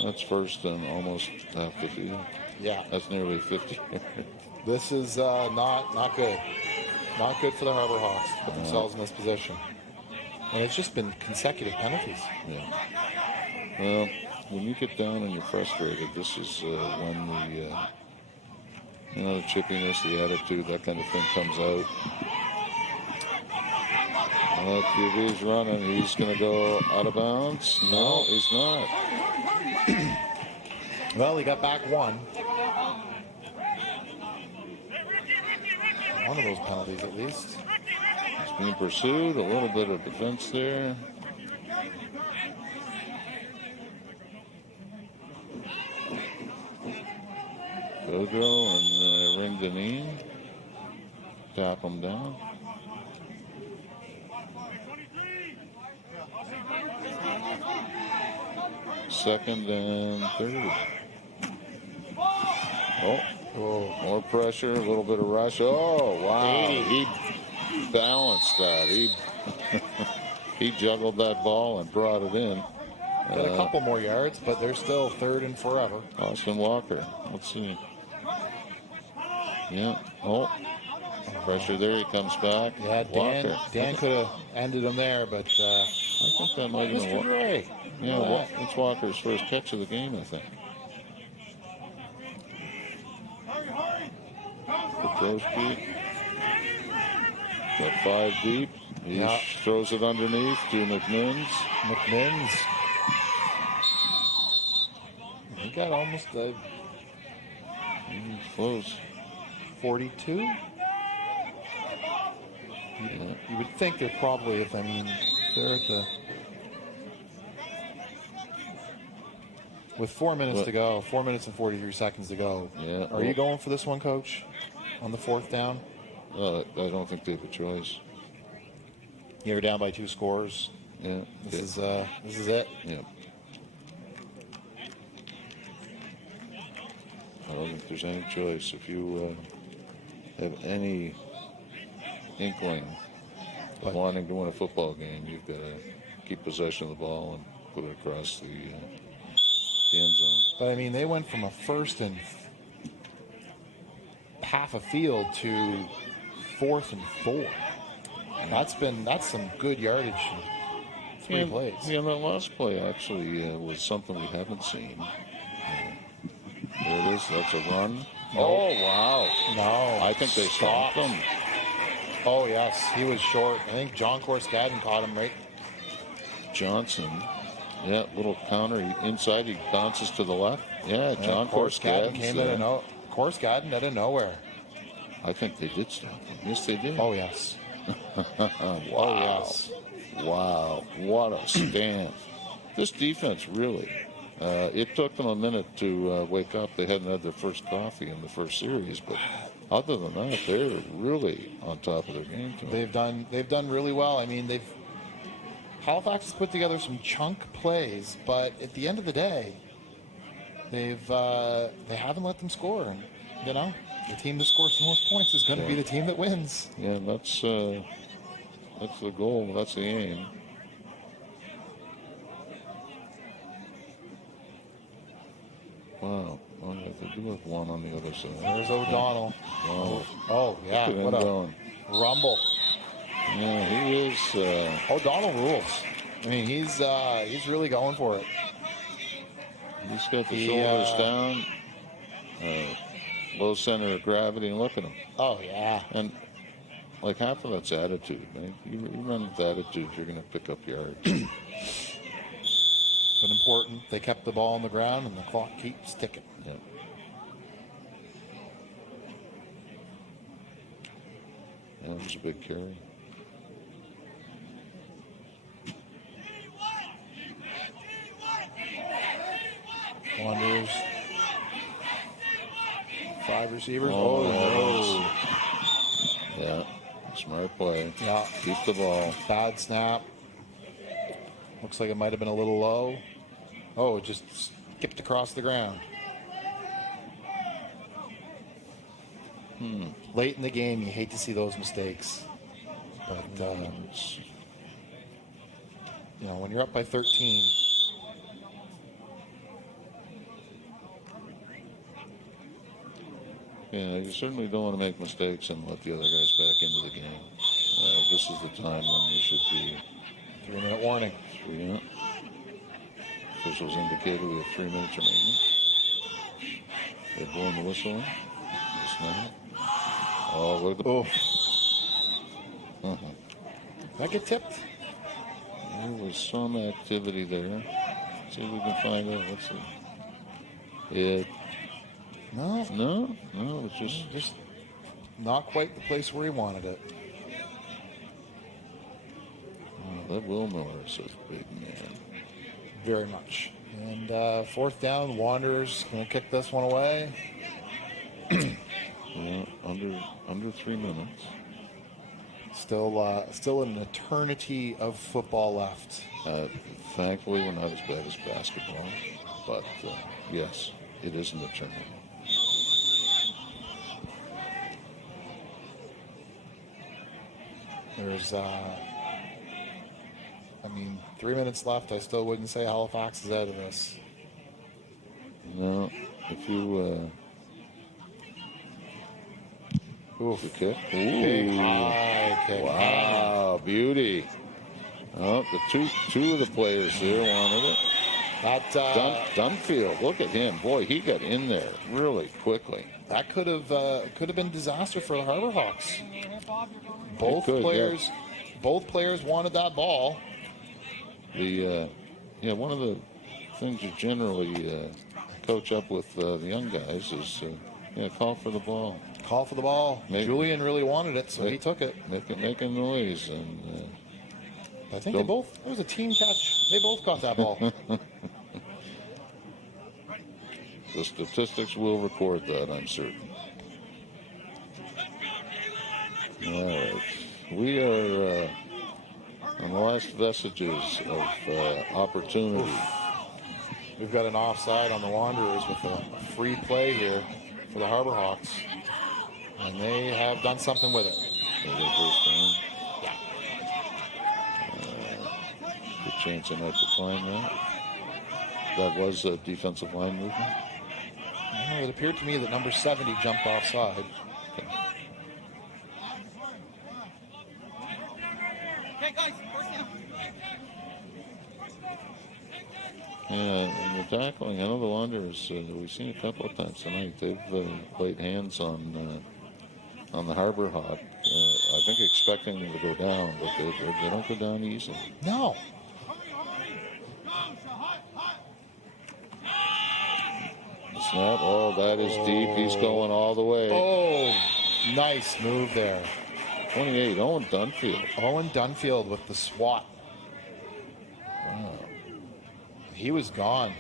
That's first and almost half the field. Yeah. That's nearly 50. This is not good. Not good for the Harbour Hawks to put themselves in this position. And it's just been consecutive penalties. Yeah. Well, when you get down and you're frustrated, this is when the chippiness, the attitude, that kind of thing comes out. QB's running. He's going to go out of bounds. No, he's not. Well, he got back one. One of those penalties, at least. He's being pursued. A little bit of defense there. Gaudreau and ring the knee. Tap him down. Second and third. Oh, more pressure, a little bit of rush. Oh, wow. He balanced that. He juggled that ball and brought it in. Got a couple more yards, but they're still third and forever. Austin Walker. Let's see. Yeah. Oh, pressure there. He comes back. Yeah, Dan could have ended him there, but I think that might have been Gray. Yeah, it's Walker's first catch of the game, I think. Petrosky. Got 5 deep. He throws it underneath to McMinns. He got almost close. 42. You would think they're probably, if they're at the. With 4 minutes to go, 4 minutes and 43 seconds to go. Yeah. Are you going for this one, Coach? On the 4th down? I don't think they have a choice. You're down by 2 scores. Yeah. This is it. Yeah. I don't think there's any choice. If you have any inkling of wanting to win a football game, you've got to keep possession of the ball and put it across the end zone. But I mean, they went from a first and half a field to 4th and 4. That's some good yardage. In 3 plays. Yeah, that last play actually was something we haven't seen. There it is. That's a run. No. Oh, wow. No. I think they stopped him. Oh, yes. He was short. I think John Korsgaden caught him right. Johnson. Yeah, little counter. Inside, he bounces to the left. Yeah, John Korsgaden came out of Korsgaden out of nowhere. I think they did stop him. Yes, they did. Oh, yes. Wow. Oh, yes. Wow. What a stand. This defense really, it took them a minute to wake up. They hadn't had their first coffee in the first series, but other than that, they're really on top of their game tonight. They've done really well. I mean, Halifax has put together some chunk plays, but at the end of the day, they haven't let them score. And, the team that scores the most points is going to be the team that wins. Yeah, that's the goal. That's the aim. Wow. Well, they do have one on the other side. There's O'Donnell. Wow. Oh, yeah. Look at What him a going. rumble. Yeah, he is. O'Donnell rules. I mean, he's really going for it. He's got the shoulders down, low center of gravity, and look at him. Oh, yeah. And like half of that's attitude, man. You run with attitude, you're going to pick up yards. But important, they kept the ball on the ground, and the clock keeps ticking. Yeah. Yeah, it was a big carry. Wanderers. 5 receivers. Oh, yeah. Smart play. Yeah. Keep the ball. Bad snap. Looks like it might have been a little low. Oh, it just skipped across the ground. Late in the game, you hate to see those mistakes. But, when you're up by 13... Yeah, you certainly don't want to make mistakes and let the other guys back into the game. This is the time when you should be 3-minute warning. 3 minutes. Officials indicated we have 3 minutes remaining. They're blowing the whistle in. It's not. Oh, look at the... Oh. Did that get tipped? There was some activity there. See if we can find out. Let's see. No, it's just not quite the place where he wanted it. Oh, that Will Miller is a big man. Very much. And 4th down, Wanderers going to kick this one away. Yeah, under 3 minutes. Still an eternity of football left. Thankfully, we're not as bad as basketball, but yes, it is an eternity. There's, 3 minutes left. I still wouldn't say Halifax is out of this. No, if you Oof. the kick. Big Ooh. high kick. Wow, beauty. Oh, the two of the players there wanted it. That Dunfield, look at him. Boy, he got in there really quickly. that could have been disaster for the Harbour Hawks. Both players wanted that ball. One of the things you generally coach up with the young guys is call for the ball. Call for the ball. Julian really wanted it, so he took it. Make a noise, and I think it was a team catch. They both caught that ball. the statistics will record that, I'm certain. All right. We are And the last vestiges of opportunity. We've got an offside on the Wanderers with a free play here for the Harbour Hawks. And they have done something with it. Good chance they might decline that. That was a defensive line movement. It appeared to me that number 70 jumped offside. Okay, guys, first down. Yeah, and the tackling, I know the Wanderers, we've seen a couple of times tonight. They've laid hands on the Harbour Hawk. I think expecting them to go down, but they don't go down easily. No. The snap, oh, that is deep. He's going all the way. Oh, nice move there. 28, Owen Dunfield. Owen Dunfield with the swat. Wow. He was gone.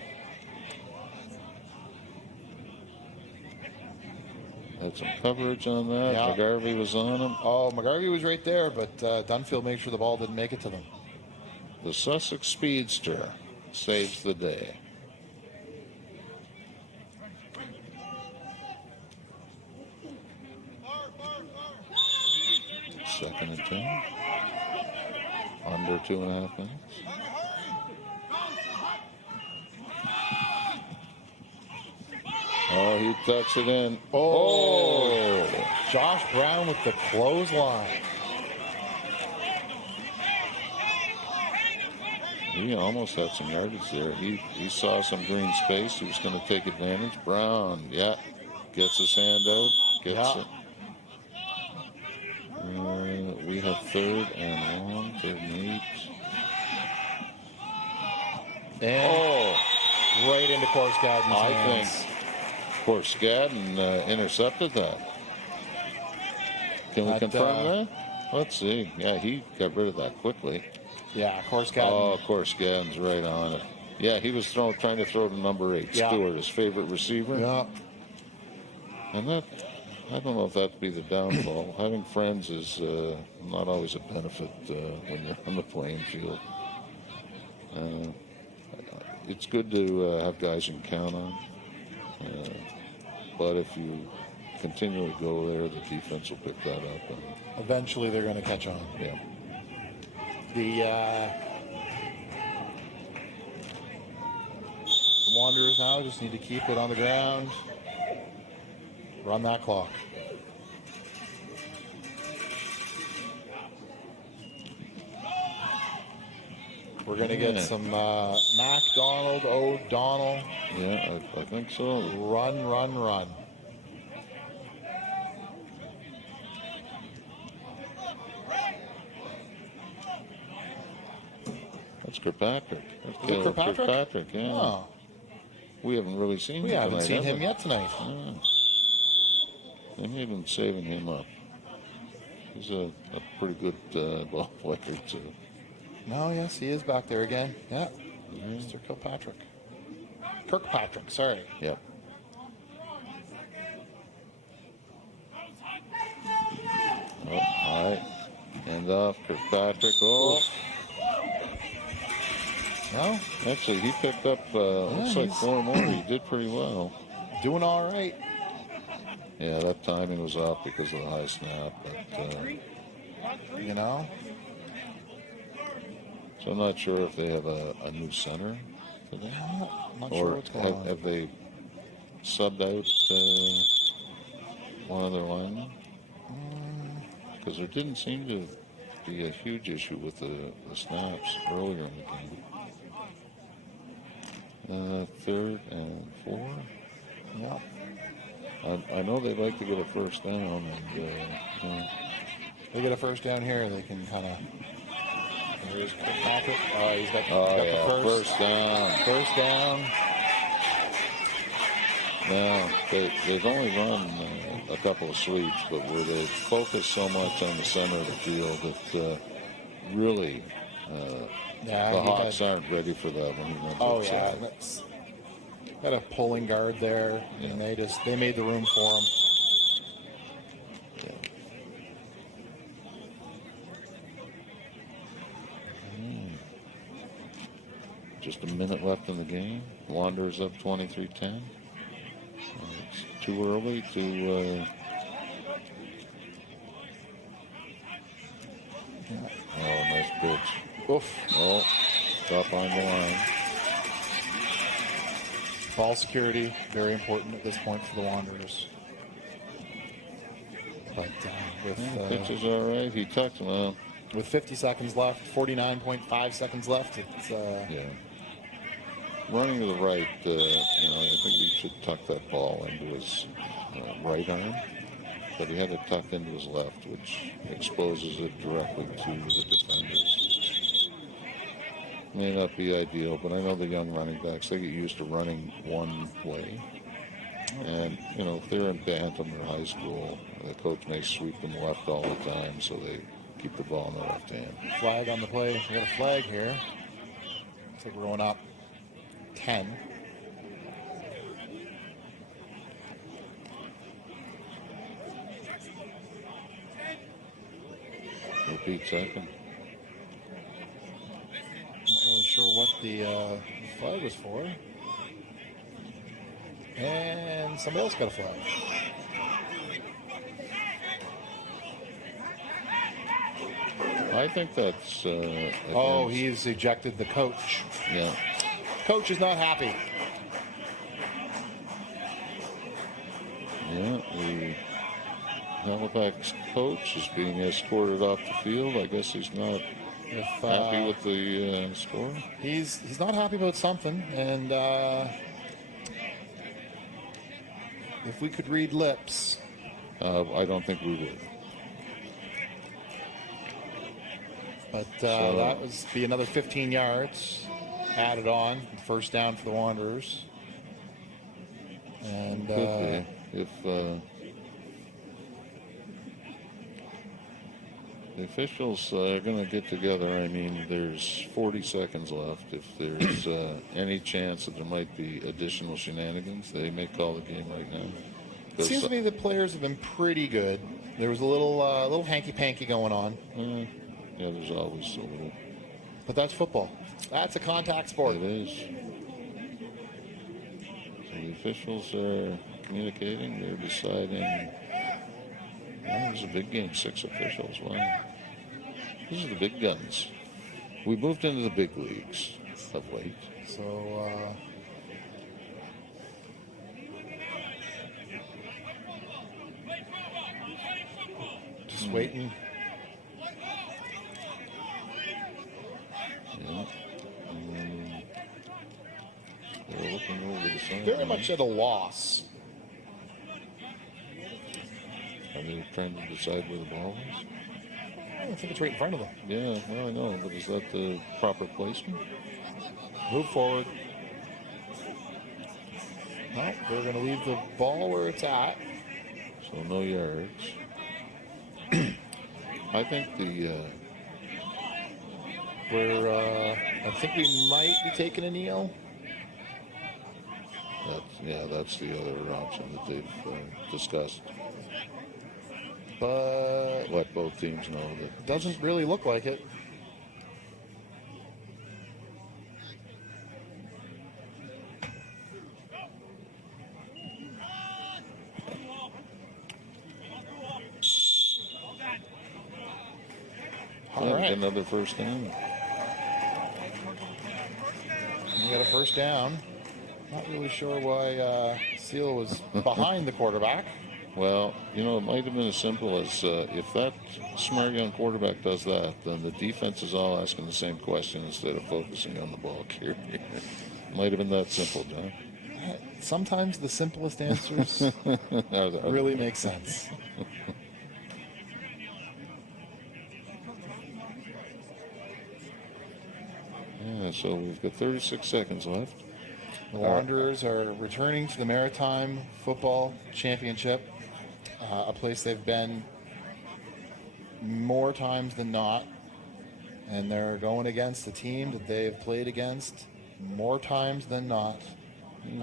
Had some coverage on that. Yeah. McGarvey was on him. Oh, McGarvey was right there, but Dunfield made sure the ball didn't make it to them. The Sussex Speedster saves the day. Second and 10. Under 2.5 minutes. Oh, he tucks it in. Oh. Josh Brown with the clothesline. He almost had some yardage there. He saw some green space. He was going to take advantage. Brown, yeah, gets his hand out. Gets it. We have third and long, third and 8. And right into Korsgaden's I hands. think Korsgaden intercepted that. Can we confirm that? Let's see. Yeah, he got rid of that quickly. Yeah, Korsgaden. Oh, Korsgaden's right on it. Yeah, he was trying to throw to number 8, Stewart, his favorite receiver. Yeah. And that, I don't know if that'd be the downfall. Having friends is not always a benefit when you're on the playing field. It's good to have guys you can count on. But if you continually go there, the defense will pick that up. And, Eventually they're going to catch on. yeah. The Wanderers now just need to keep it on the ground. Run that clock. We're going to get some MacDonald, O'Donnell. Yeah, I think so. Run, run, run. That's Kirkpatrick. Is it Kirkpatrick? Kirkpatrick, yeah. Oh, We haven't really seen him we haven't tonight, seen have him we? yet tonight. They may have been saving him up. He's a pretty good ball player, too. No, yes, he is back there again. Yeah, Mr. Kirkpatrick. Kirkpatrick, sorry. Yep. Oh, all right. Hand off, Kirkpatrick. Oh, No, actually, he picked up, looks like he's- 4 more. He did pretty well. doing all right. Yeah, that timing was off because of the high snap. But, You know, so I'm not sure if they have a new center for them. I'm not sure Or what's going on. have they subbed out one of their linemen? Because there didn't seem to be a huge issue with the snaps earlier in the game. Third and 4. Yeah. I know they like to get a first down, and They get a first down here, they can kind of. There's Kirkpatrick. He's got the first down. First down. Now they've only run a couple of sweeps, but where they focus so much on the center of the field that really the Hawks aren't ready for that when he runs outside. Yeah. Got a pulling guard there, and they made the room for him. Yeah. just a minute left in the game. Wanderers up 23-10. It's too early to... Oh, nice pitch. Oof. Oh, stop on the line. Ball security, very important at this point for the Wanderers. But Pitch is all right. He tucked him out. with 50 seconds left, 49.5 seconds left, it's Yeah. Running to the right, I think he should tuck that ball into his right arm. But he had it tucked into his left, which exposes it directly to the defenders. May not be ideal, but I know the young running backs, they get used to running one way. And, if they're in Bantam or high school, the coach may sweep them left all the time, so they keep the ball in the left hand. flag on the play. We got a flag here. Looks like we're going up 10. Repeat second. Not really sure what the flag was for. And somebody else got a flag. I think that's... Oh, he's ejected the coach. Yeah. Coach is not happy. Yeah, the Halifax coach is being escorted off the field. I guess he's not happy with the score. He's not happy about something, and if we could read lips, I don't think we would. but that would be another 15 yards added on, first down for the Wanderers. And Could be. If the officials are going to get together, I mean, there's 40 seconds left. If there's any chance that there might be additional shenanigans, they may call the game right now. it seems to me the players have been pretty good. There was a little hanky-panky going on. Yeah, there's always a little. But that's football. That's a contact sport. It is. So the officials are communicating. They're deciding. Well, it was a big game. 6 officials. Wow. These are the big guns. We moved into the big leagues of late. So, just waiting. Yeah. They're looking over the sideline. Very much at a loss. Are they trying to decide where the ball is? I think it's right in front of them. Yeah, well, I know, but is that the proper placement? Move forward. No, they're going to leave the ball where it's at. So no yards. I think I think we might be taking a kneel. that's the other option that they've discussed. But Let both teams know that it doesn't really look like it. All right. Another first down. We got a first down. Not really sure why Seal was behind the quarterback. Well, it might have been as simple as if that smart young quarterback does that, then the defense is all asking the same question instead of focusing on the ball carrier. Might have been that simple, John. Sometimes the simplest answers really make sense. Yeah, so we've got 36 seconds left. The Wanderers are returning to the Maritime Football Championship, a place they've been more times than not, and they're going against a team that they've played against more times than not.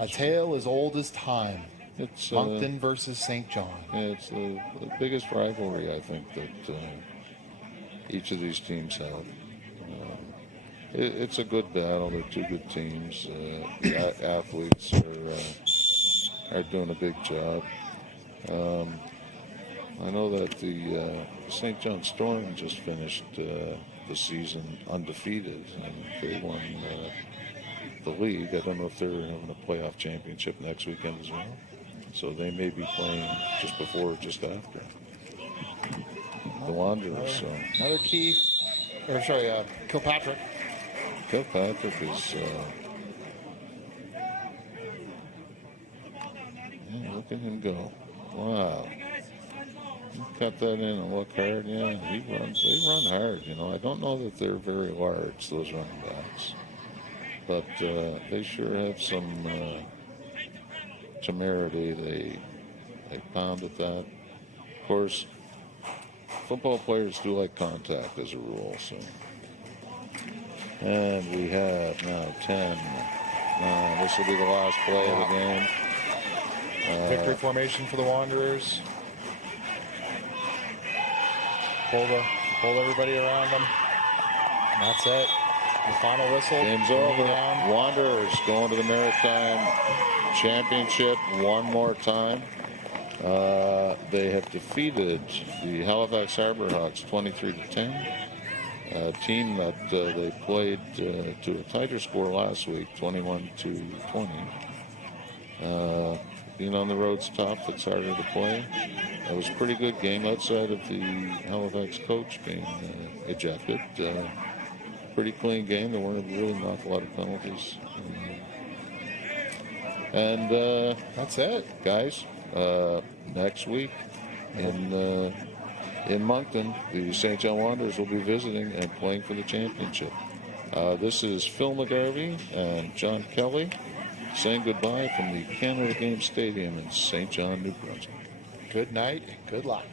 A tale as old as time. It's Moncton versus St. John. Yeah, it's the biggest rivalry I think that each of these teams have. It's a good battle. They're two good teams. The athletes are doing a big job. I know that the St. John Storm just finished the season undefeated, and they won the league. I don't know if they're having a playoff championship next weekend as well. So they may be playing just before or just after the Wanderers. So Another Kilpatrick. Kilpatrick is. Look at him go! Wow. He cut that in and look hard. Yeah, they run hard. I don't know that they're very large, those running backs, but they sure have some temerity. They pound at that. Of course, football players do like contact as a rule. So, and we have now 10. This will be the last play of the game. Victory formation for the Wanderers. Pull everybody around them. And that's it. The final whistle. Game's over. Wanderers going to the Maritime Championship one more time. They have defeated the Halifax Harbour Hawks 23-10. A team that they played to a tighter score last week, 21-20. Being on the road's tough. It's harder to play. It was a pretty good game outside of the Halifax coach being ejected. Pretty clean game. There weren't really not a lot of penalties. And that's it, guys. Next week in Moncton, the St. John Wanderers will be visiting and playing for the championship. This is Phil McGarvey and John Kelly saying goodbye from the Canada Game Stadium in St. John, New Brunswick. Good night and good luck.